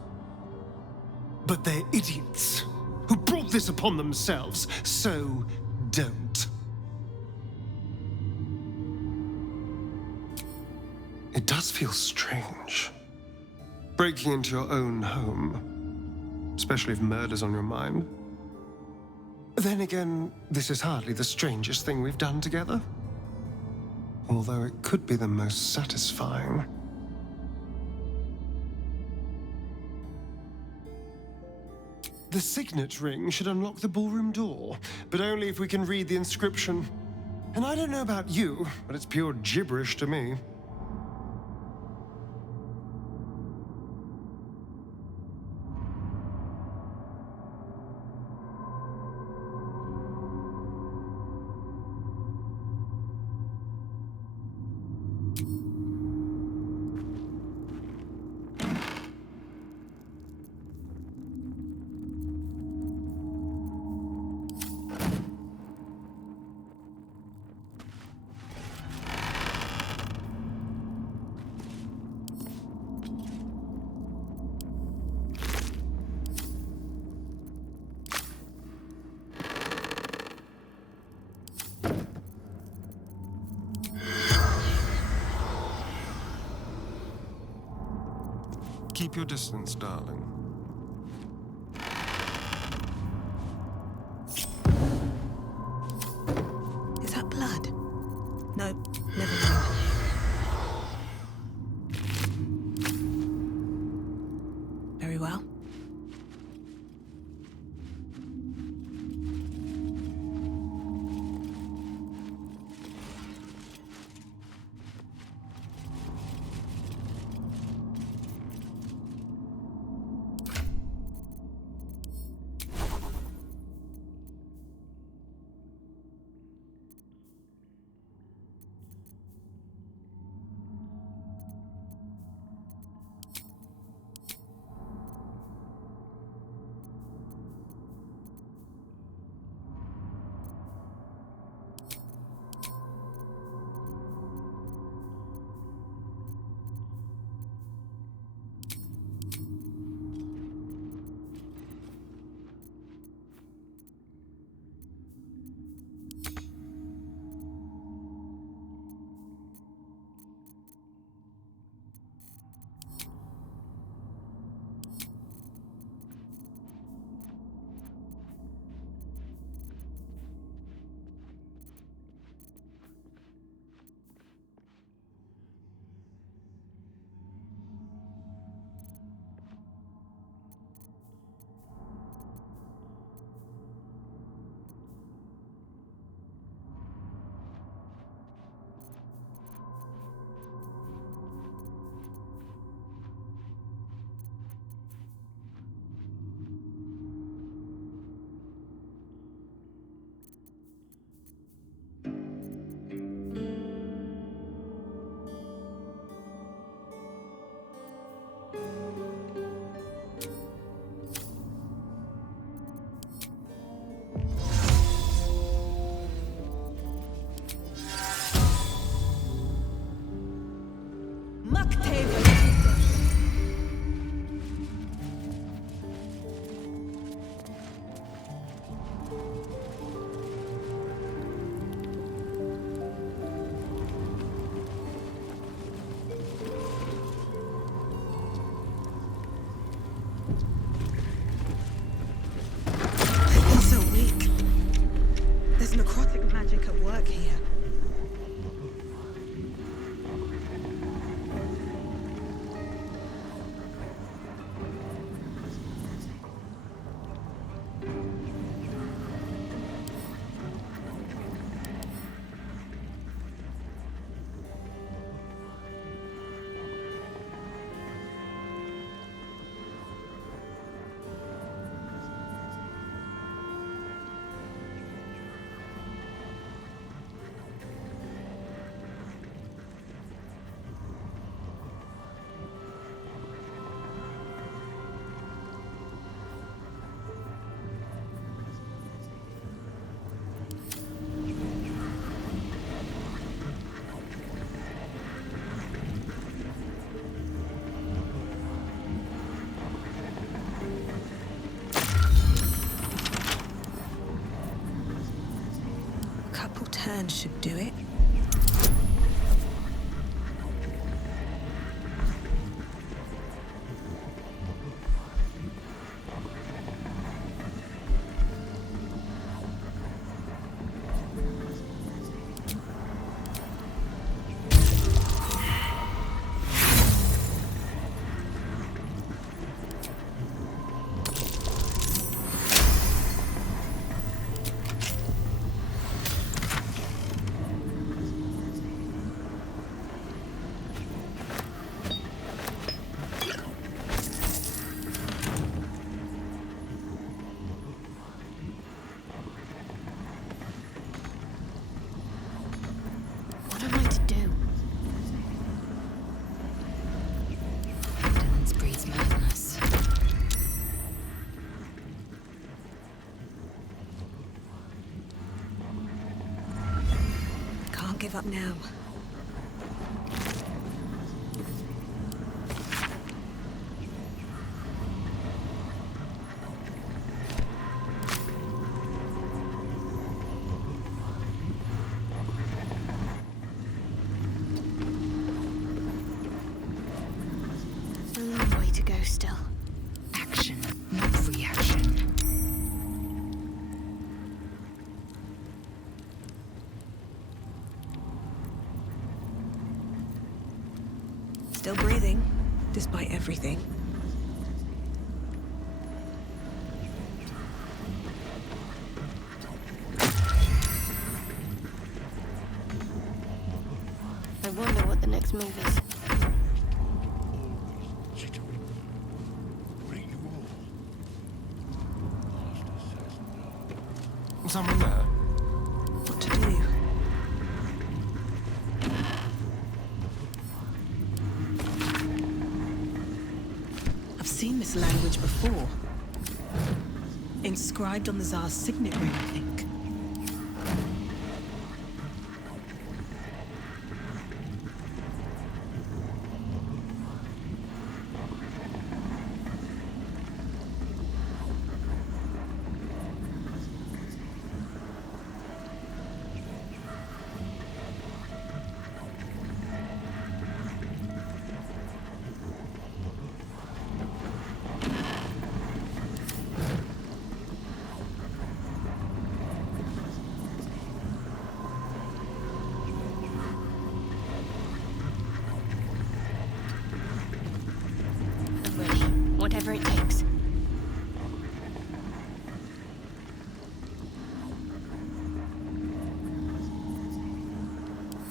But they're idiots who brought this upon themselves, so don't. It does feel strange. Breaking into your own home, especially if murder's on your mind. Then again, this is hardly the strangest thing we've done together. Although it could be the most satisfying. The signet ring should unlock the ballroom door, but only if we can read the inscription. And I don't know about you, but it's pure gibberish to me. Keep your distance, darling. Is that blood? No, never mind. Very well. here. Couple turns should do it. What am I to do? Ignorance breeds madness. Can't give up now. A long way to go still. Action, not reaction. Still breathing, despite everything. I wonder what the next move is. Someone there? What to do? I've seen this language before. Inscribed on the Tsar's signet ring, I think. I'm ready. Whatever it takes.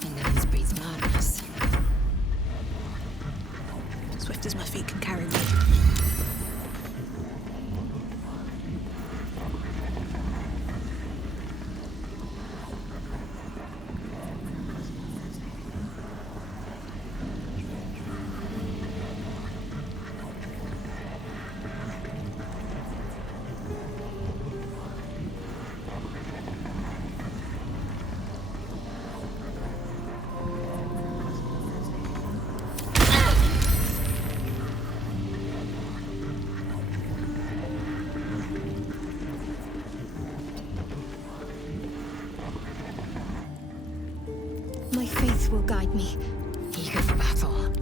Ignorance breeds madness. Swift as my feet can carry me. My faith will guide me. Eager for battle.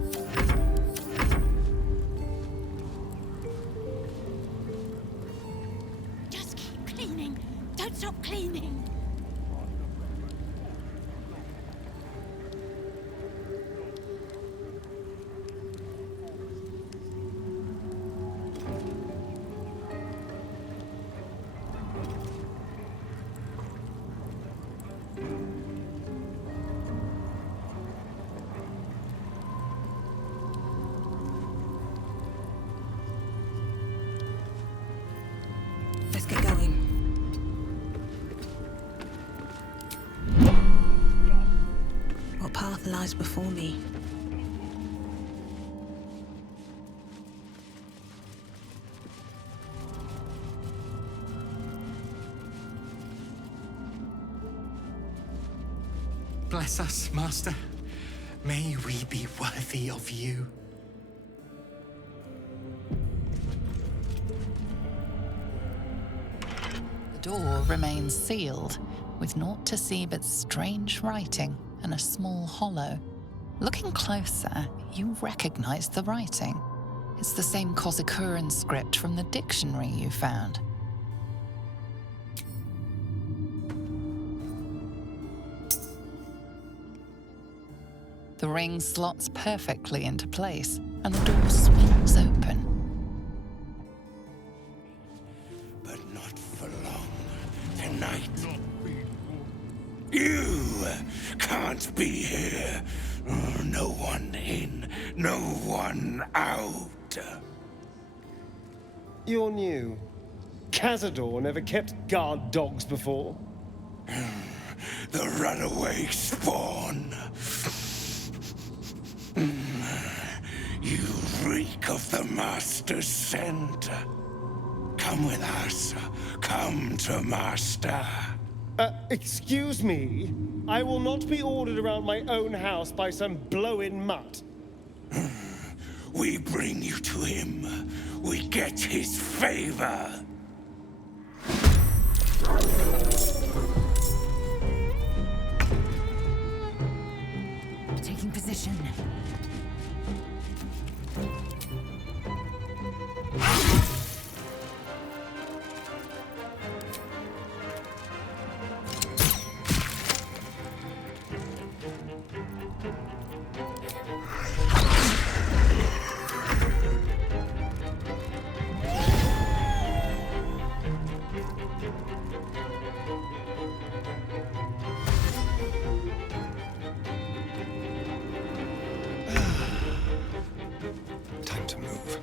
Just keep cleaning. Don't stop cleaning. lies before me. Bless us, Master. May we be worthy of you. The door remains sealed, with naught to see but strange writing and a small hollow. Looking closer, you recognize the writing. It's the same Kozakuran script from the dictionary you found. The ring slots perfectly into place, and the door swings open. But not for long. Tonight. You can't be here. No one in, no one out. You're new. Cazador never kept guard dogs before. The runaway spawn. You reek of the Master's scent. Come with us. Come to Master. Excuse me? I will not be ordered around my own house by some blow-in mutt. We bring you to him. We get his favor. Taking position. Time to move.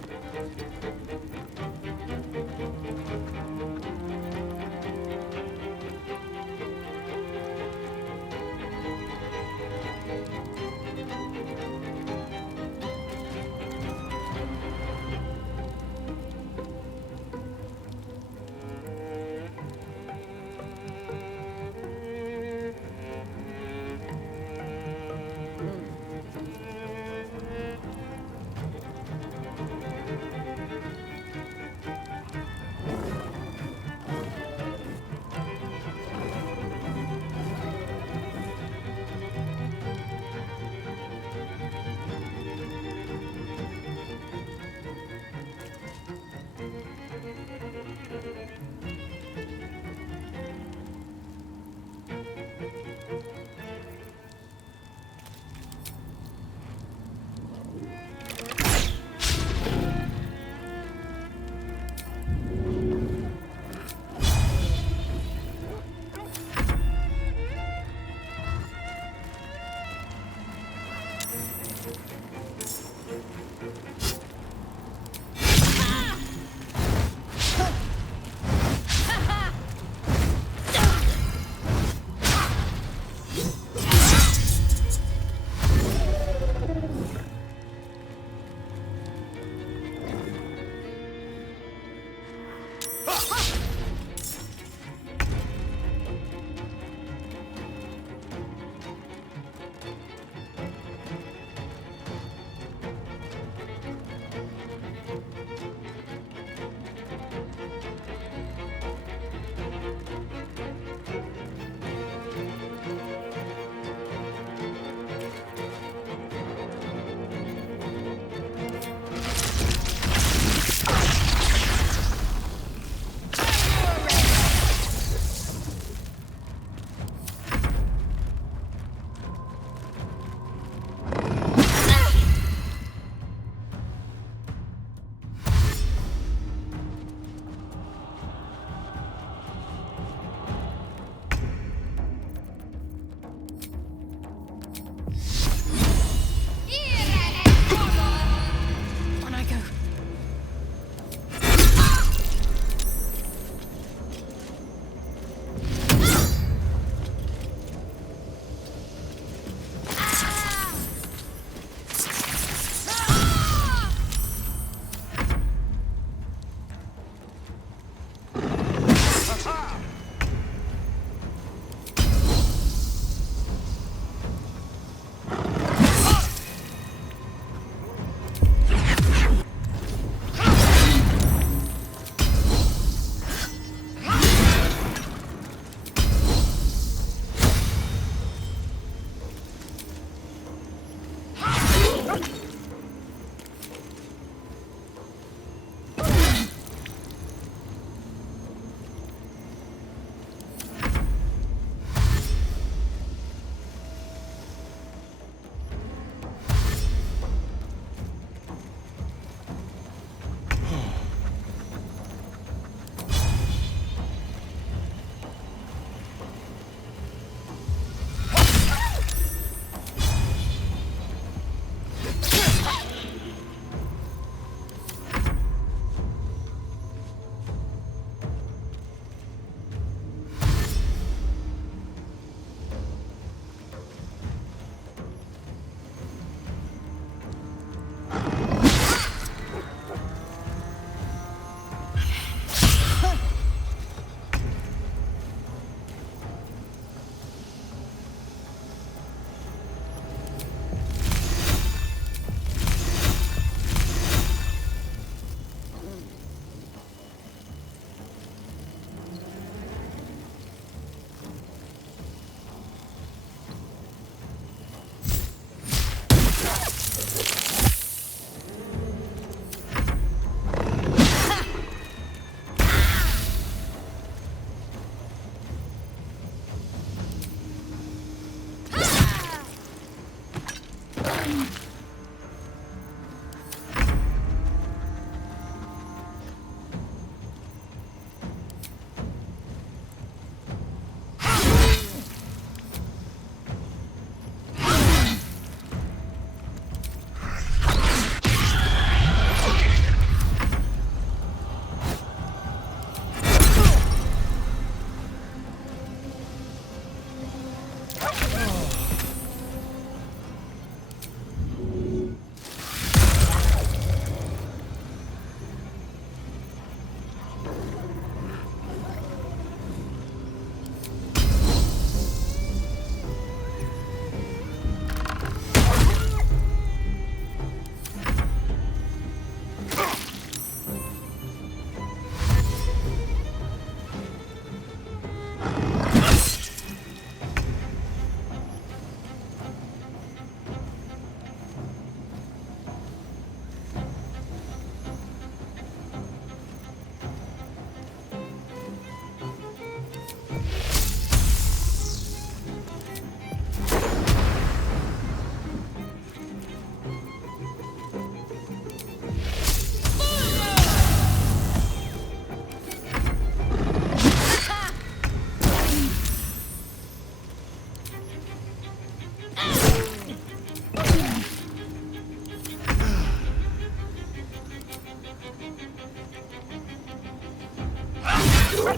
My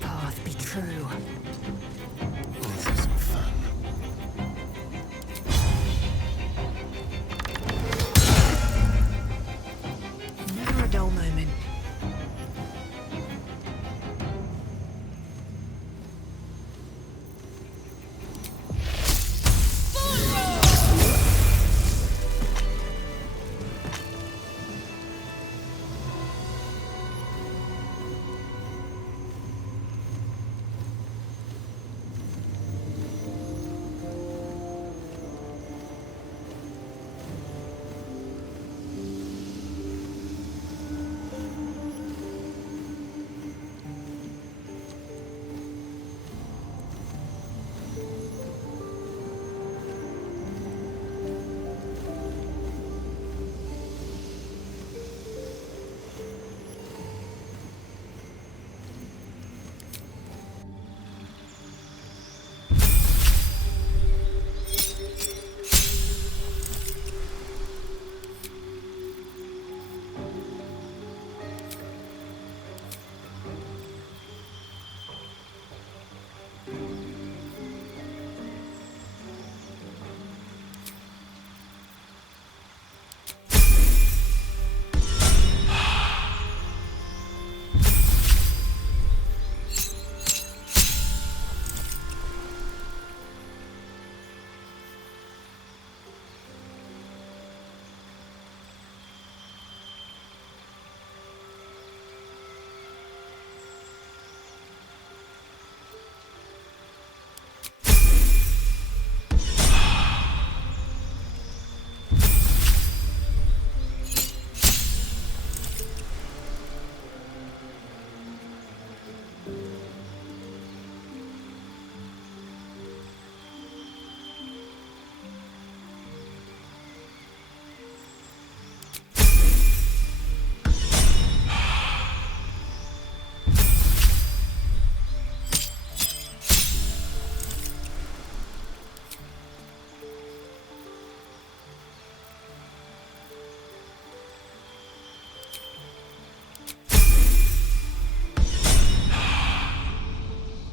path be true. This isn't fun. Never a dull moment.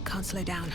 Can't slow down.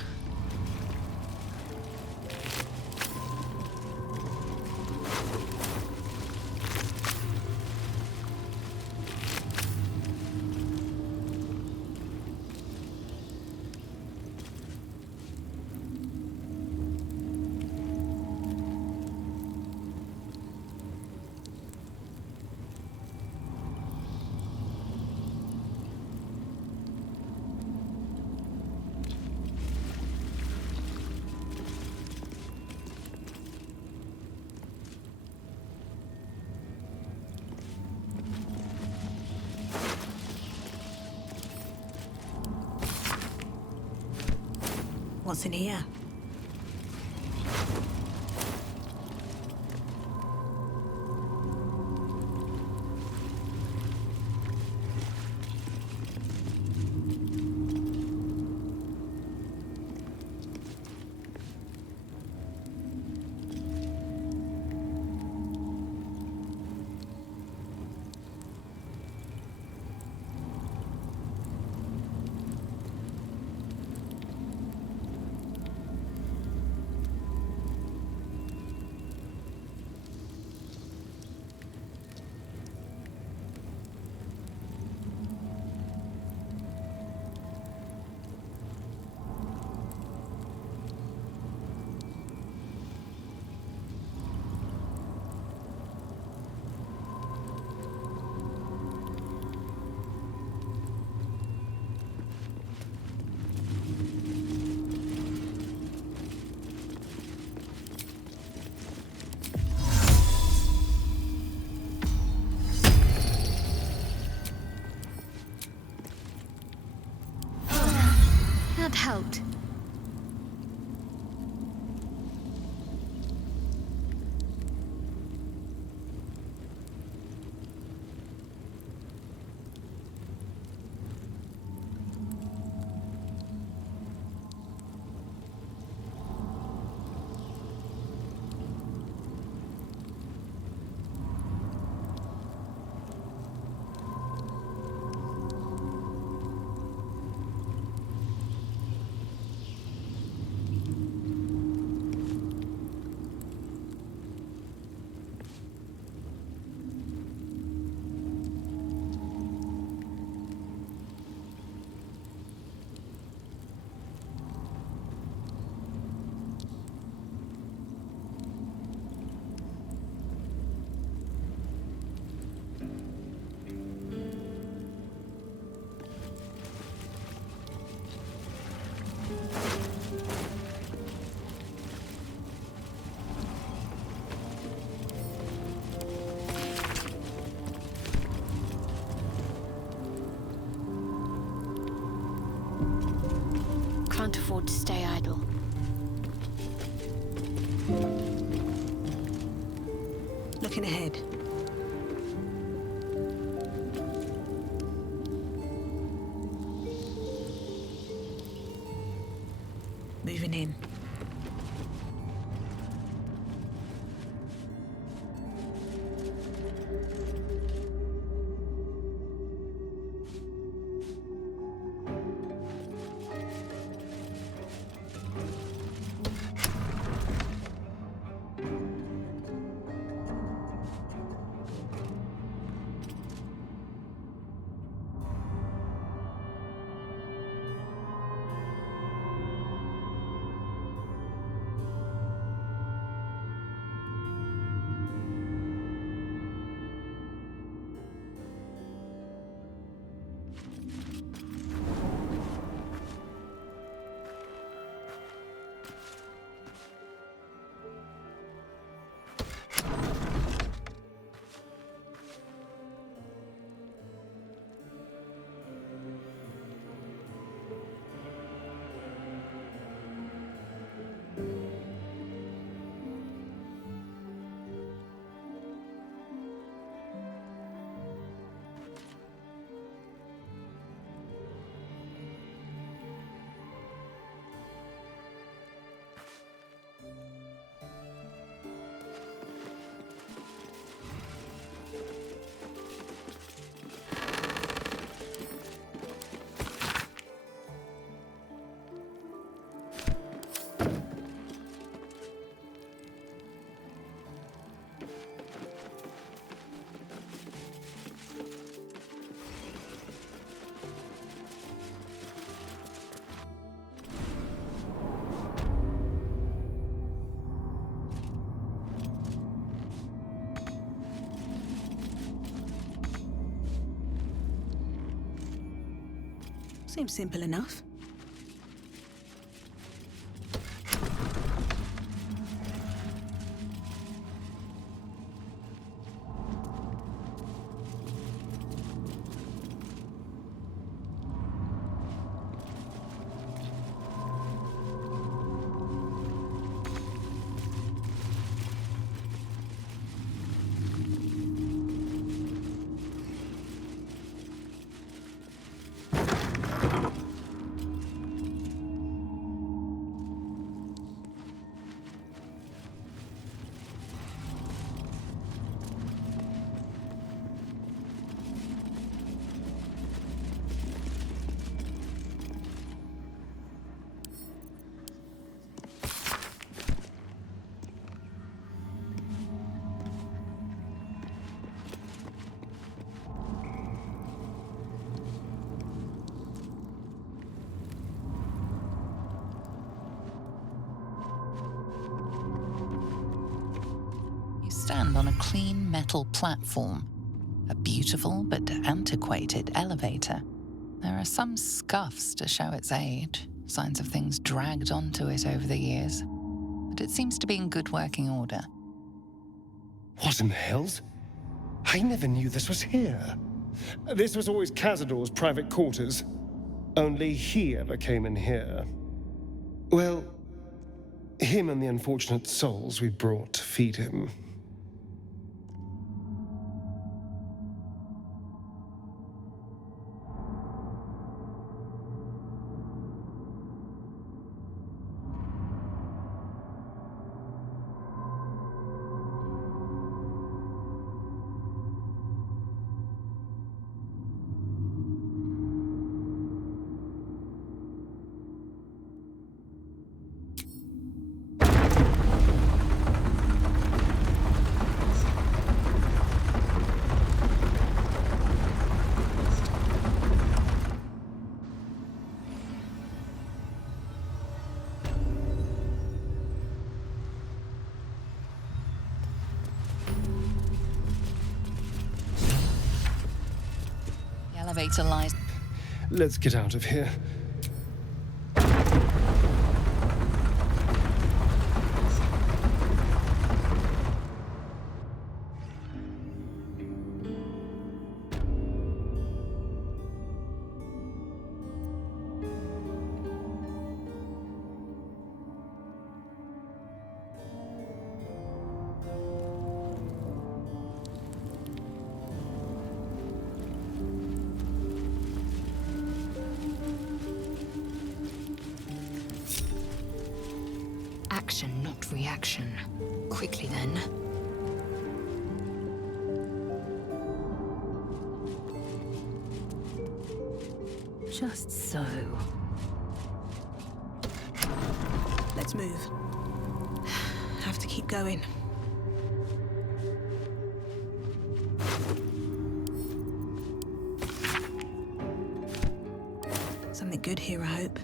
What's in here? That helped. told to stay idle. Looking ahead. Moving in. Seems simple enough. You stand on a clean metal platform, a beautiful but antiquated elevator. There are some scuffs to show its age, signs of things dragged onto it over the years, but it seems to be in good working order. What in the hells? I never knew this was here. This was always Cazador's private quarters. Only he ever came in here. Well, him and the unfortunate souls we brought to feed him. Elevator lies. Let's get out of here. Swift reaction. Quickly then. Just so. Let's move. Have to keep going. Something good here, I hope.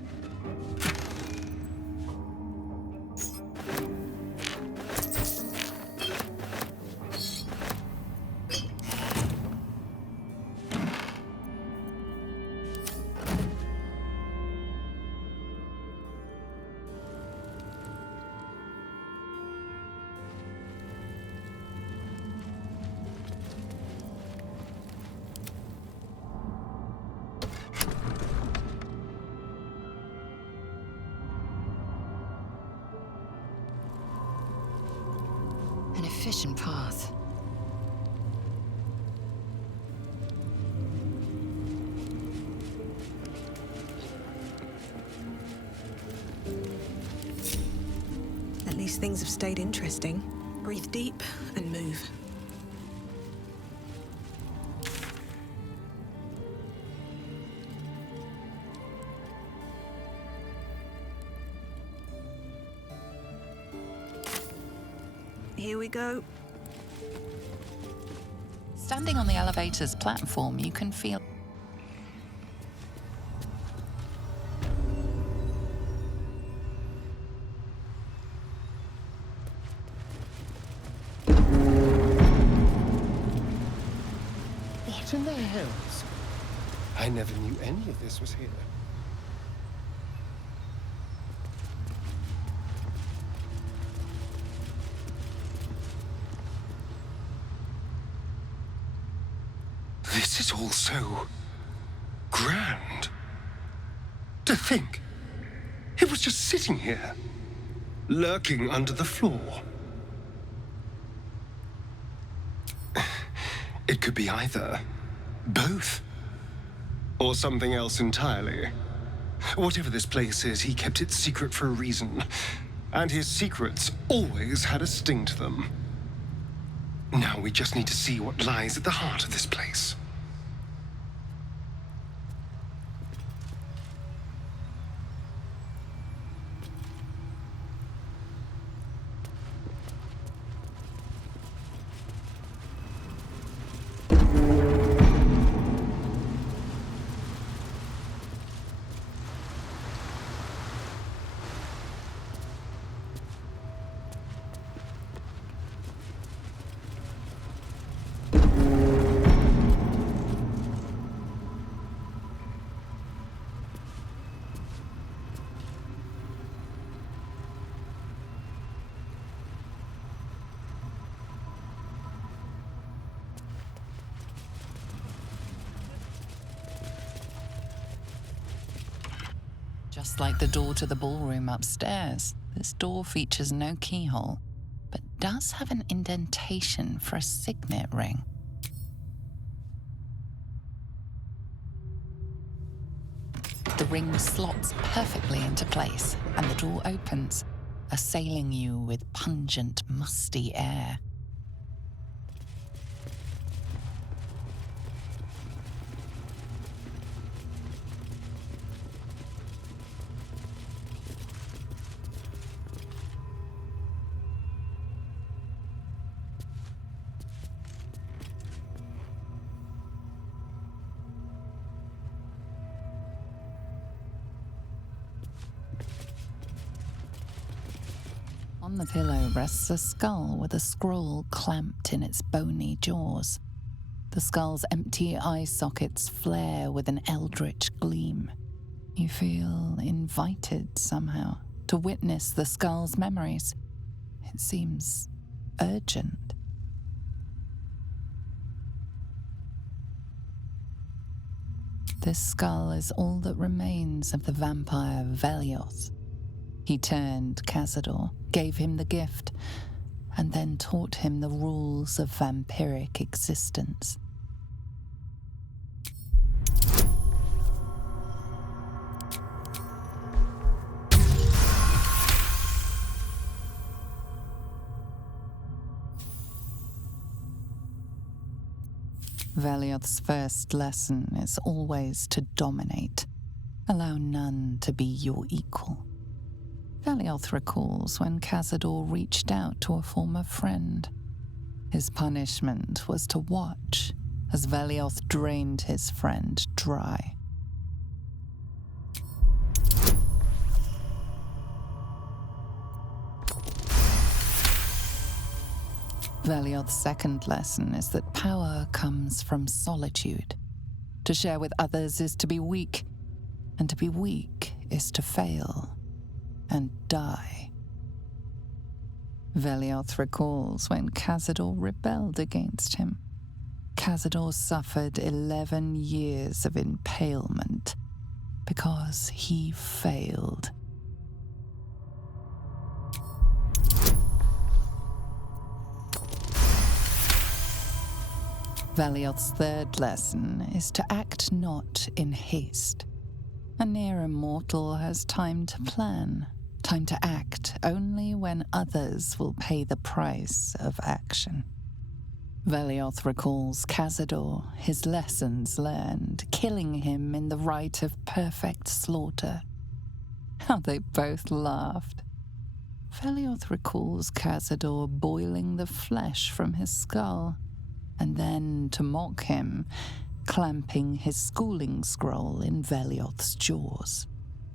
An efficient path. At least things have stayed interesting. Breathe deep and move. Here we go. Standing on the elevator's platform, you can feel What in the hells? I never knew any of this was here. This is all so grand. To think, it was just sitting here, lurking under the floor. It could be either both, or something else entirely. Whatever this place is, he kept it secret for a reason, and his secrets always had a sting to them. Now we just need to see what lies at the heart of this place. just like the door to the ballroom upstairs. This door features no keyhole, but does have an indentation for a signet ring. The ring slots perfectly into place, and the door opens, assailing you with pungent, musty air. On the pillow rests a skull with a scroll clamped in its bony jaws. The skull's empty eye sockets flare with an eldritch gleam. You feel invited somehow to witness the skull's memories. It seems urgent. This skull is all that remains of the vampire Velios. He turned Cazador, gave him the gift, and then taught him the rules of vampiric existence. Velioth's first lesson is always to dominate. Allow none to be your equal. Velioth recalls when Cazador reached out to a former friend. His punishment was to watch as Velioth drained his friend dry. Velioth's second lesson is that power comes from solitude. To share with others is to be weak, and to be weak is to fail and die. Velioth recalls when Cazador rebelled against him. Cazador suffered 11 years of impalement because he failed. Velioth's third lesson is to act not in haste. A near immortal has time to plan, time to act only when others will pay the price of action. Velioth recalls Cazador, his lessons learned, killing him in the rite of perfect slaughter. How they both laughed. Velioth recalls Cazador boiling the flesh from his skull, and then, to mock him, clamping his schooling scroll in Velioth's jaws.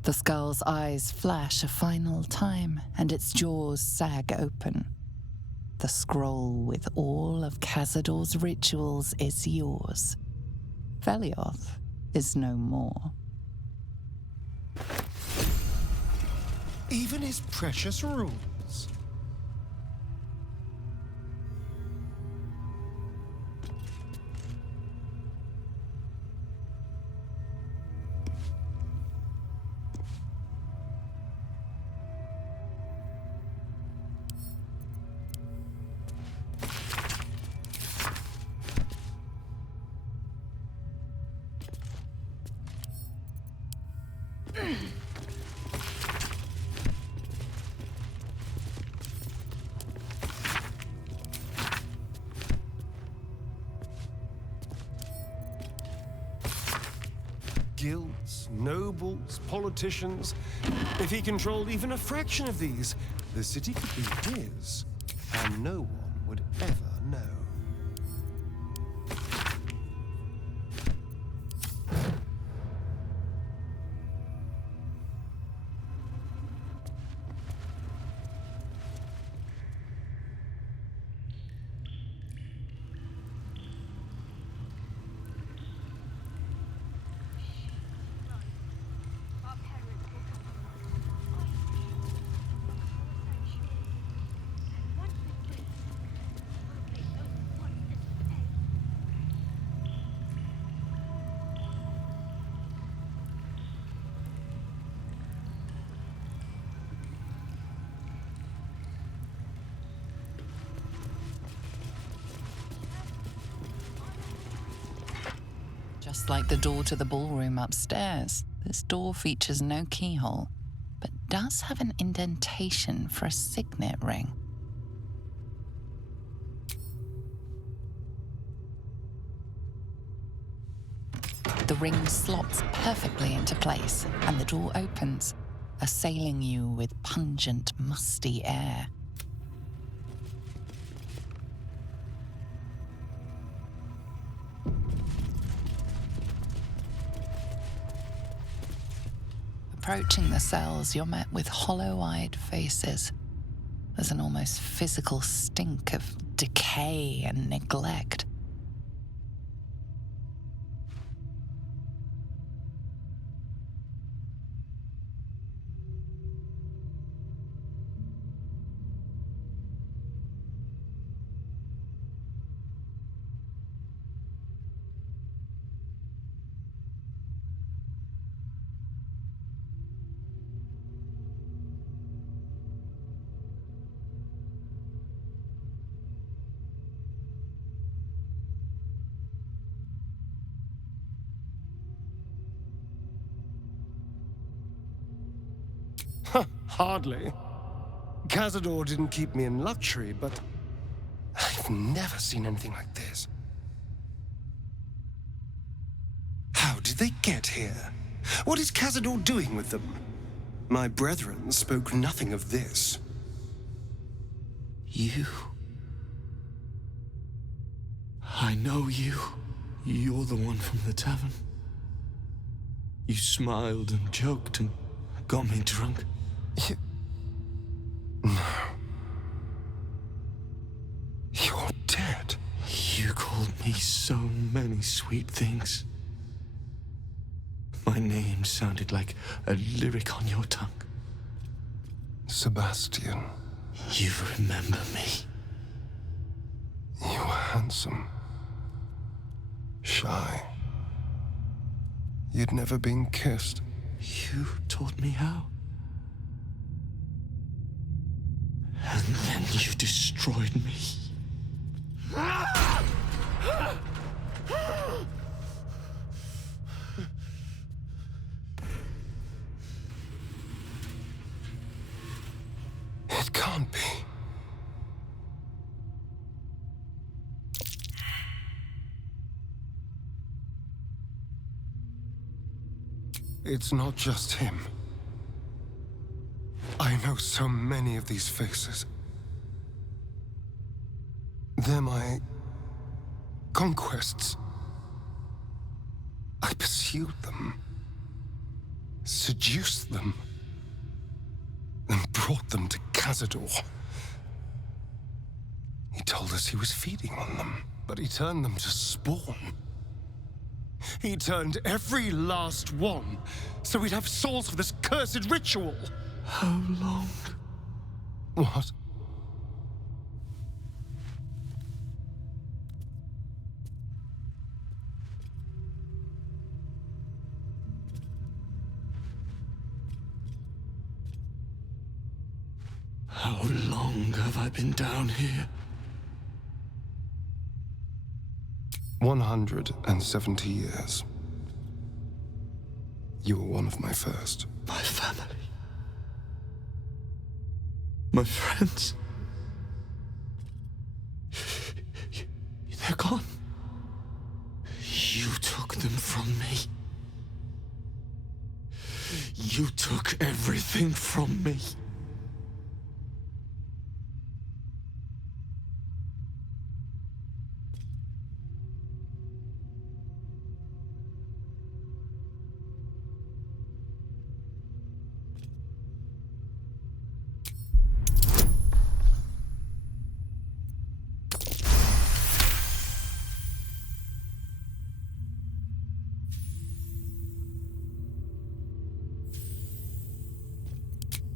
The skull's eyes flash a final time, and its jaws sag open. The scroll with all of Cazador's rituals is yours. Velioth is no more. Even his precious rules. Guilds, nobles, politicians. If he controlled even a fraction of these, the city could be his, and no one would ever know. Just like the door to the ballroom upstairs, this door features no keyhole, but does have an indentation for a signet ring. The ring slots perfectly into place, and the door opens, assailing you with pungent, musty air. Approaching the cells, you're met with hollow-eyed faces. There's an almost physical stink of decay and neglect. Hardly. Cazador didn't keep me in luxury, but I've never seen anything like this. did they get here? What is Cazador doing with them? My brethren spoke nothing of this. You. I know you. You're the one from the tavern. You smiled and joked and got me drunk. No. You're dead. You called me so many sweet things. My name sounded like a lyric on your tongue. Sebastian. You remember me. You were handsome. Shy. You'd never been kissed. You taught me how. And then you destroyed me. It can't be. It's not just him. I know so many of these faces. They're my conquests. I pursued them, seduced them, and brought them to Cazador. He told us he was feeding on them, but he turned them to spawn. He turned every last one, so we'd have souls for this cursed ritual. How long? What? How long have I been down here? 170 years. You were one of my first. My family. My friends. They're gone. You took them from me. You took everything from me.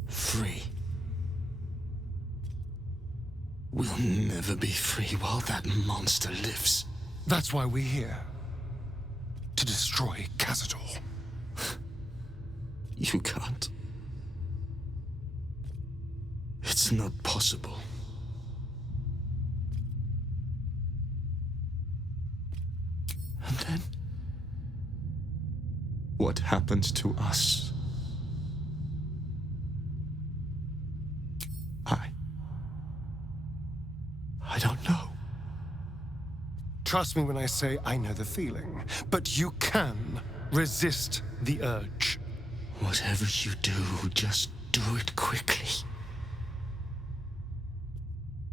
Free. We'll never be free while that monster lives. That's why we're here. To destroy Cazador. You can't. It's not possible. And then, what happens to us? I don't know. Trust me when I say I know the feeling, but you can resist the urge. Whatever you do, just do it quickly.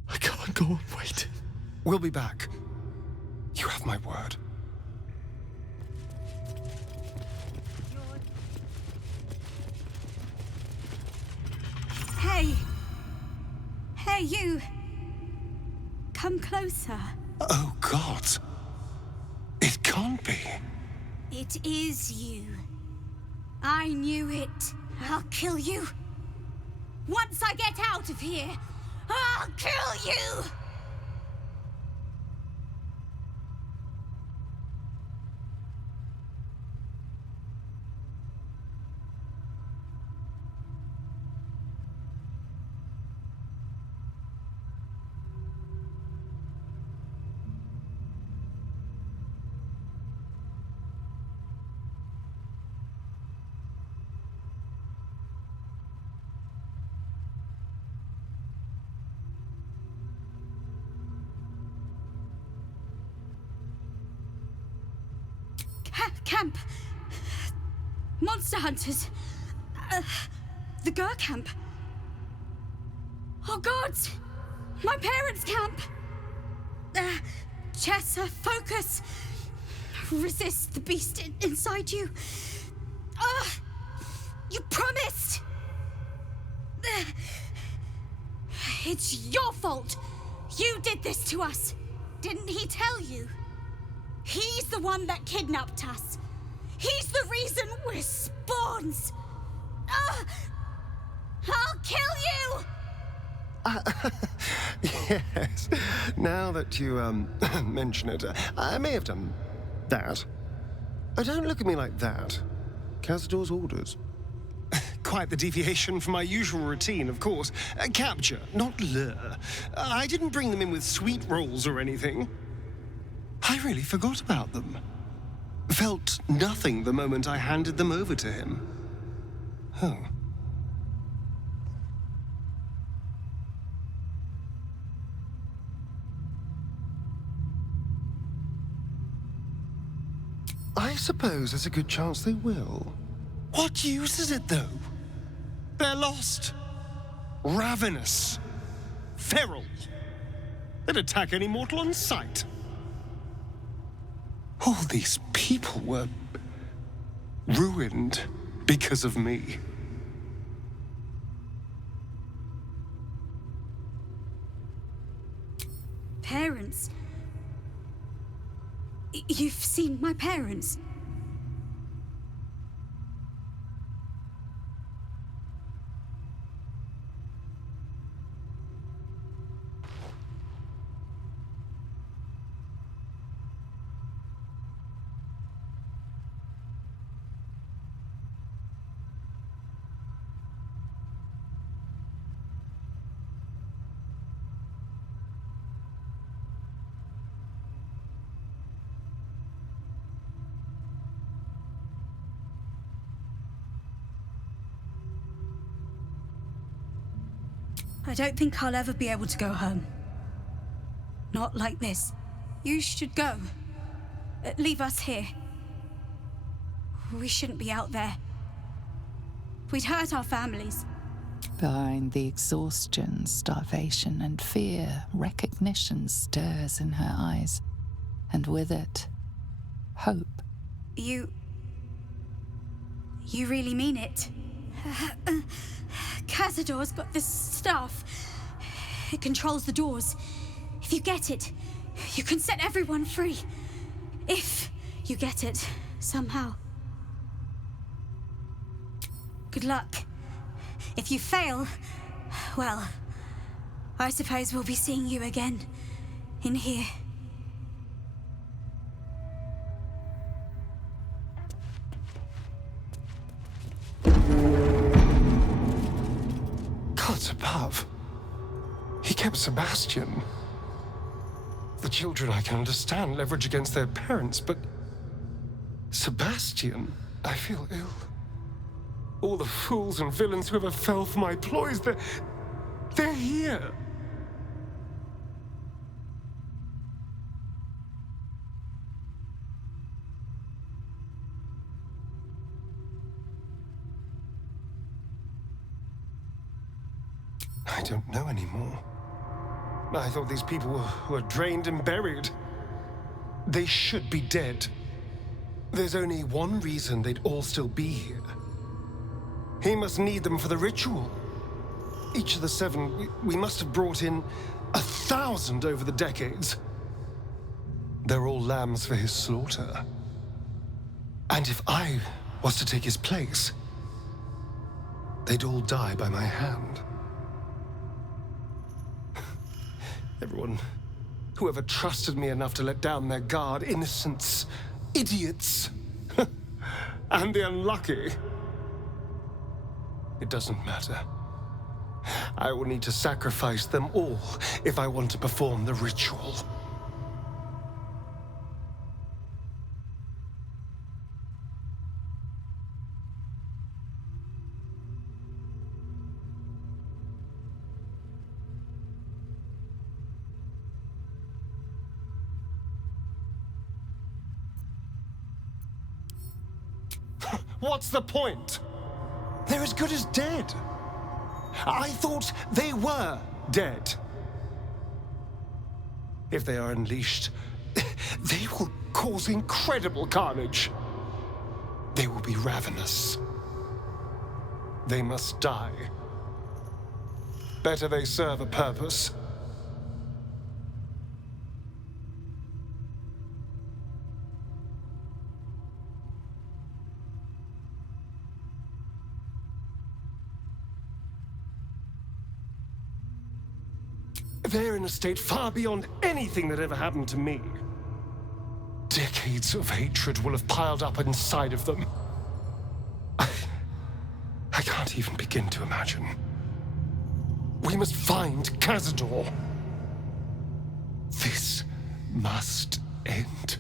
I can't go on waiting. We'll be back. You have my word. Hey! Hey, you! Come closer. Oh, God. It can't be. It is you. I knew it. I'll kill you. Once I get out of here, I'll kill you! camp. Monster hunters. The Gur camp. Oh gods! My parents' camp! Chessa, focus! Resist the beast inside you. You promised! It's your fault! You did this to us! Didn't he tell you? He's the one that kidnapped us! He's the reason we're spawns! I'll kill you! Yes. Now that you, mention it, I may have done that. Oh, don't look at me like that. Cazador's orders. Quite the deviation from my usual routine, of course. Capture, not lure. I didn't bring them in with sweet rolls or anything. I really forgot about them. Felt nothing the moment I handed them over to him. Oh. I suppose there's a good chance they will. What use is it, though? They're lost. Ravenous. Feral. They'd attack any mortal on sight. All these people were ruined because of me. Parents? You've seen my parents? I don't think I'll ever be able to go home. Not like this. You should go. Leave us here. We shouldn't be out there. We'd hurt our families. Behind the exhaustion, starvation, and fear, recognition stirs in her eyes, and with it, hope. You really mean it? Cazador's got this stuff. It controls the doors. If you get it, you can set everyone free. If you get it, somehow. Good luck. If you fail, well, I suppose we'll be seeing you again. In here. Gods above. He kept Sebastian. The children I can understand leverage against their parents, but Sebastian, I feel ill. All the fools and villains who ever fell for my ploys, they're here. I don't know anymore. I thought these people were drained and buried. They should be dead. There's only one reason they'd all still be here. He must need them for the ritual. Each of the 7, we must have brought in 1,000 over the decades. They're all lambs for his slaughter. And if I was to take his place, they'd all die by my hand. Everyone, whoever trusted me enough to let down their guard, innocents, idiots, and the unlucky. It doesn't matter. I will need to sacrifice them all if I want to perform the ritual. What's the point? They're as good as dead. I thought they were dead. If they are unleashed, they will cause incredible carnage. They will be ravenous. They must die. Better they serve a purpose. They're in a state far beyond anything that ever happened to me. Decades of hatred will have piled up inside of them. I can't even begin to imagine. We must find Cazador. This must end.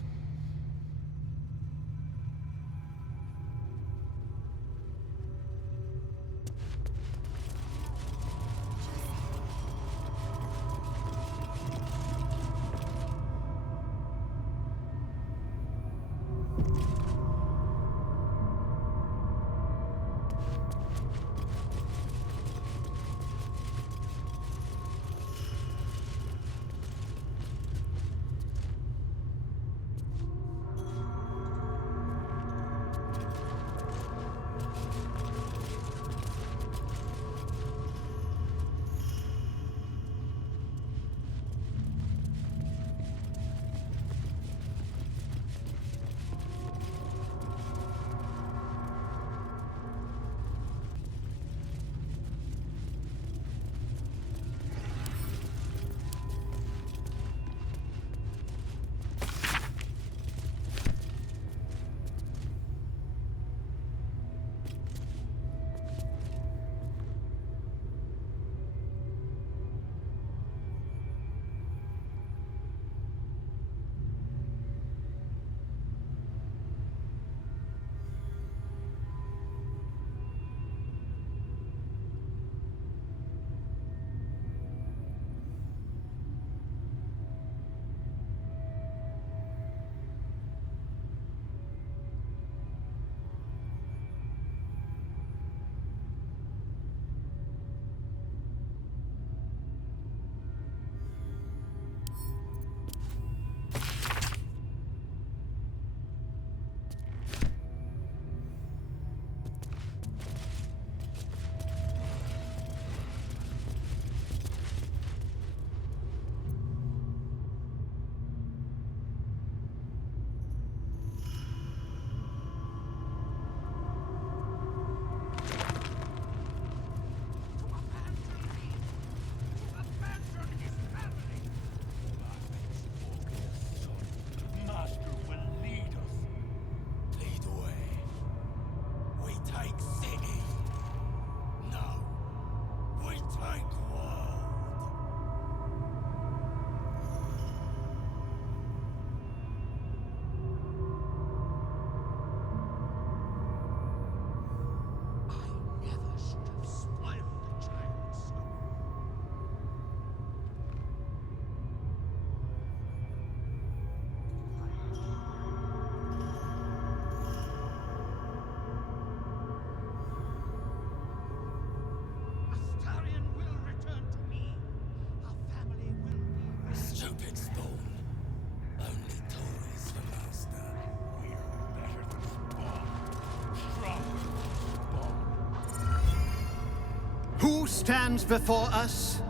Who stands before us?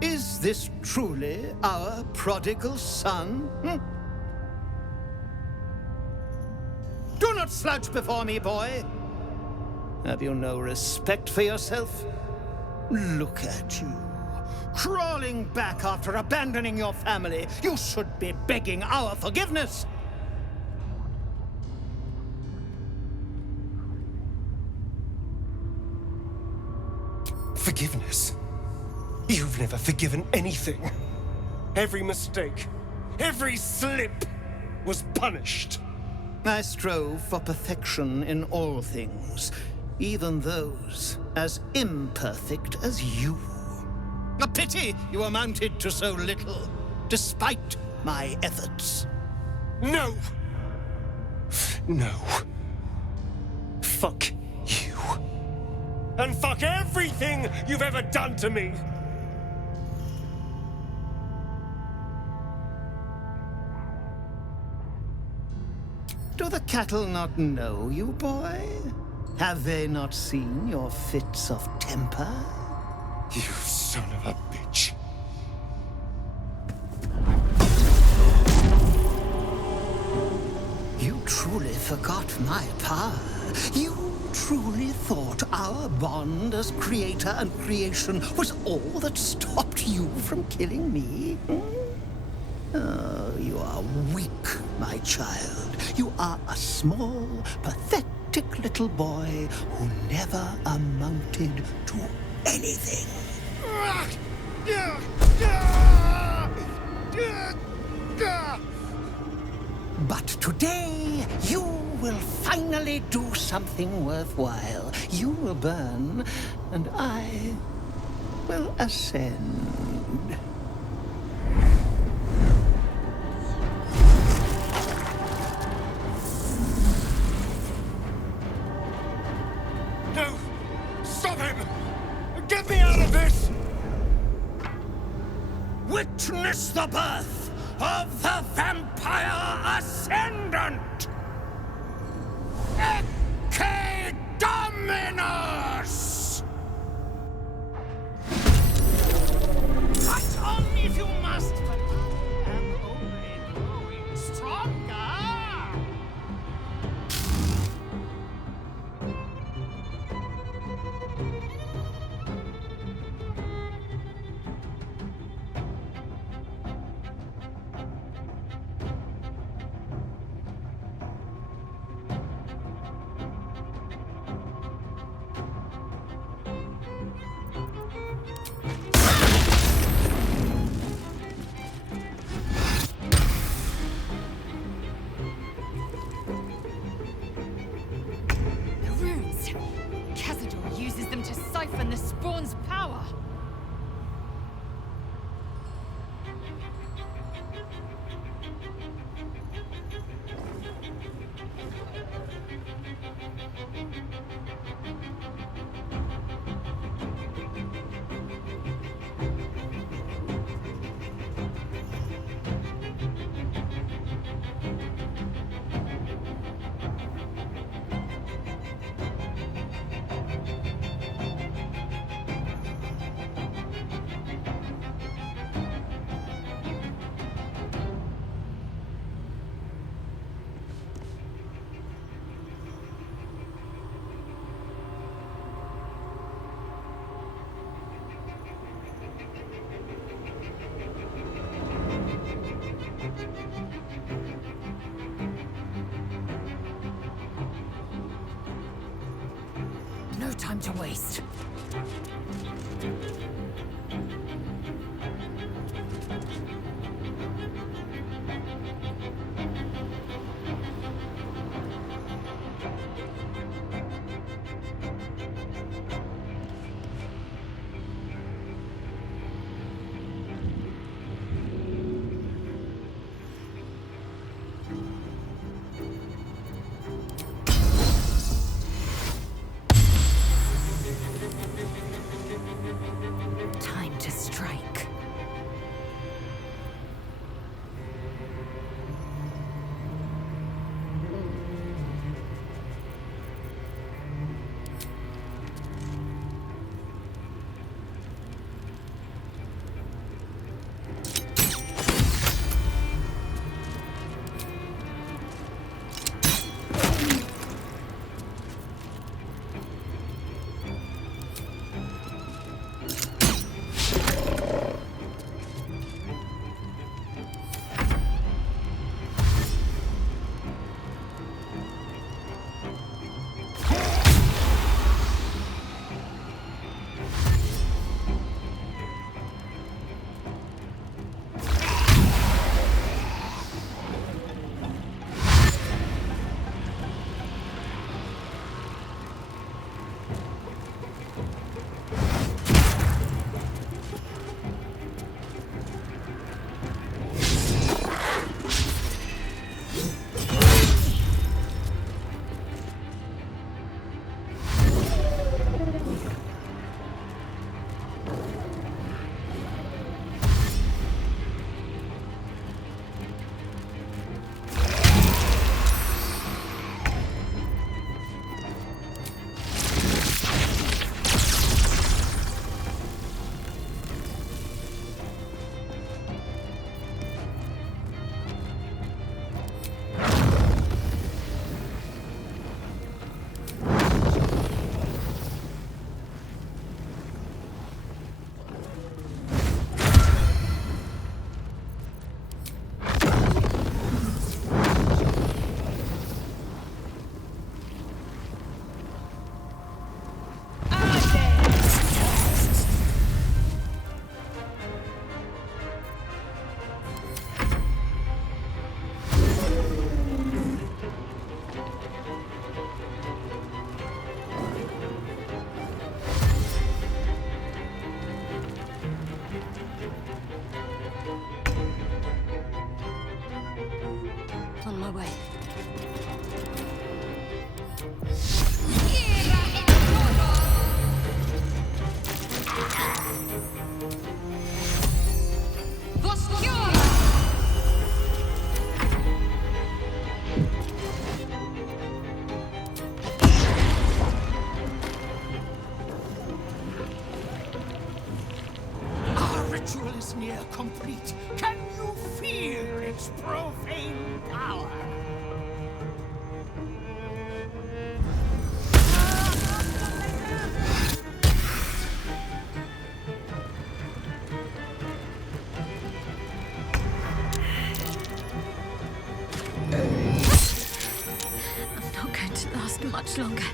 Is this truly our prodigal son? Do not slouch before me, boy. Have you no respect for yourself? Look at you, crawling back after abandoning your family. You should be begging our forgiveness. Forgiveness? You've never forgiven anything. Every mistake, every slip was punished. I strove for perfection in all things, even those as imperfect as you. A pity you amounted to so little, despite my efforts. No! No. fuck you. And fuck everything you've ever done to me. Do the cattle not know you, boy? Have they not seen your fits of temper? You son of a bitch. You truly forgot my power. You truly thought our bond as creator and creation was all that stopped you from killing me? Oh, you are weak, my child. You are a small, pathetic little boy who never amounted to anything. But today, you will finally do something worthwhile. You will burn, and I will ascend. No! Stop him! Get me out of this! Witness the birth of the Vampire Ascendant! Ecce Dominus! Fight on if you must, but I am only growing stronger! The runes! Cazador uses them to siphon the spawn's power! No time to waste. On my way. Our ritual is near complete. Can you feel its profane power? I'm not going to last much longer.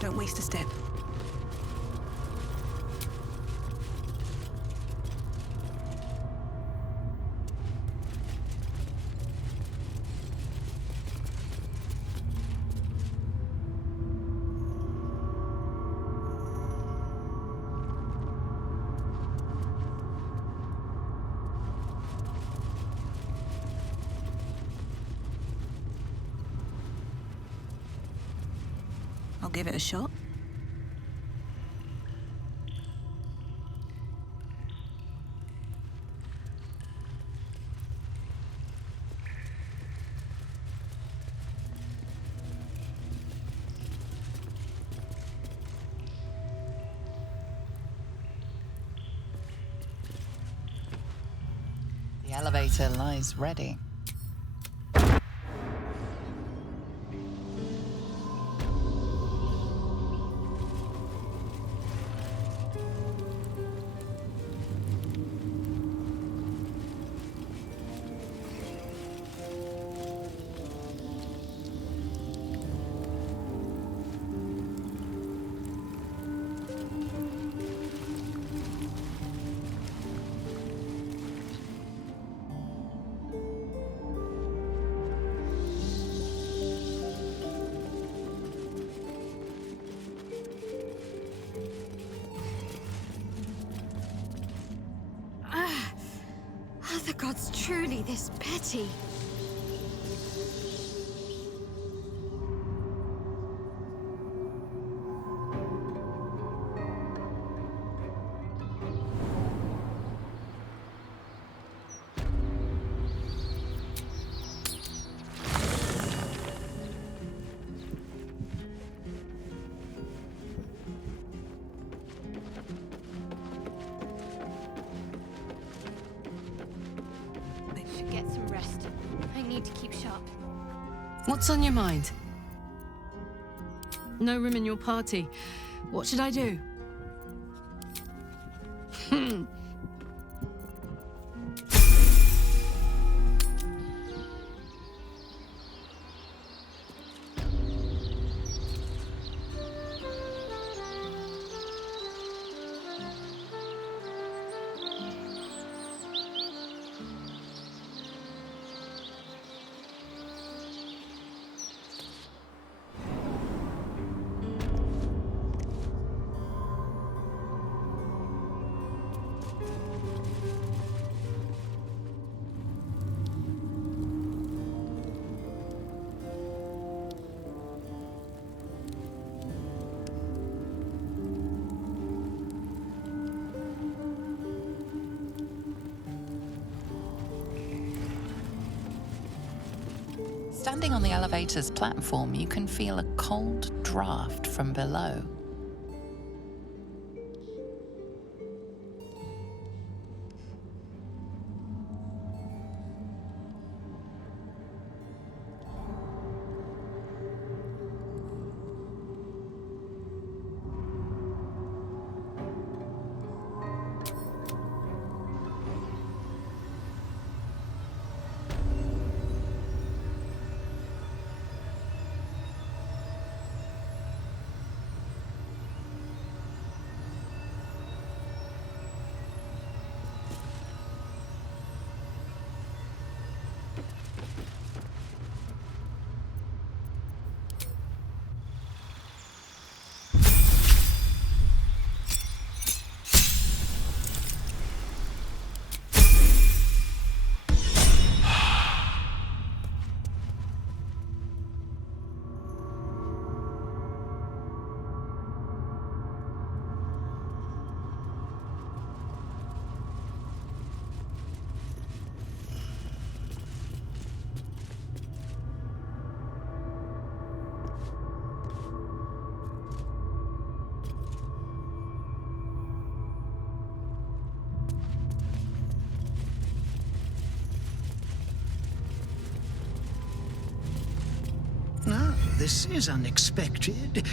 Don't waste a step. I'll give it a shot. The elevator lies ready. Are the gods truly this petty? Get some rest. I need to keep sharp. What's on your mind? No room in your party. What should I do? Standing on the elevator's platform, you can feel a cold draft from below. Ah, this is unexpected.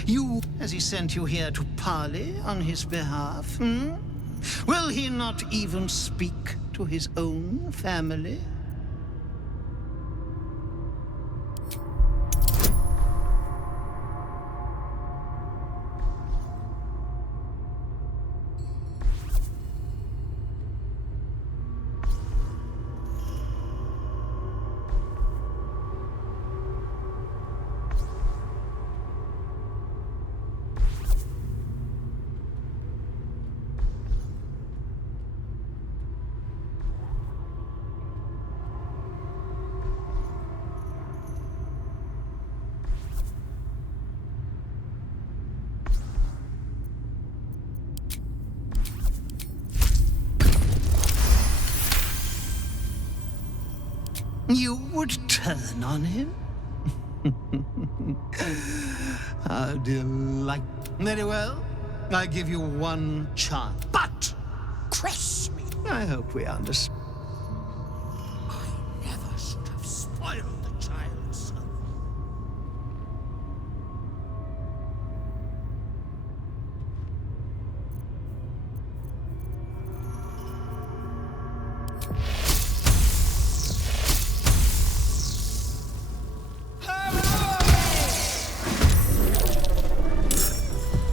Has he sent you here to parley on his behalf? Will he not even speak to his own family? You would turn on him? How delightful. Very well. I give you one chance. But cross me. I hope we understand. I never should have spoiled the child's soul.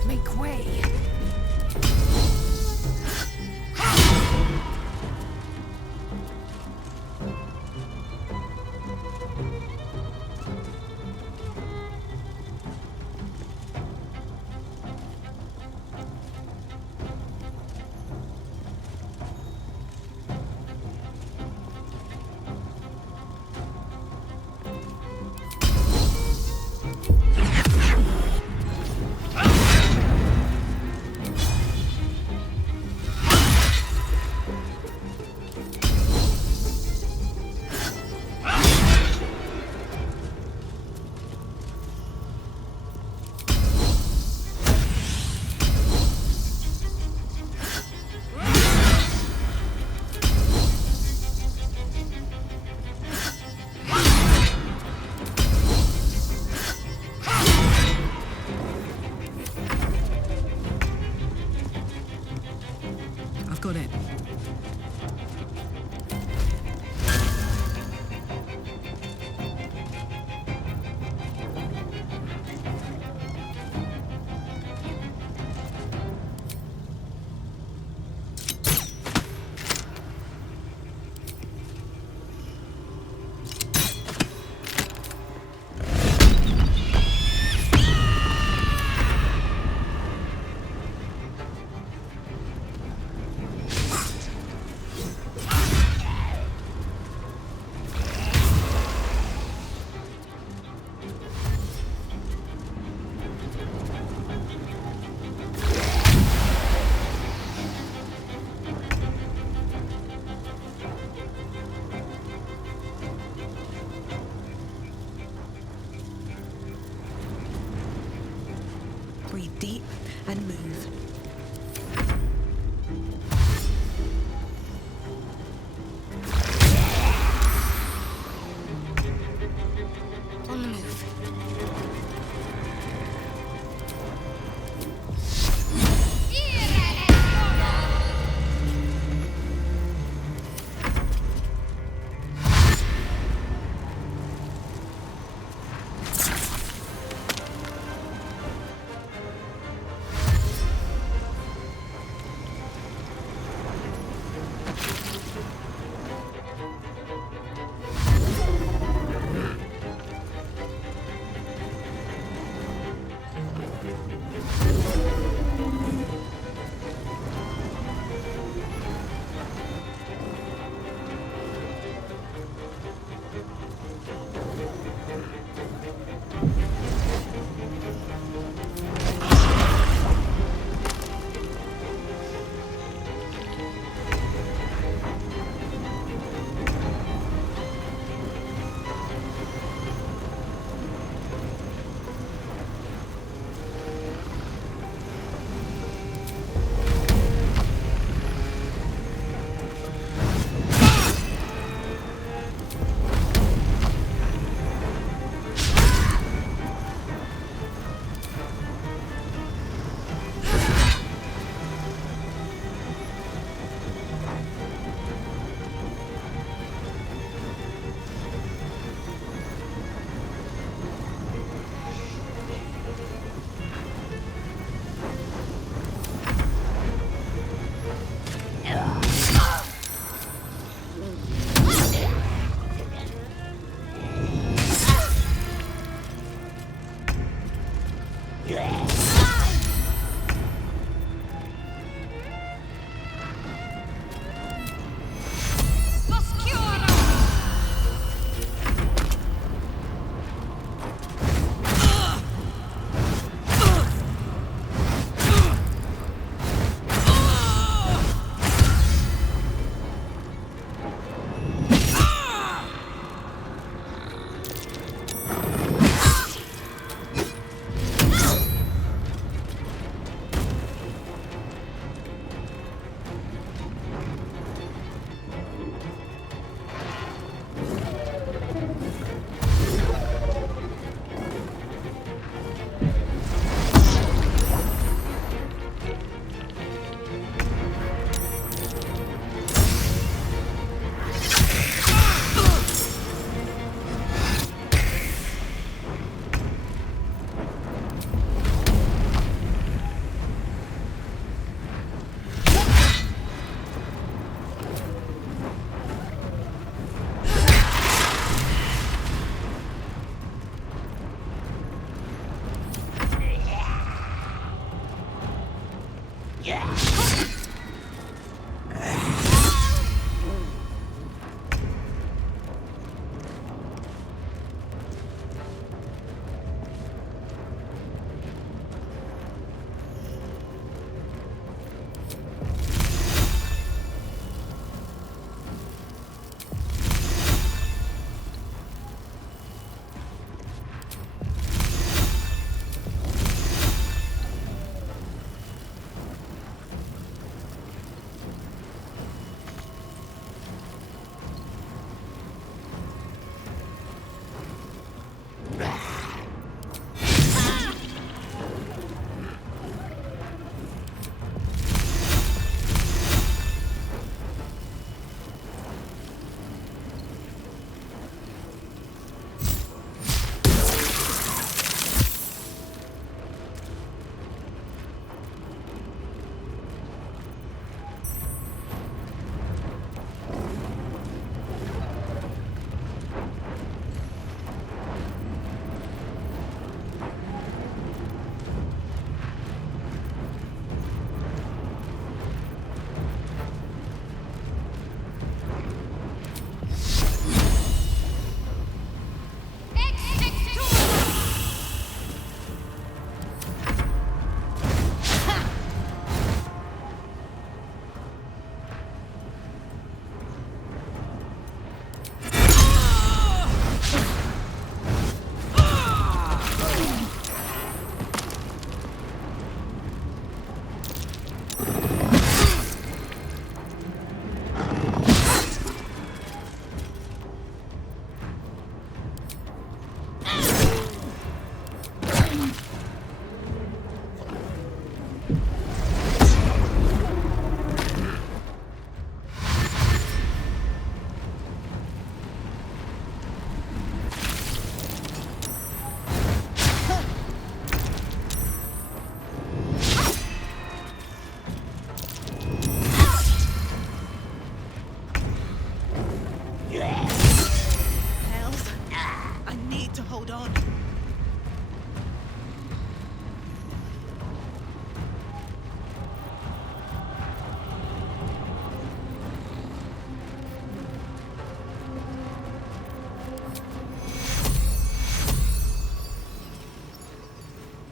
Make way. Breathe deep and move. On the move.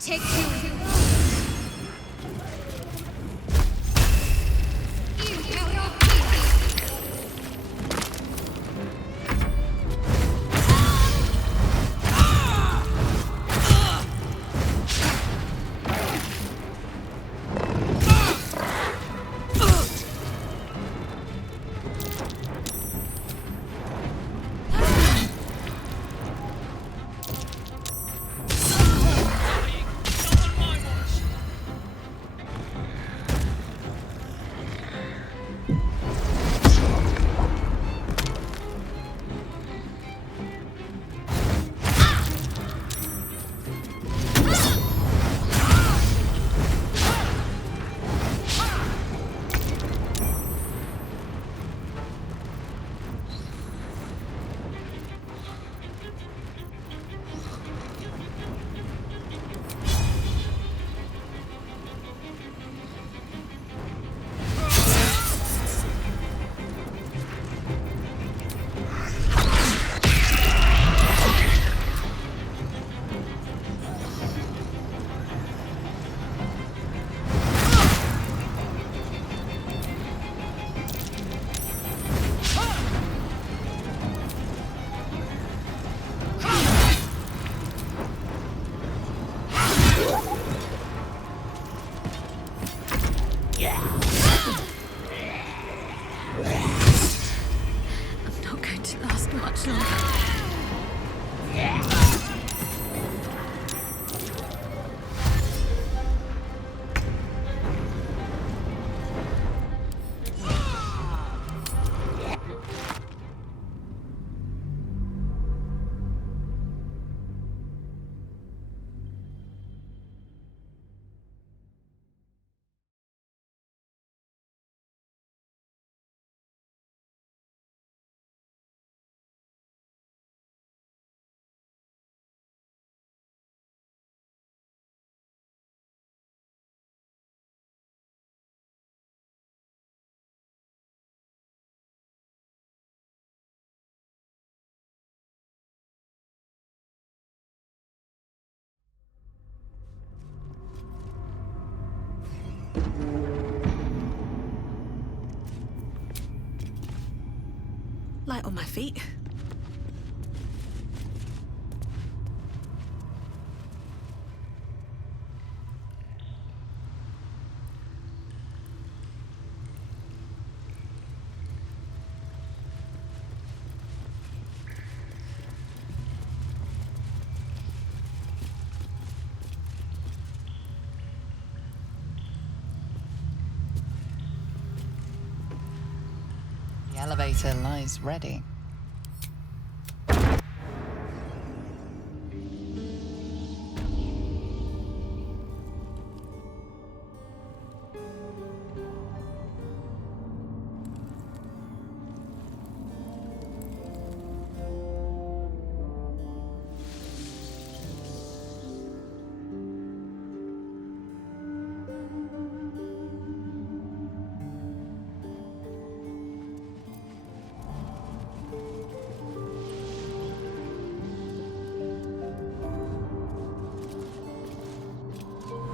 Take two. I'm not going to last much longer. Light on my feet. The elevator lies ready.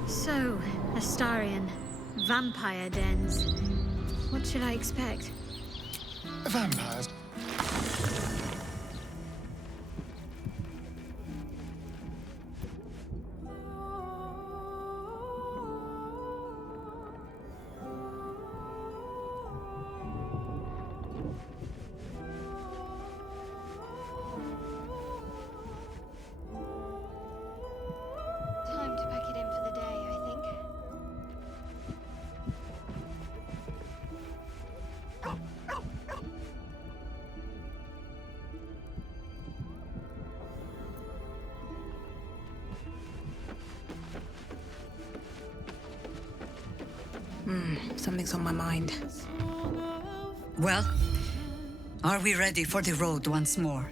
So, Astarion, vampire dens. What should I expect? Vampires. Time to pack it in for the day, I think. Something's on my mind. Well, are we ready for the road once more?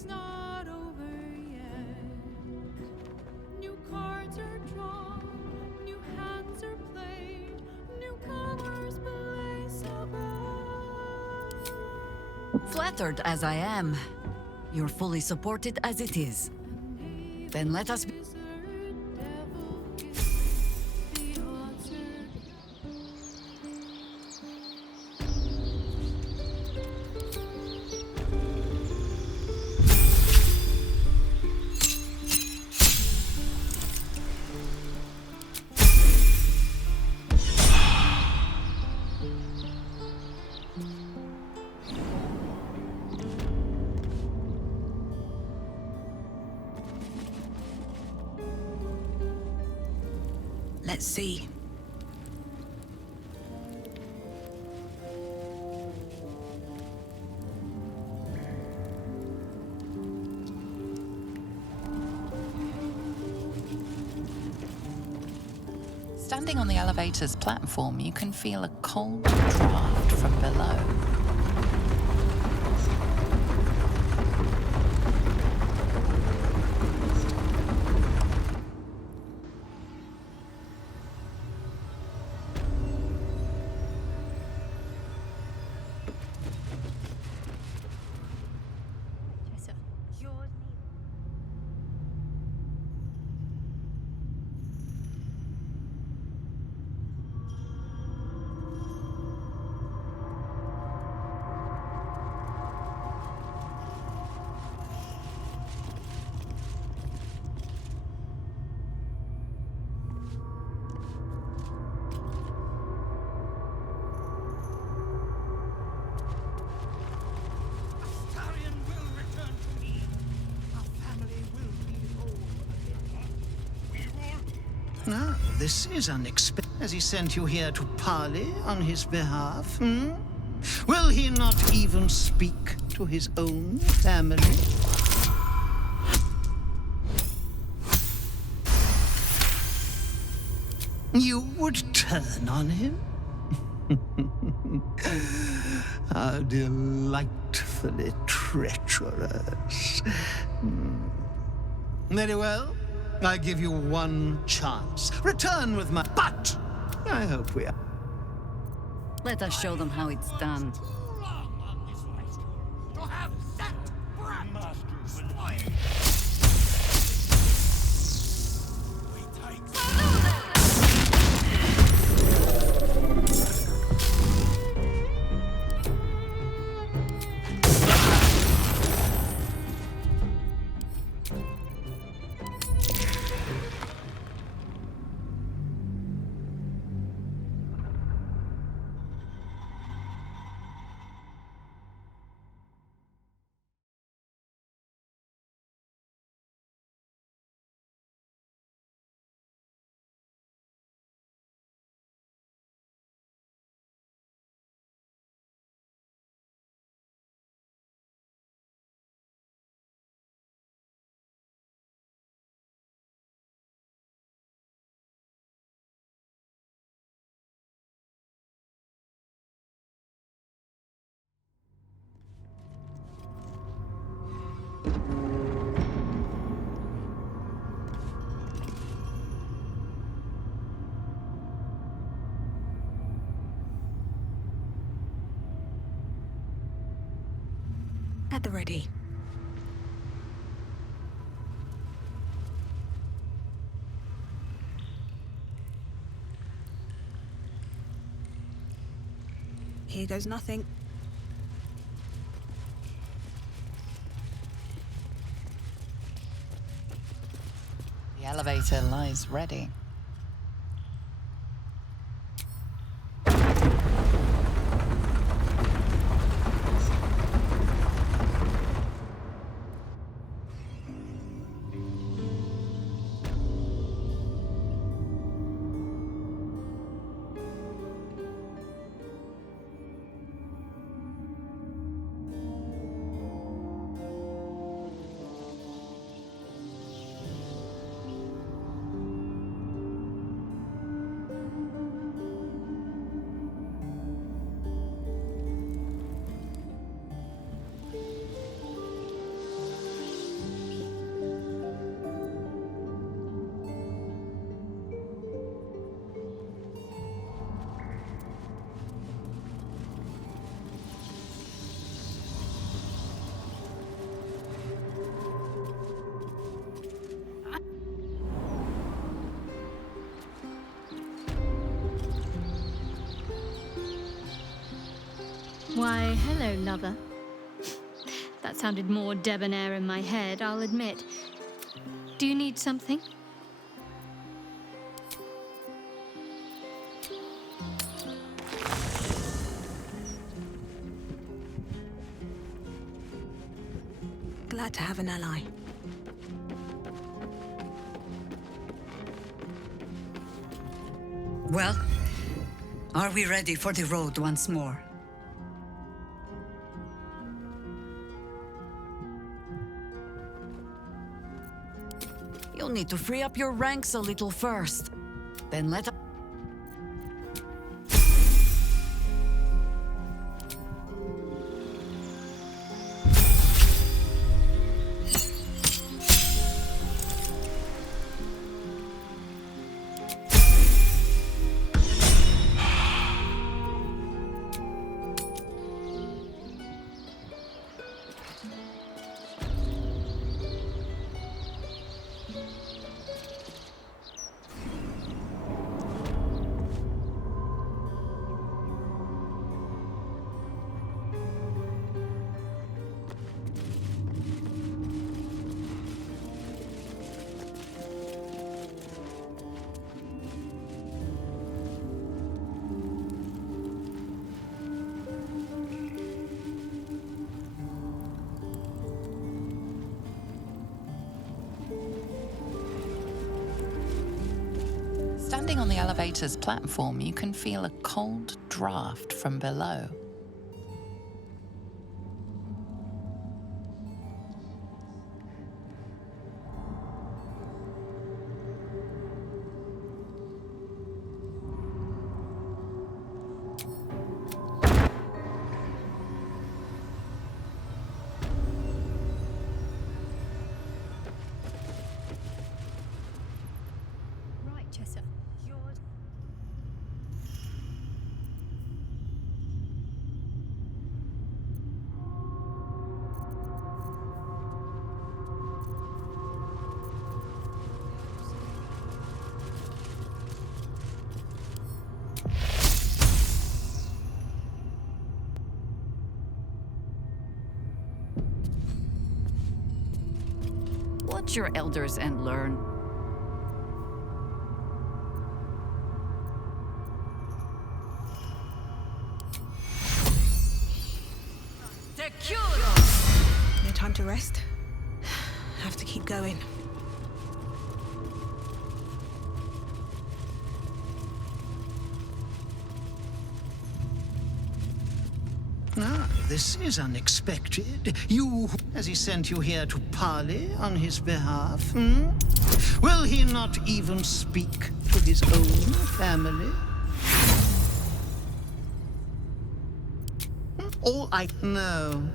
game's not over yet. New cards are drawn, new hands are played, newcomers play so bright. Flattered as I am, you're fully supported as it is. Then let us be. Let's see. Standing on the elevator's platform, you can feel a cold draft from below. Ah, this is unexpected. Has he sent you here to parley on his behalf, hmm? Will he not even speak to his own family? You would turn on him? How delightfully treacherous. Very well. I give you one chance. Return with my... But I hope we are... Let us show them how it's done. At the ready. Here goes nothing. The elevator lies ready. Why, hello, lover. That sounded more debonair in my head, I'll admit. Do you need something? Glad to have an ally. Well, are we ready for the road once more? You'll need to free up your ranks a little first. Then let us... Standing on the elevator's platform, you can feel a cold draft from below. Watch your elders and learn. No time to rest. Have to keep going. Ah, this is unexpected. Has he sent you here to parley on his behalf? Hmm? Will he not even speak to his own family? All I know.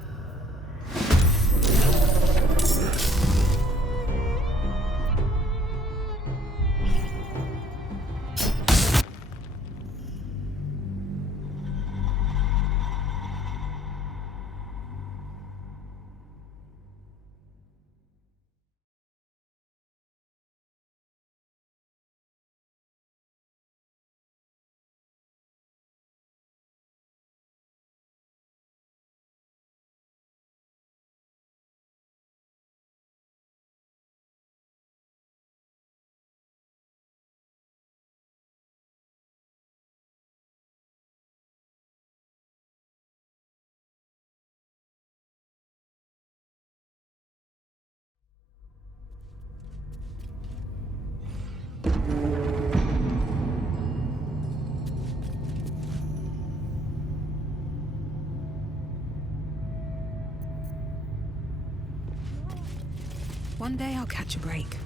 One day I'll catch a break.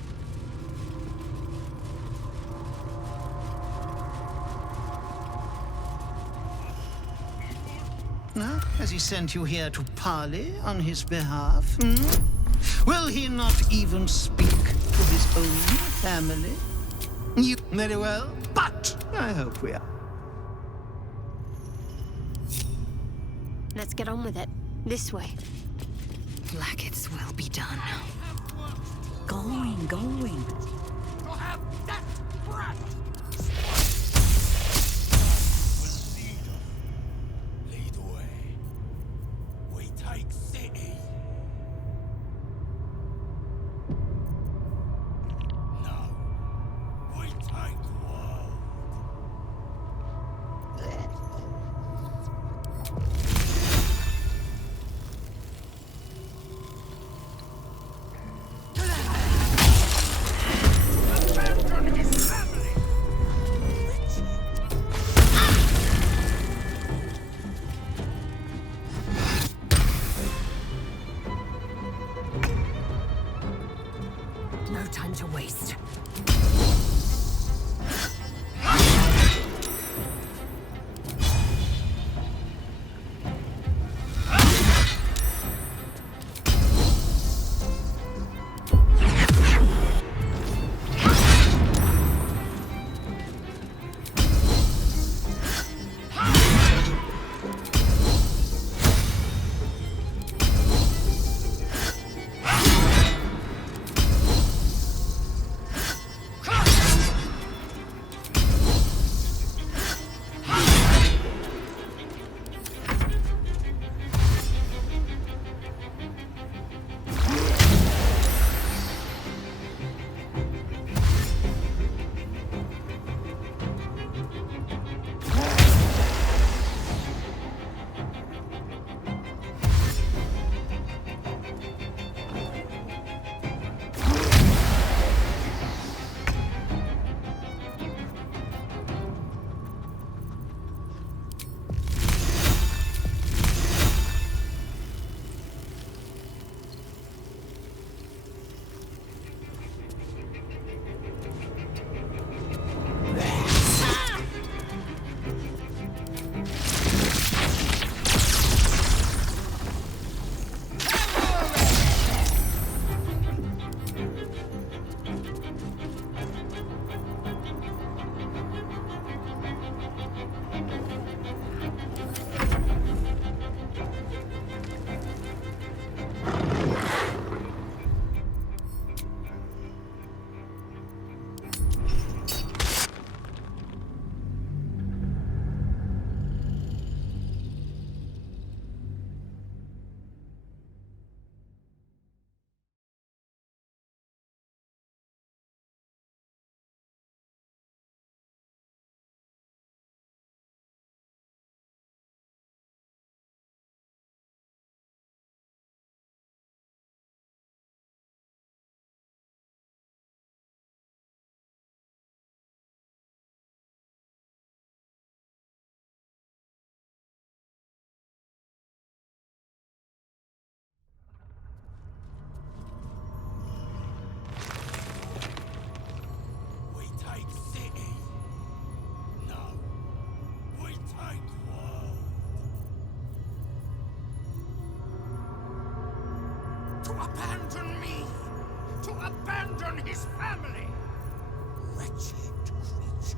Ah, has he sent you here to parley on his behalf? Hmm? Will he not even speak to his own family? You very well, but I hope we are. Let's get on with it. This way. Blackets will be done. Going. Lead the way. No time to waste. To abandon me! To abandon his family! Wretched creature.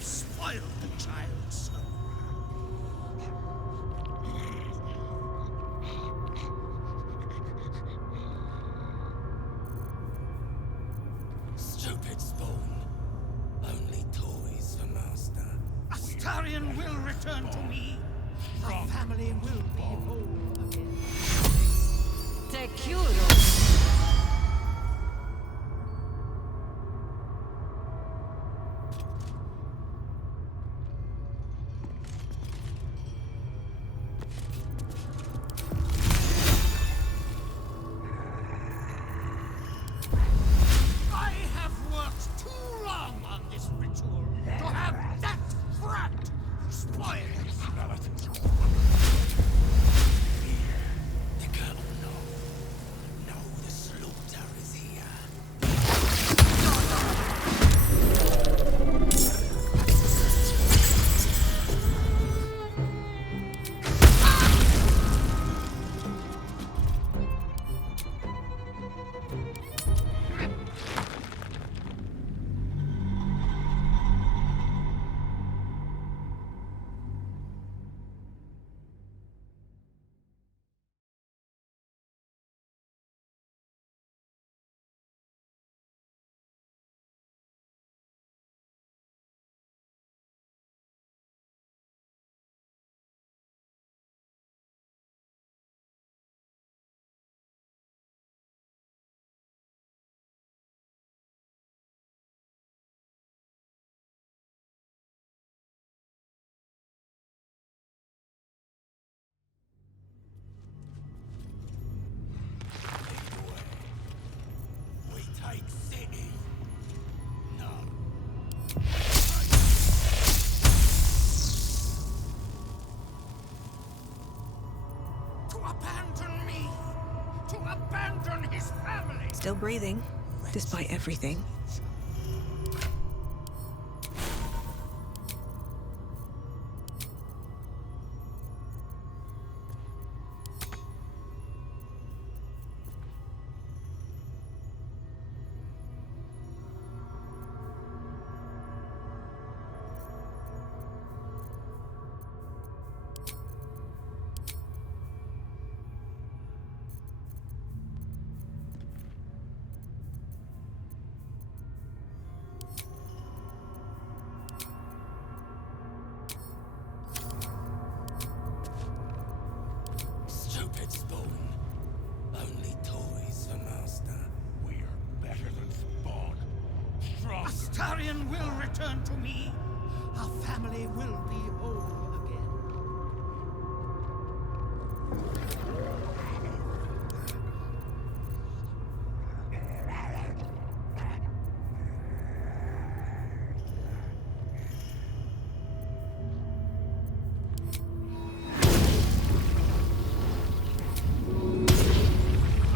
Spoiled the child's soul. Stupid spawn. Only toys for master. Astarion will return to me. The family will be whole again. Te curo. I have worked too long on this ritual to have that brat spoil it. The girl will know. No abandon me, to abandon his family. Still breathing, despite everything. Stupid spawn. Only toys for master. We're better than Spawn. Stronger. Astarion will return to me. Our family will be whole again.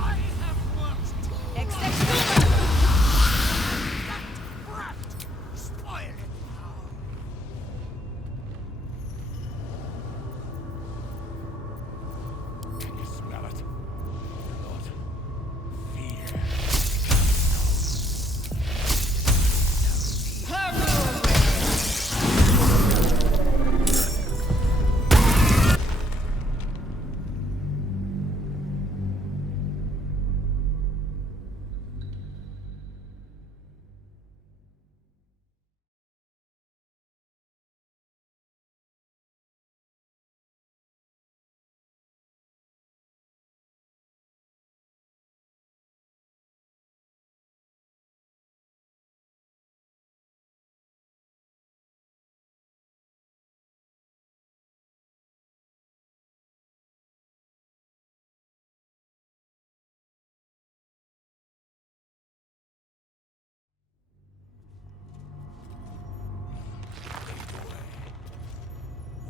I have worked too That brat! Spoil it now. Can you smell it? Blood. Fear.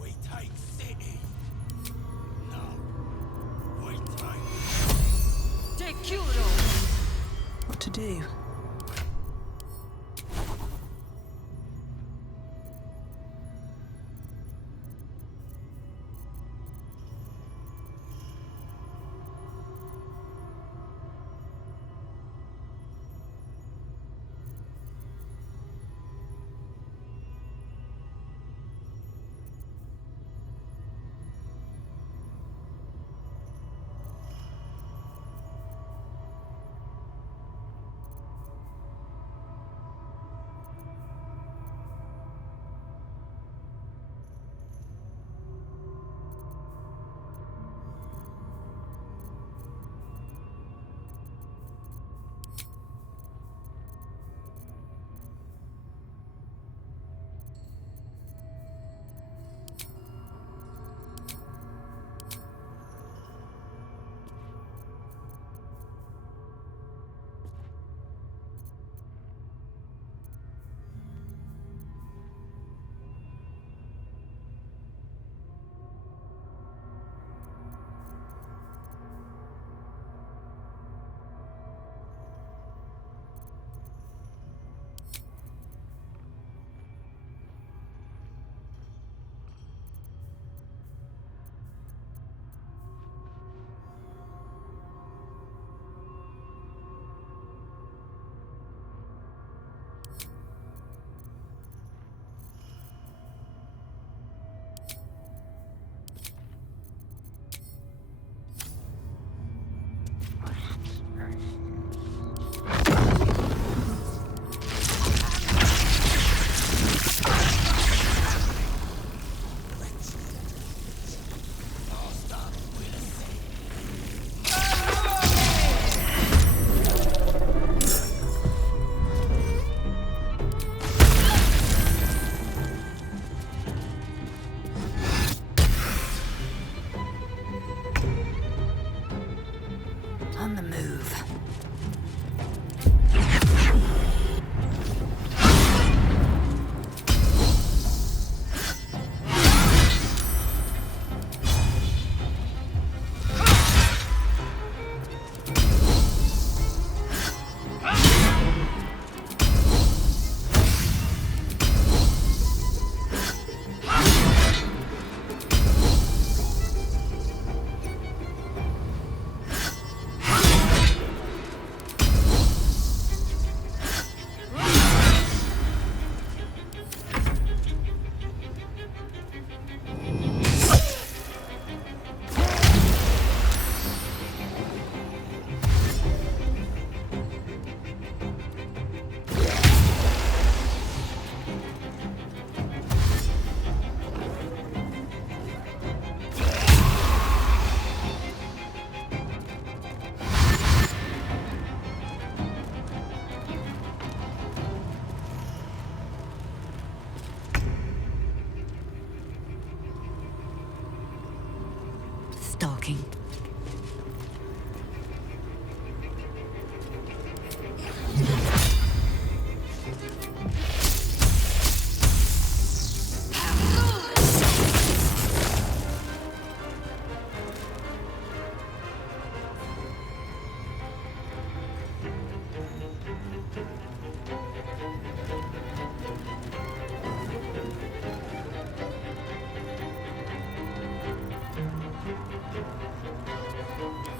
We take city. No. We take... Te curo! What to do? talking.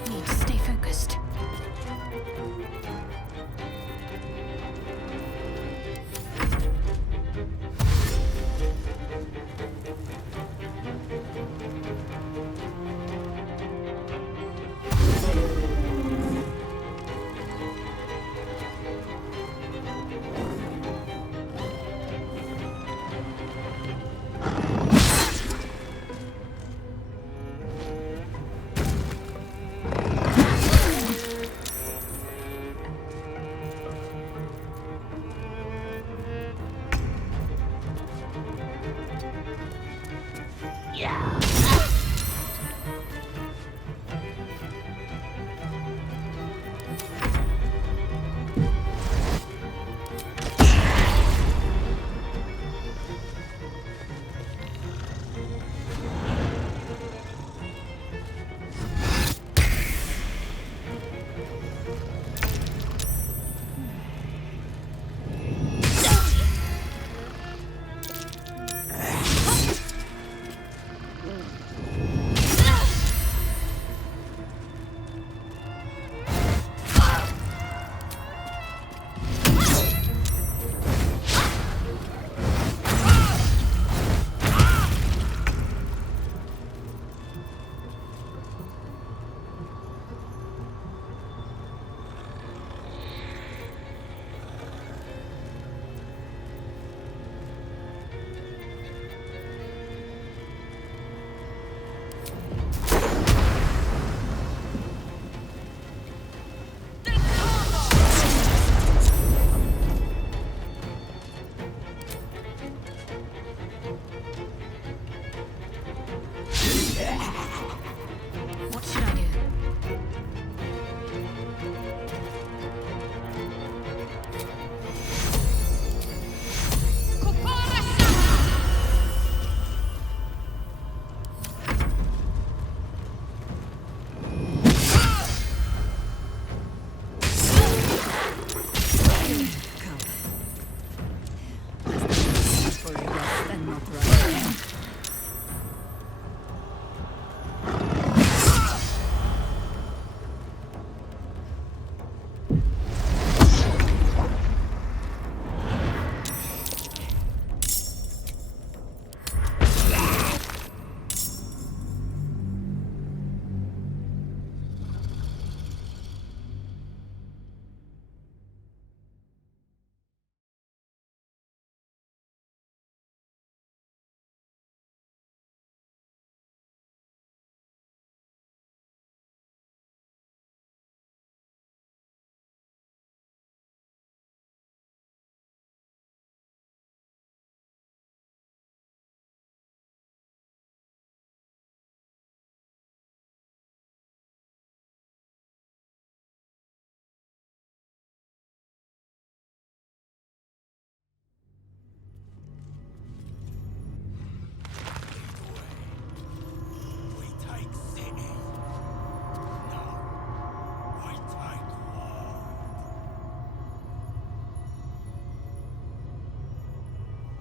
Need to stay focused. What should I do?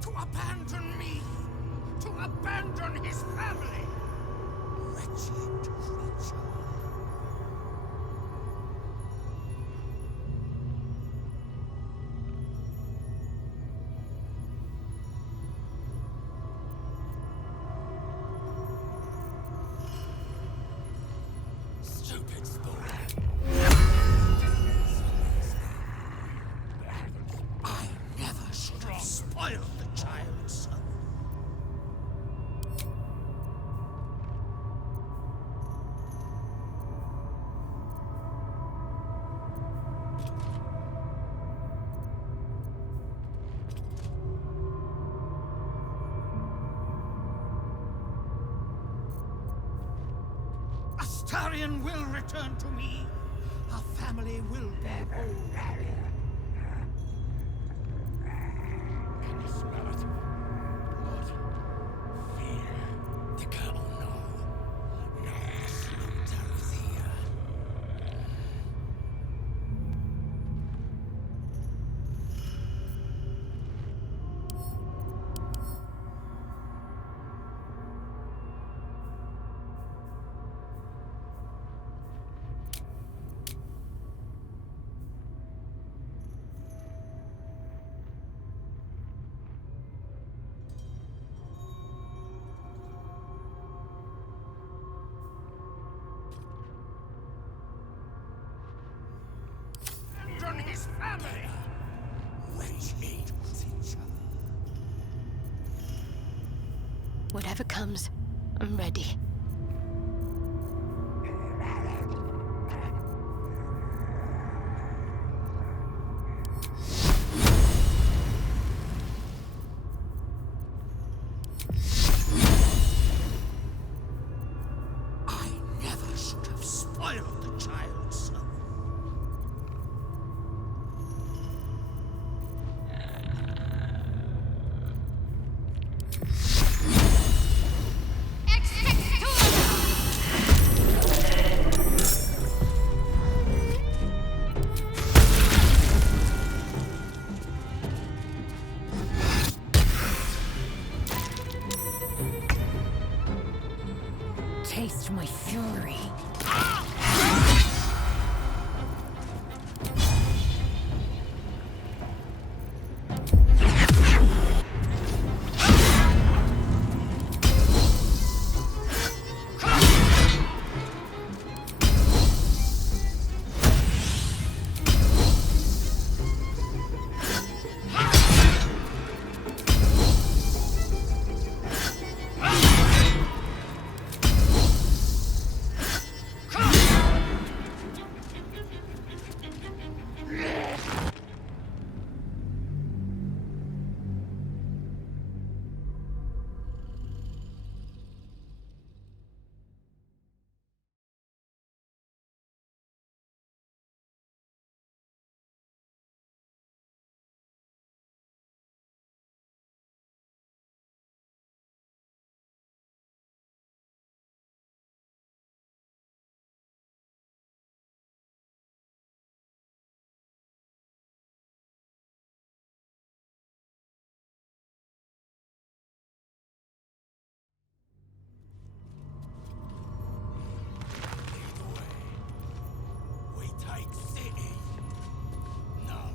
To abandon me! To abandon his family! Wretched creature. Stupid spawn. I never should have spoiled the child's soul. Tarion will return to me. Our family will be whole again. Can you smell it? Blood. Fear. The cattle know. No slaughter is here. And his family. Witch eat teacher. Whatever comes, I'm ready. I never should have spoiled the child's soul. Taste my fury.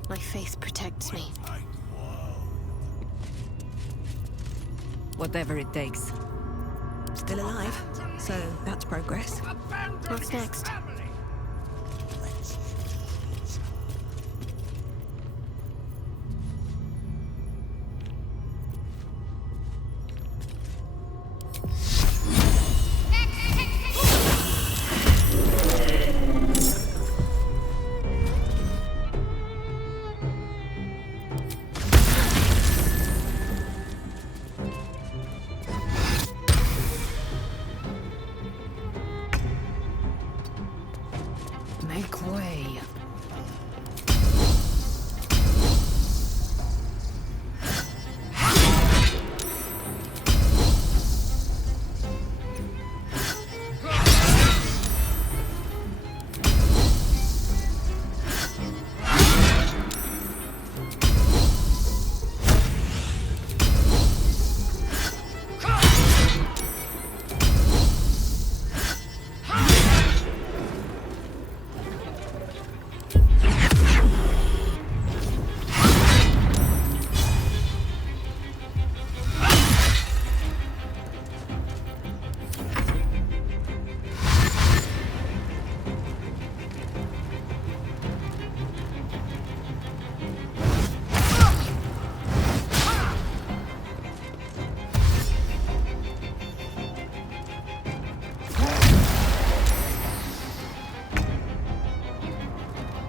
My faith protects me. Whatever it takes. Still alive, so that's progress. What's next? Make way.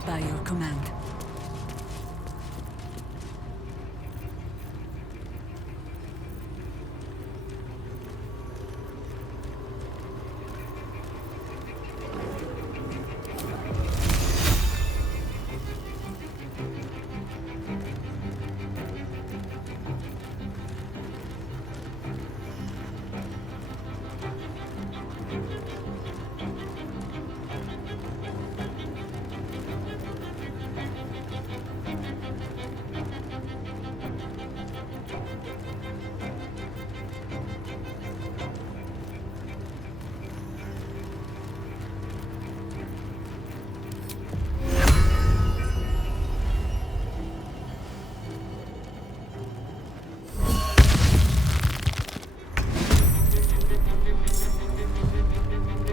By your command.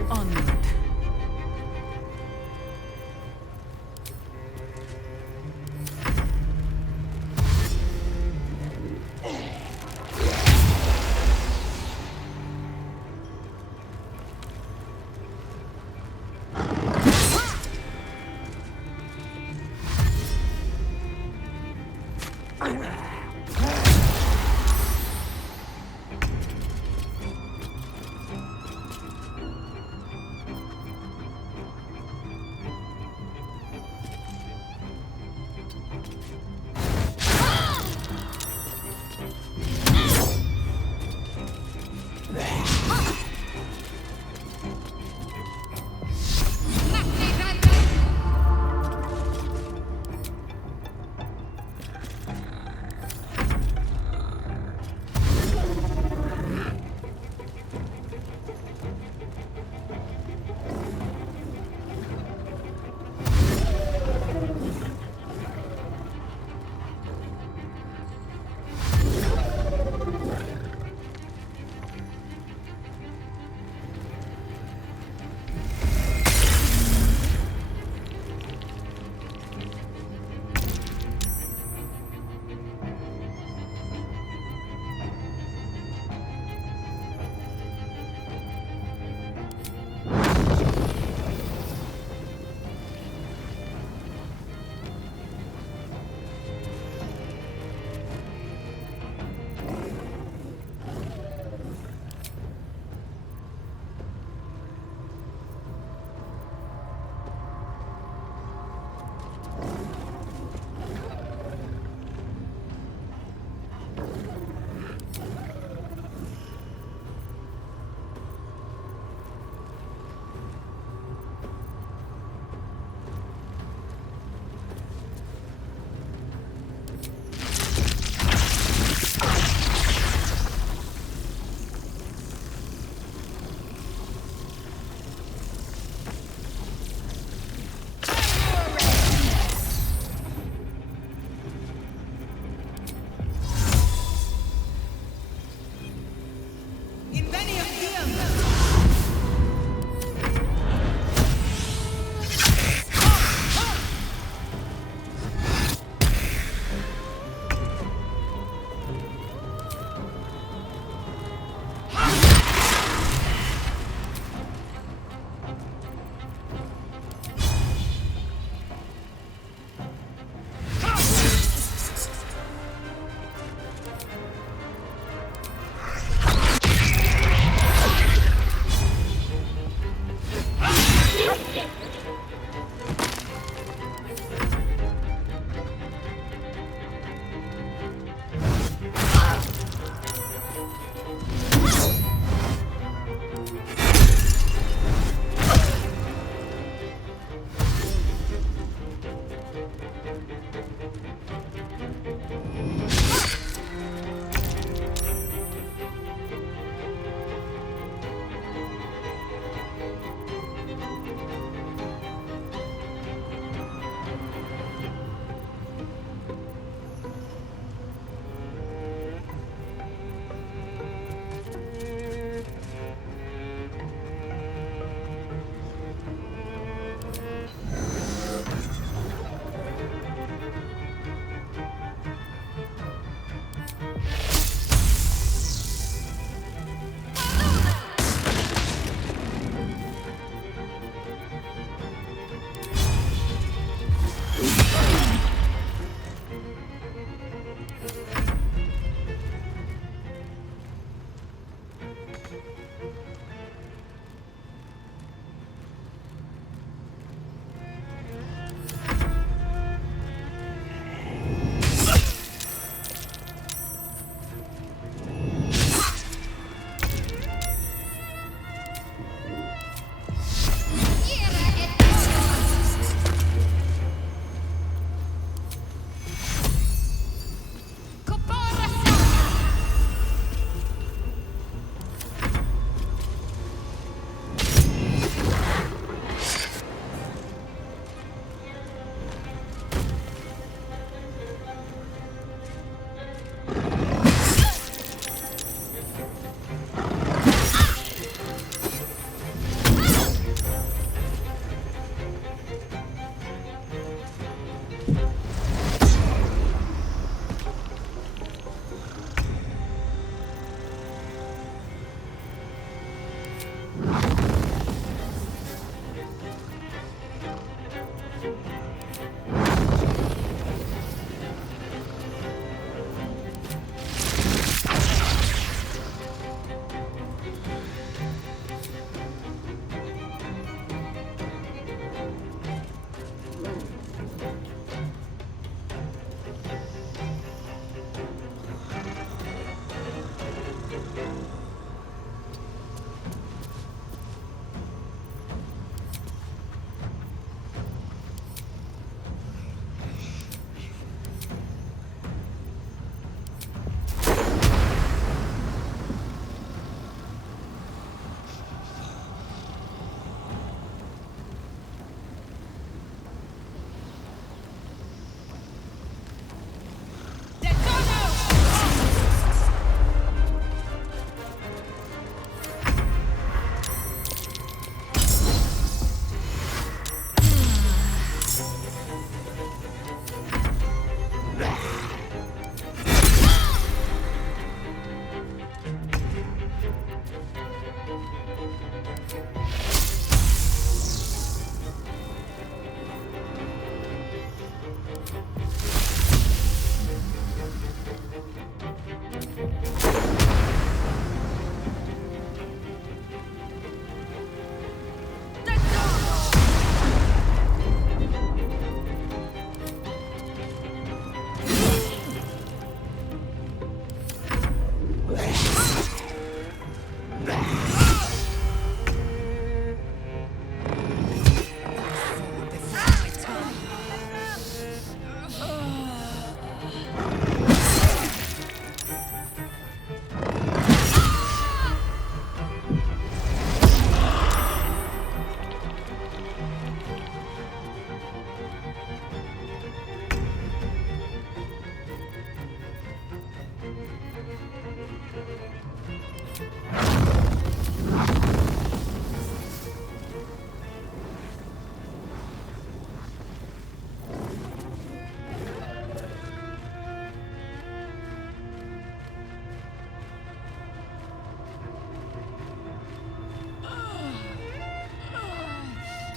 Onward.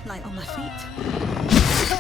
Light on my feet.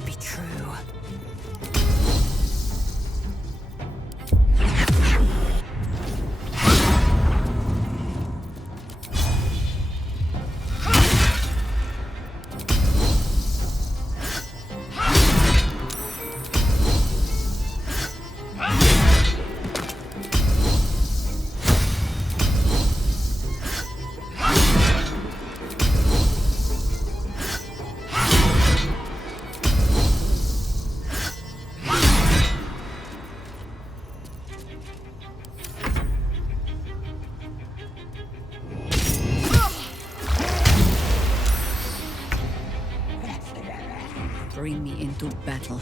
must be true. Bring me into battle.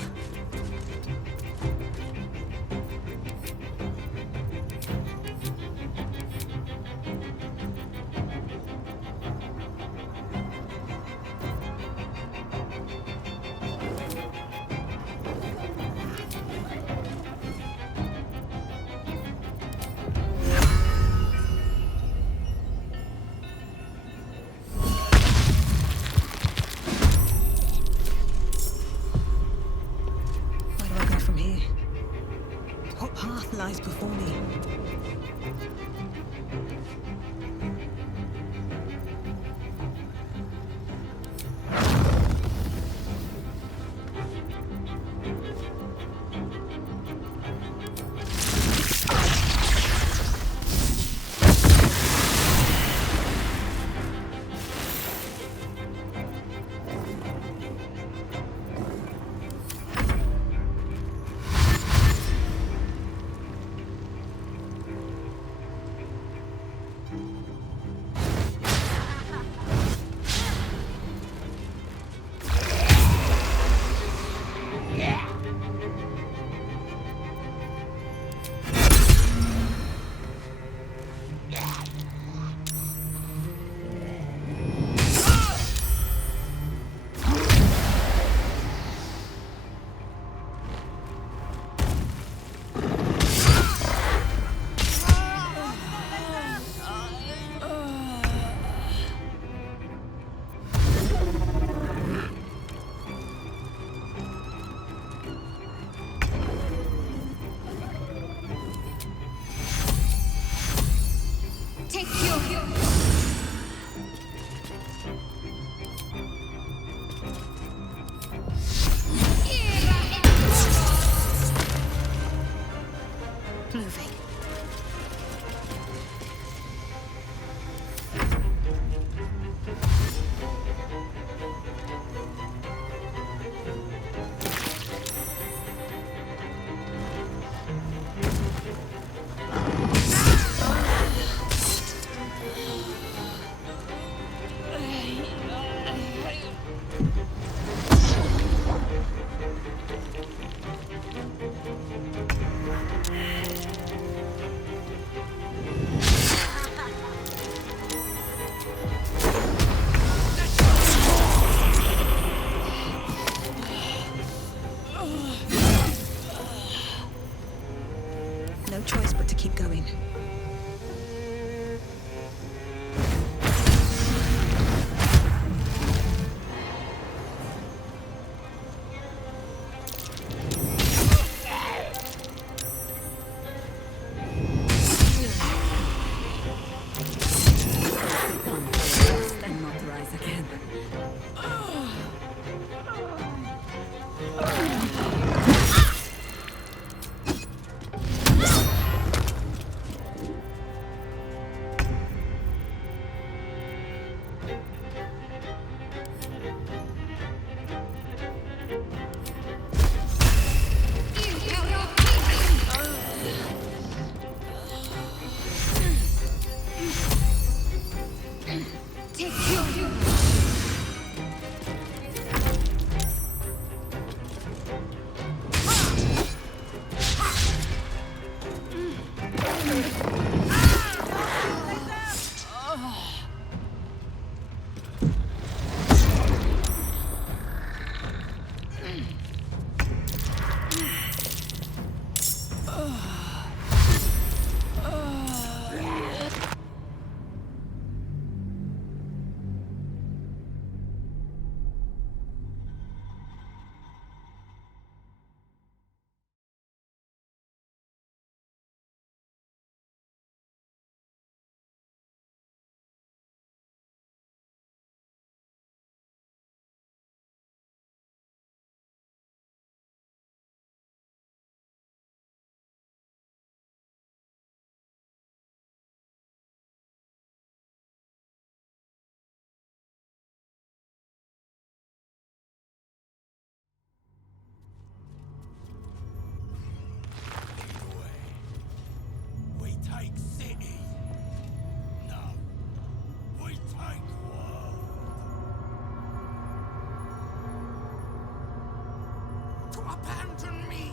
To abandon me!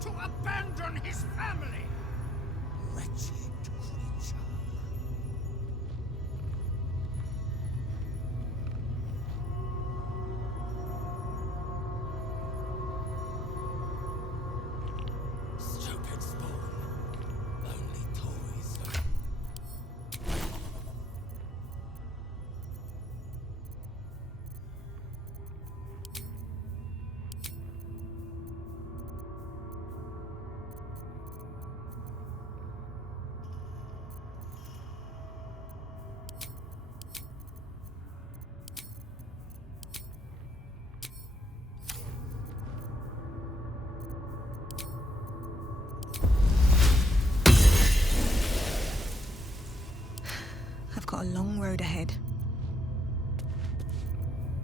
To abandon his family! Wretched creature. Stupid spawn. Only toys. I've got a long road ahead.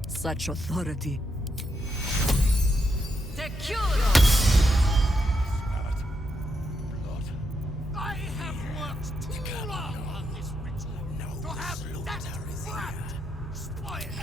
Such authority. I have worked too long on this ritual to have that brat spoiled.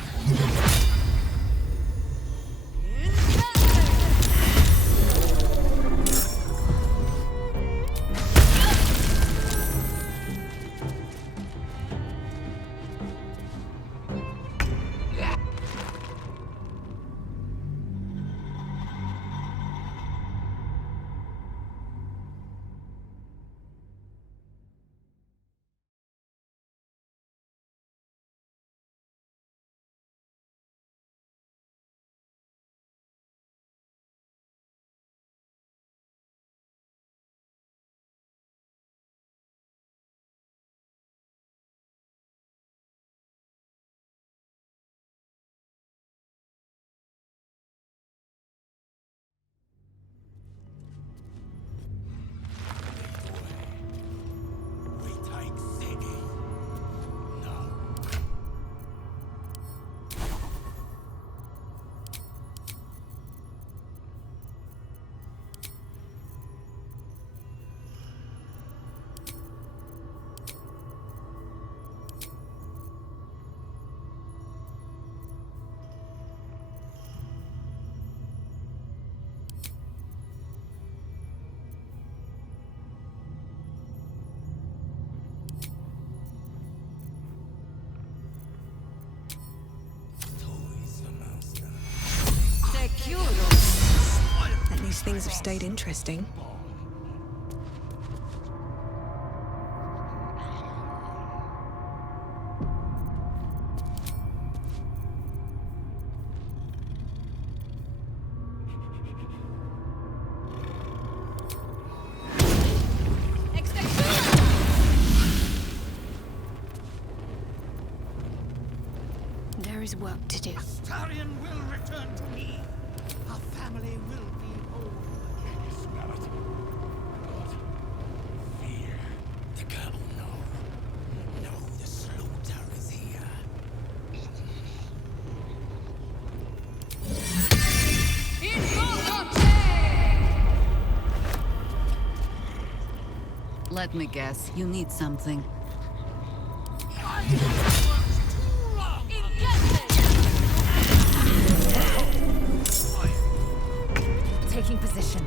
At least things have stayed interesting. There is work to do. Astarion will return to me. Our family will be whole. Can you smell it? What? Fear. The girl know. Know the slaughter is here. Let me guess, you need something. Taking position.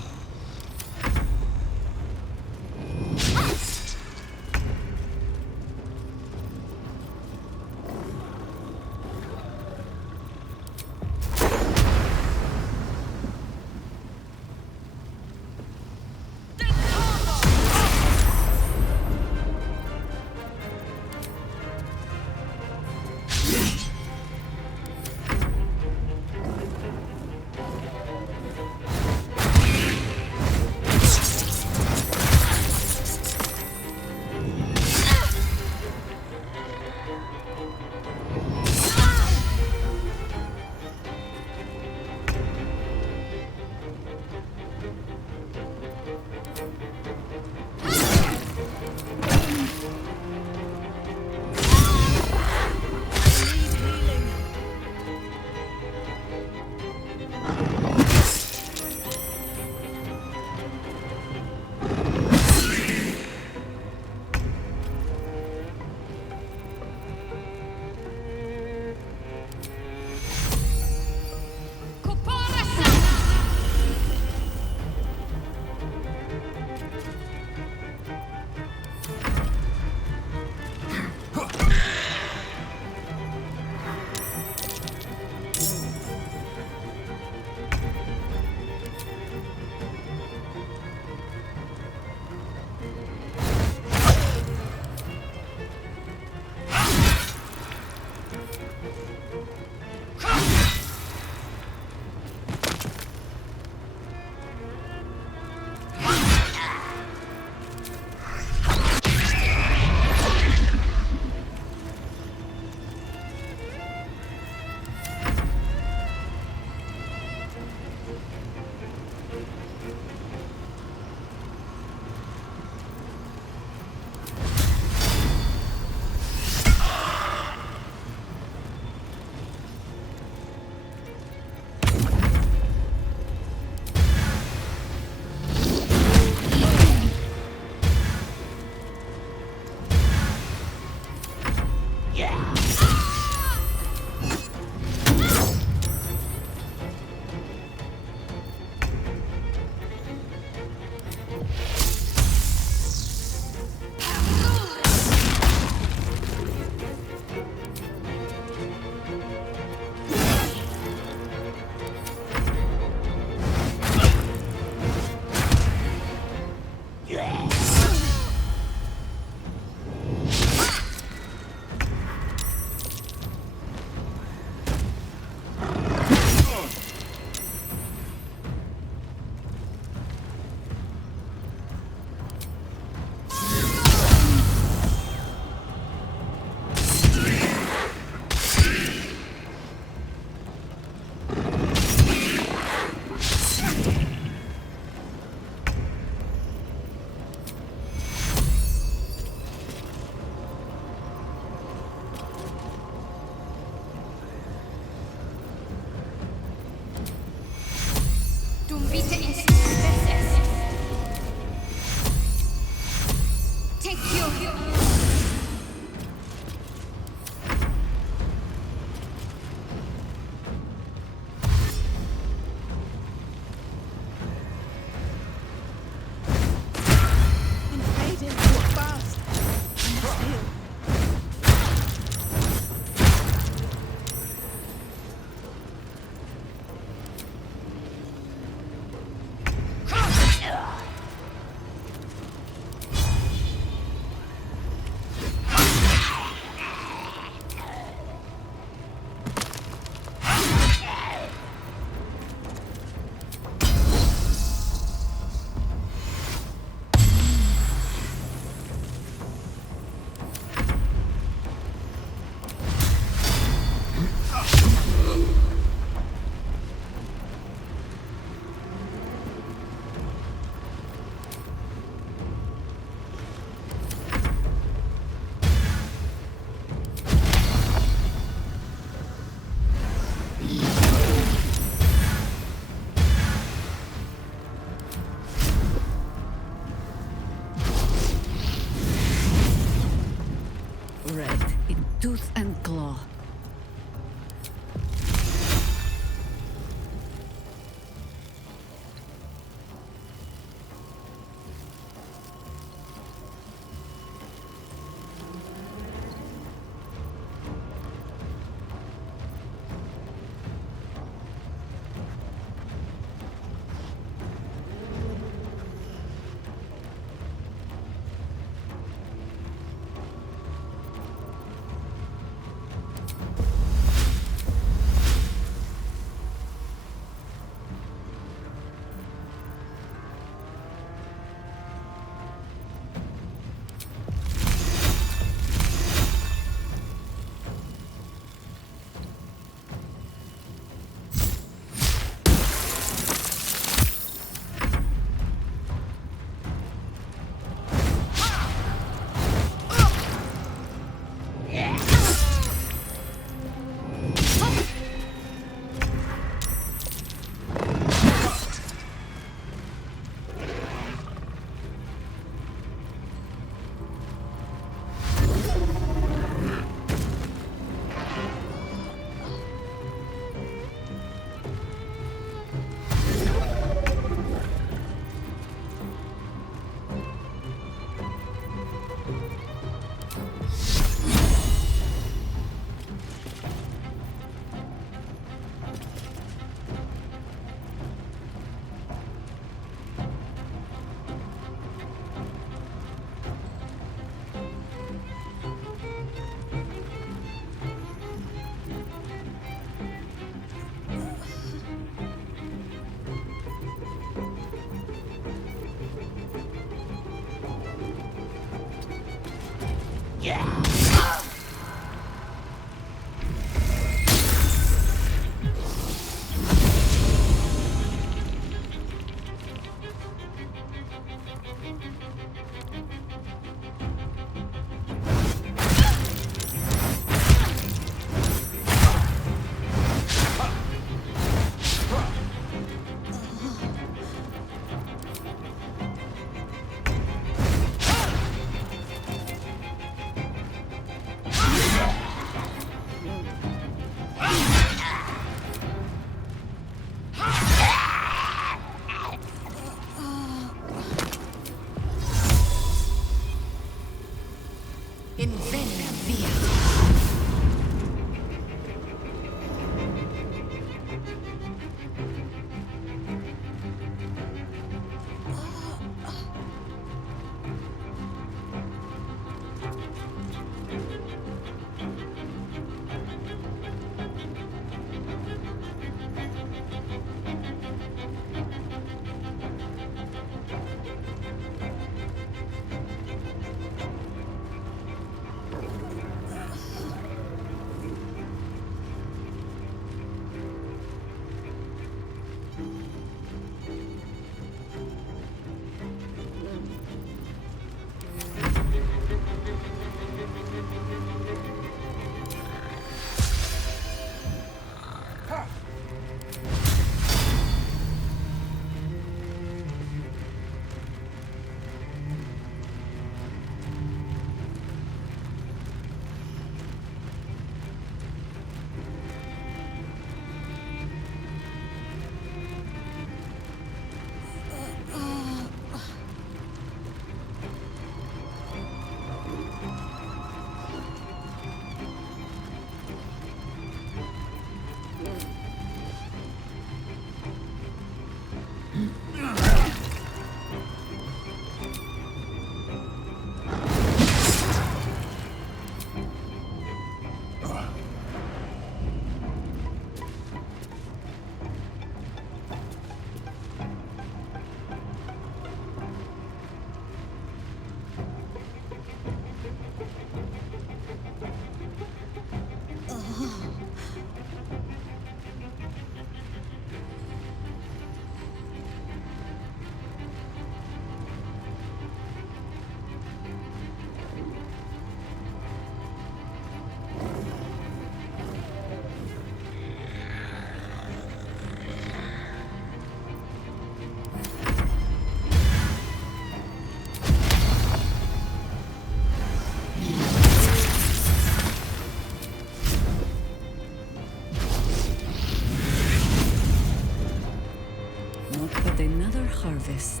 Another harvest.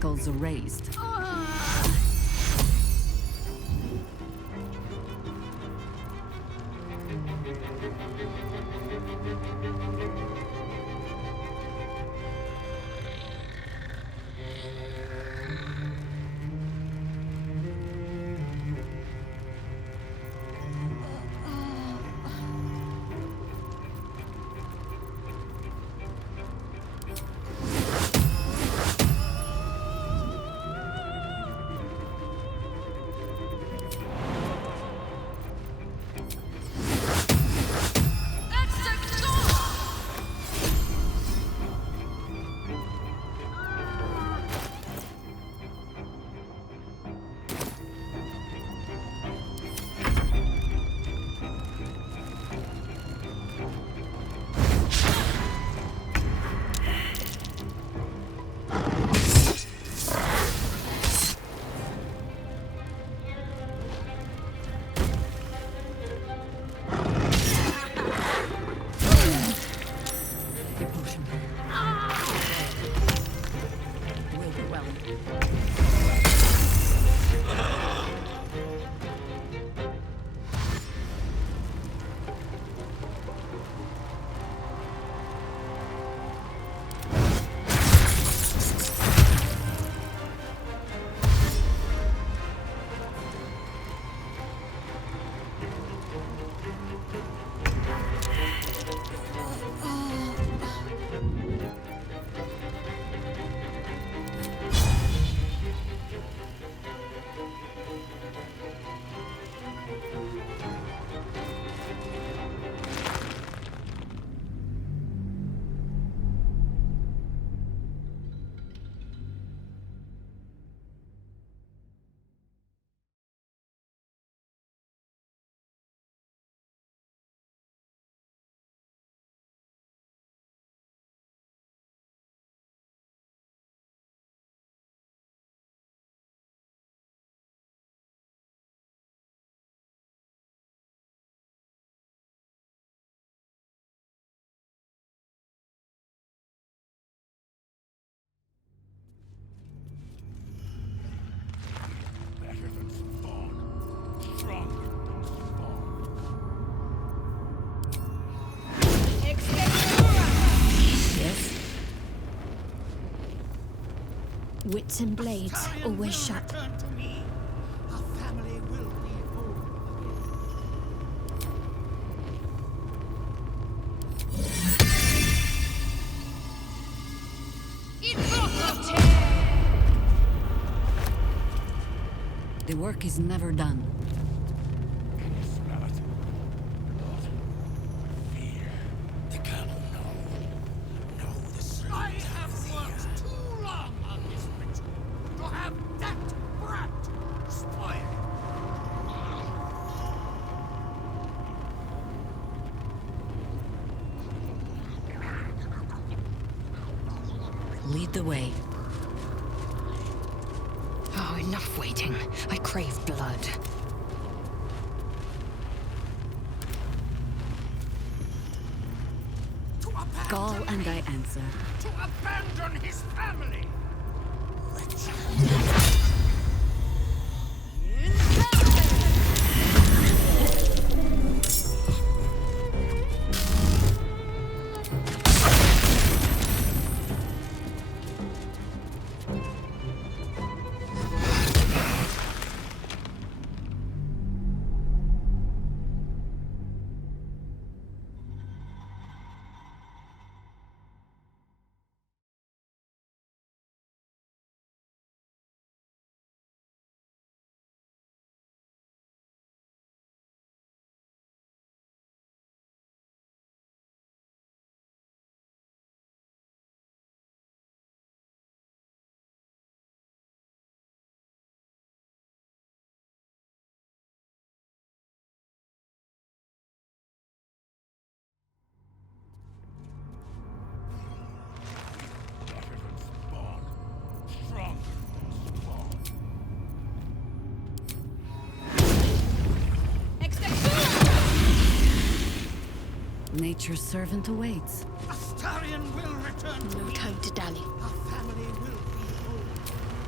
shackles erased. Wits and blades always sharp. The work is never done. Can you smell it? Blood. Fear. The colonel know the sleep. I have worked too long on this ritual to have that brat spoil it. Lead the way. Oh, enough waiting. I crave blood. Call and I answer. To abandon his family. Nature's servant awaits. Astarion will return to No time to dally. Our family will be whole.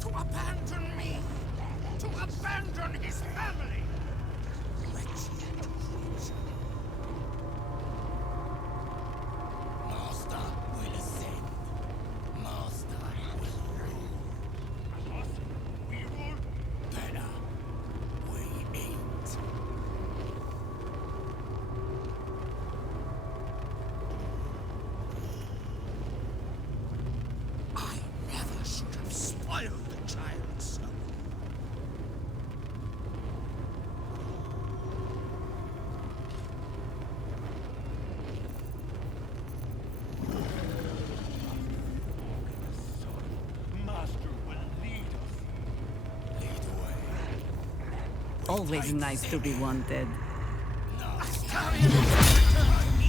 To abandon me! To abandon his family! Wretched creature. Master will ascend. Master will rule. We rule? Better. We ain't. I never should have spoiled the child's soul. Master will lead us. Lead away. Always nice to be wanted. Astarion will return to me.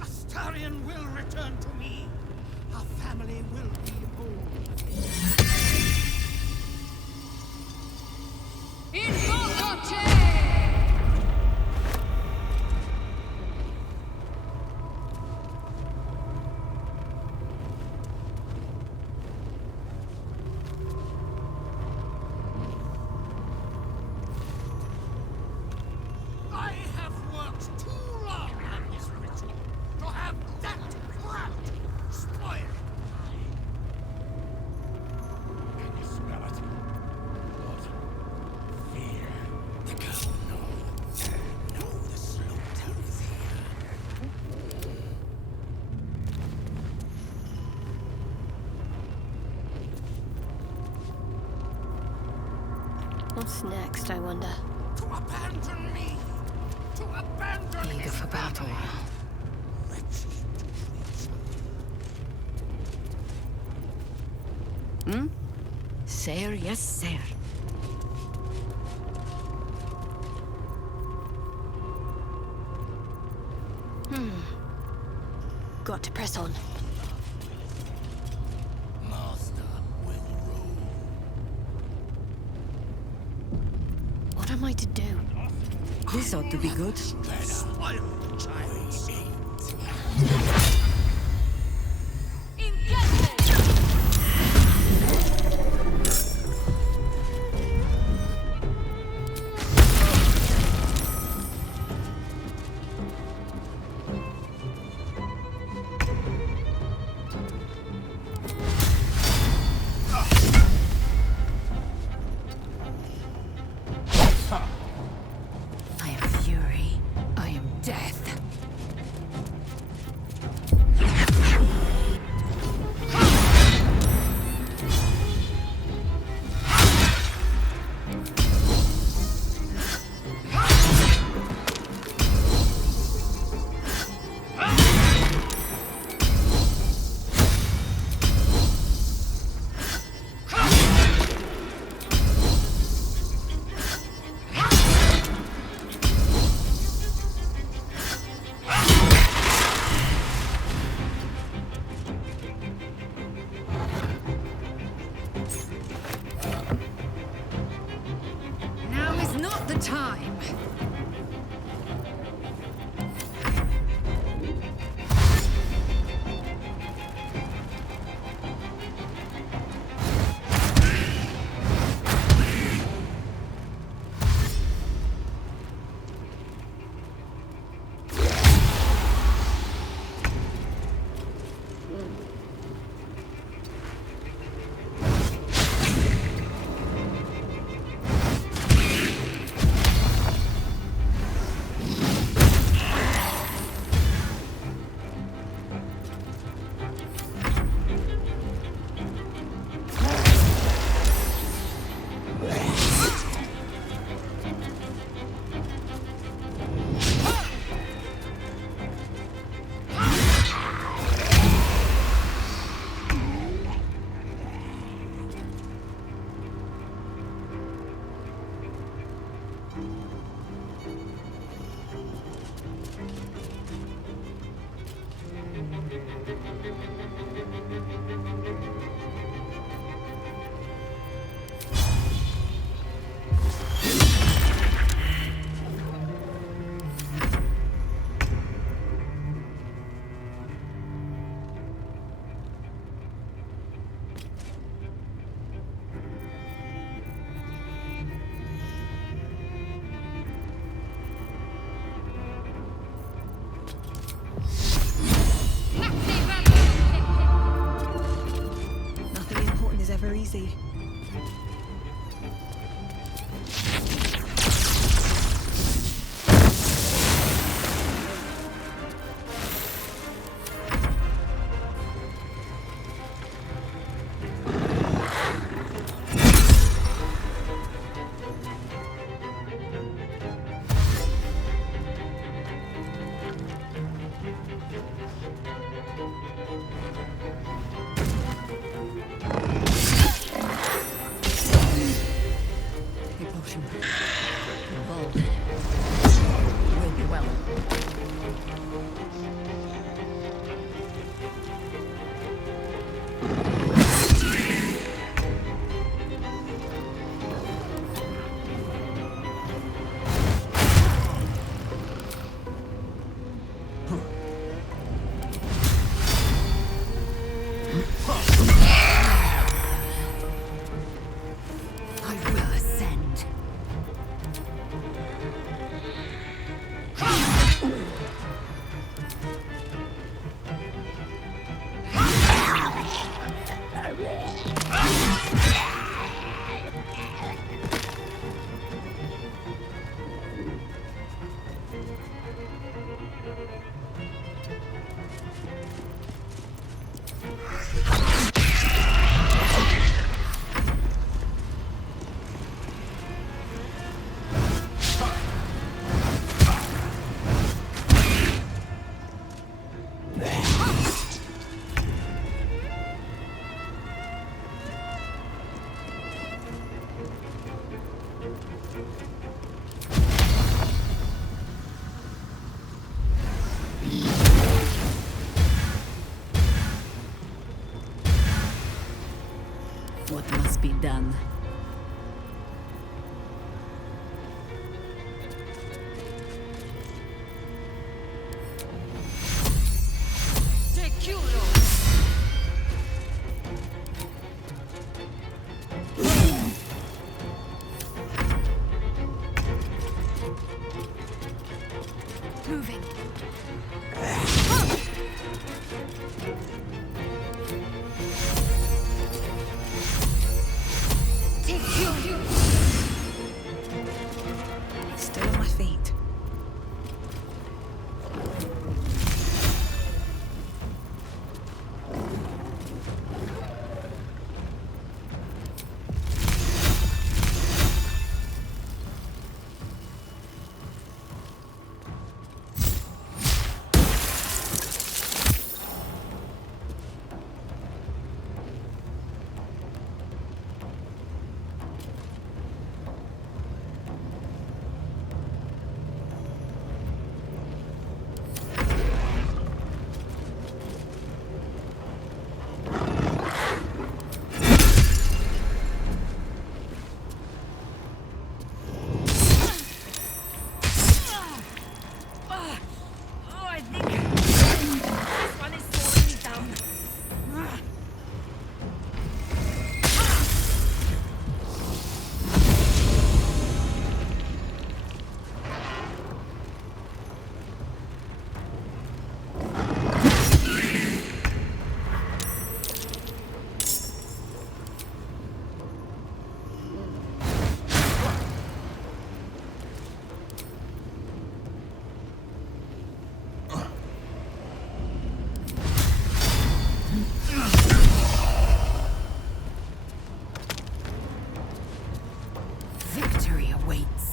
Astarion will return to me. Our family will be whole. I have worked too long on this ritual to have that brat spoiled. Can you smell it? What? Fear. The girl knows. No, the slaughter is here. What's next, I wonder? To abandon me! To abandon Eager for battle. Hmm? Sir, yes, sir. Got to press on. Master will rule. What am I to do? This ought to be good. Spoil the child's I am fury. I am death. time. Nothing important is ever easy. Will be well. I will ascend. What must be done? Moving. awaits.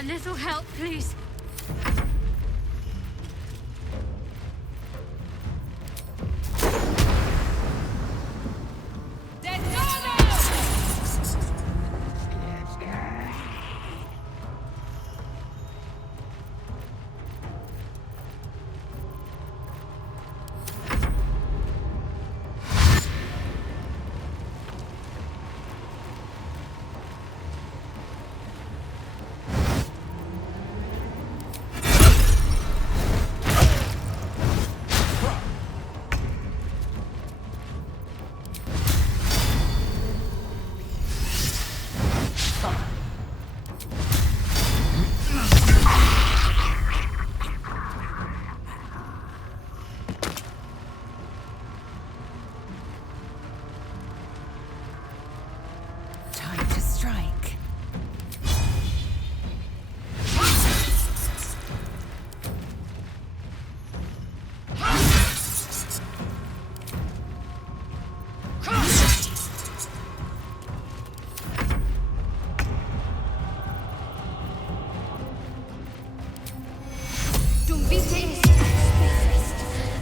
A little help, please.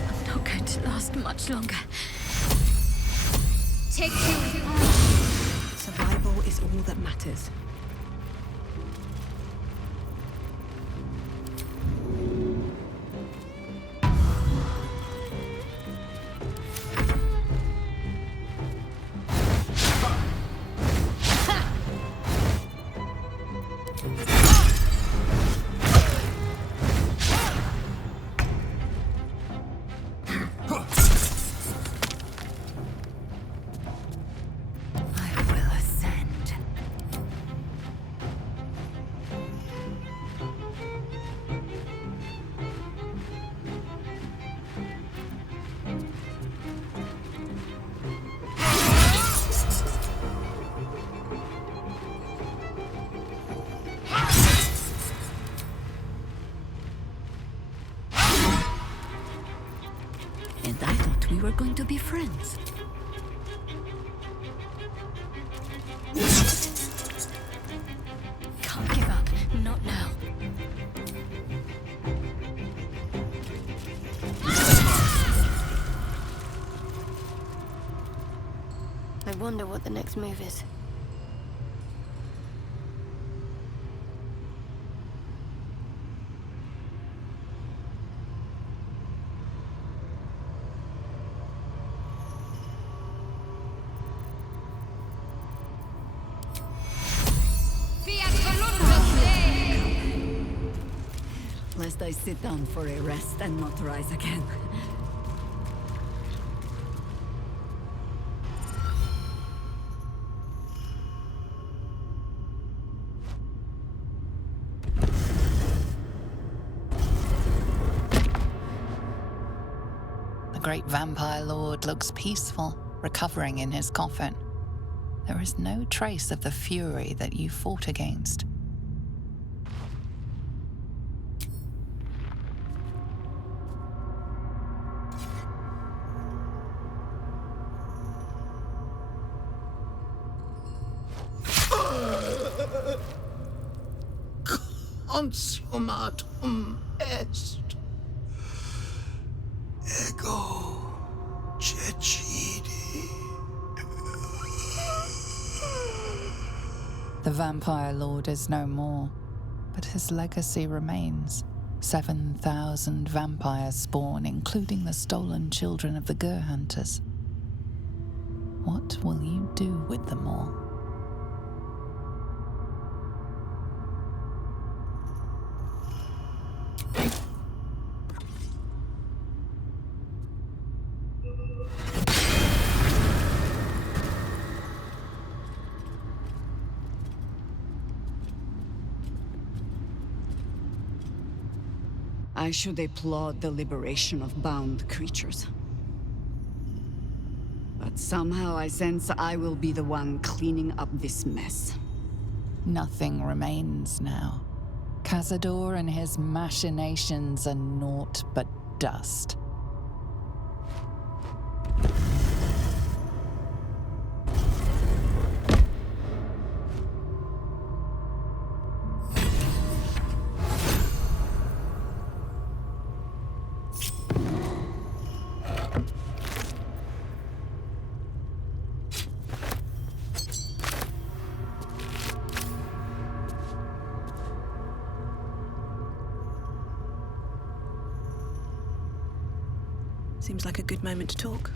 I'm not going to last much longer. Take you. Survival is all that matters. And I thought we were going to be friends. I wonder what the next move is. Lest I sit down for a rest and not rise again. The great vampire lord looks peaceful, recovering in his coffin. There is no trace of the fury that you fought against. Consumatum est. Ego cecidi. The vampire lord is no more, but his legacy remains. 7,000 vampires spawn, including the stolen children of the Gur hunters. What will you do with them all? I should applaud the liberation of bound creatures. But somehow I sense I will be the one cleaning up this mess. Nothing remains now. Cazador and his machinations are naught but dust. Seems like a good moment to talk.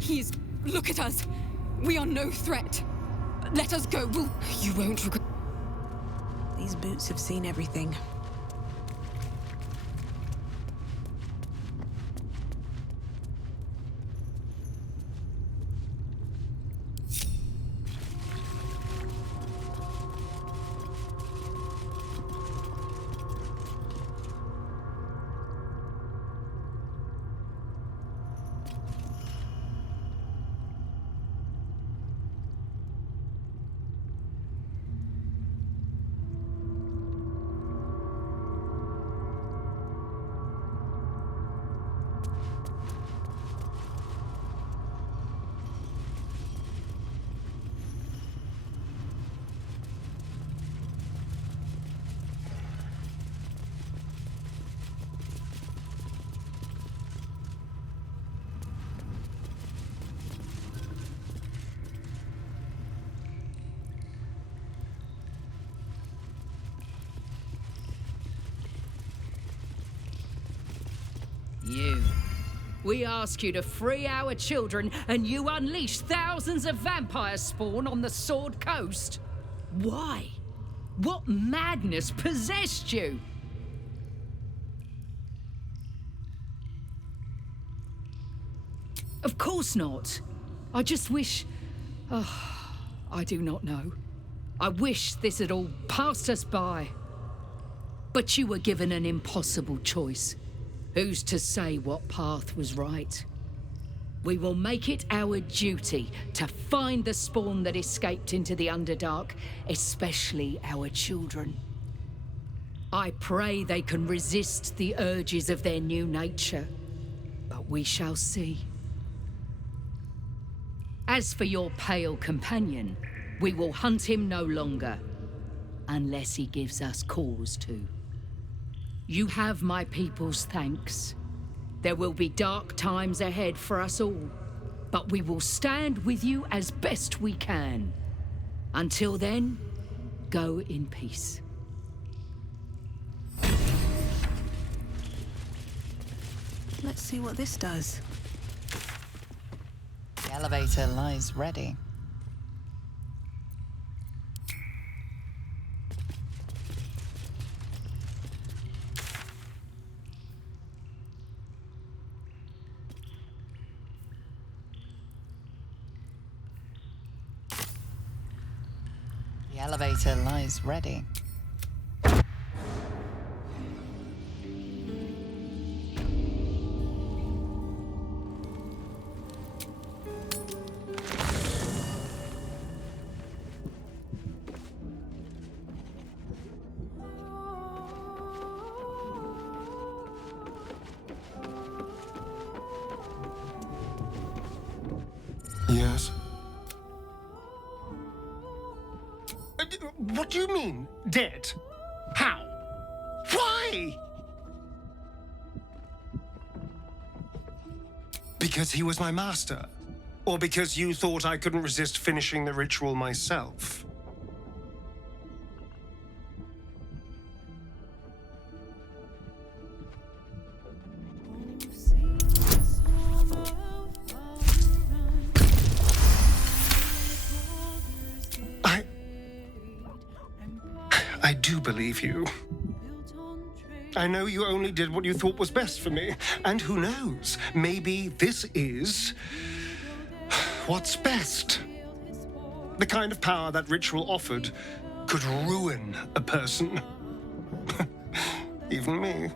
He's... Look at us! We are no threat! Let us go, You won't regret... These boots have seen everything. You. We ask you to free our children, and you unleash thousands of vampires spawn on the Sword Coast. Why? What madness possessed you? Of course not. I just wish... Oh, I do not know. I wish this had all passed us by. But you were given an impossible choice. Who's to say what path was right? We will make it our duty to find the spawn that escaped into the Underdark, especially our children. I pray they can resist the urges of their new nature, but we shall see. As for your pale companion, we will hunt him no longer, unless he gives us cause to. You have my people's thanks. There will be dark times ahead for us all, but we will stand with you as best we can. Until then, go in peace. Let's see what this does. The elevator lies ready. The elevator lies ready. Yes? What do you mean, dead? How? Why? Because he was my master? Or because you thought I couldn't resist finishing the ritual myself? I do believe you. I know you only did what you thought was best for me. And who knows, maybe this is what's best. The kind of power that ritual offered could ruin a person. Even me.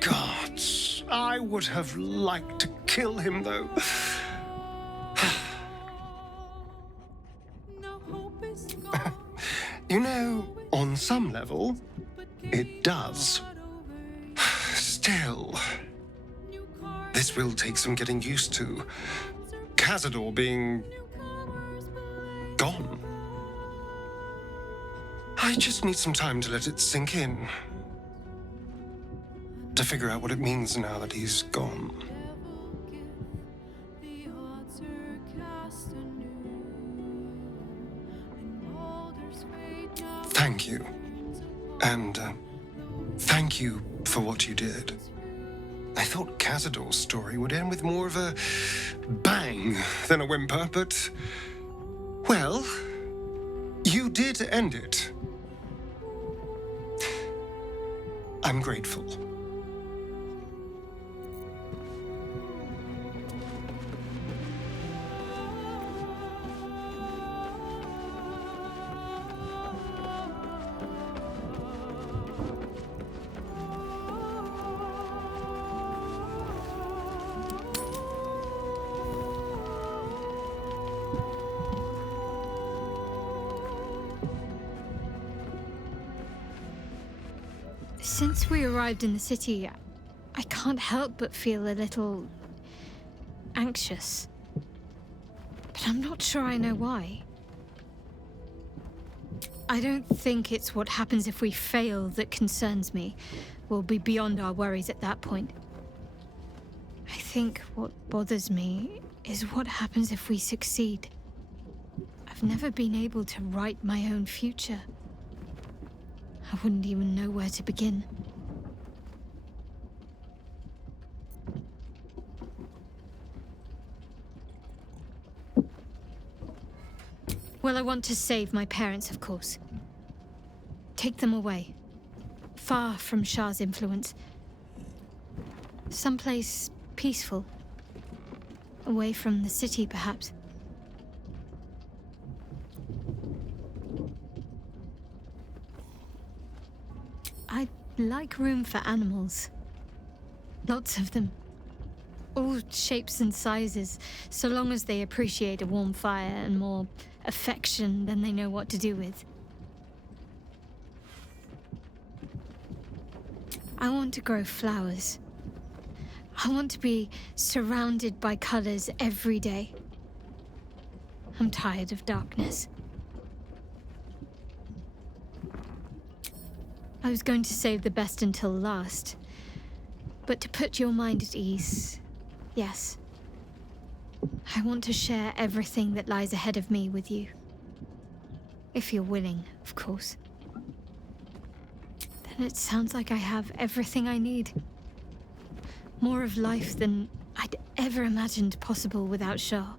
Gods, I would have liked to kill him, though. You know, on some level, it does. Still, this will take some getting used to. Cazador being gone. I just need some time to let it sink in. To figure out what it means now that he's gone. Thank you. And thank you for what you did. I thought Cazador's story would end with more of a bang than a whimper, but... well, you did end it. I'm grateful. Since we arrived in the city, I can't help but feel a little anxious. But I'm not sure I know why. I don't think it's what happens if we fail that concerns me. We'll be beyond our worries at that point. I think what bothers me is what happens if we succeed. I've never been able to write my own future. I wouldn't even know where to begin. Well, I want to save my parents, of course. Take them away. Far from Shah's influence. Someplace peaceful. Away from the city, perhaps. I'd like room for animals. Lots of them. All shapes and sizes, so long as they appreciate a warm fire and more affection than they know what to do with. I want to grow flowers. I want to be surrounded by colors every day. I'm tired of darkness. I was going to save the best until last. But to put your mind at ease, yes. I want to share everything that lies ahead of me with you. If you're willing, of course. Then it sounds like I have everything I need. More of life than I'd ever imagined possible without Shah.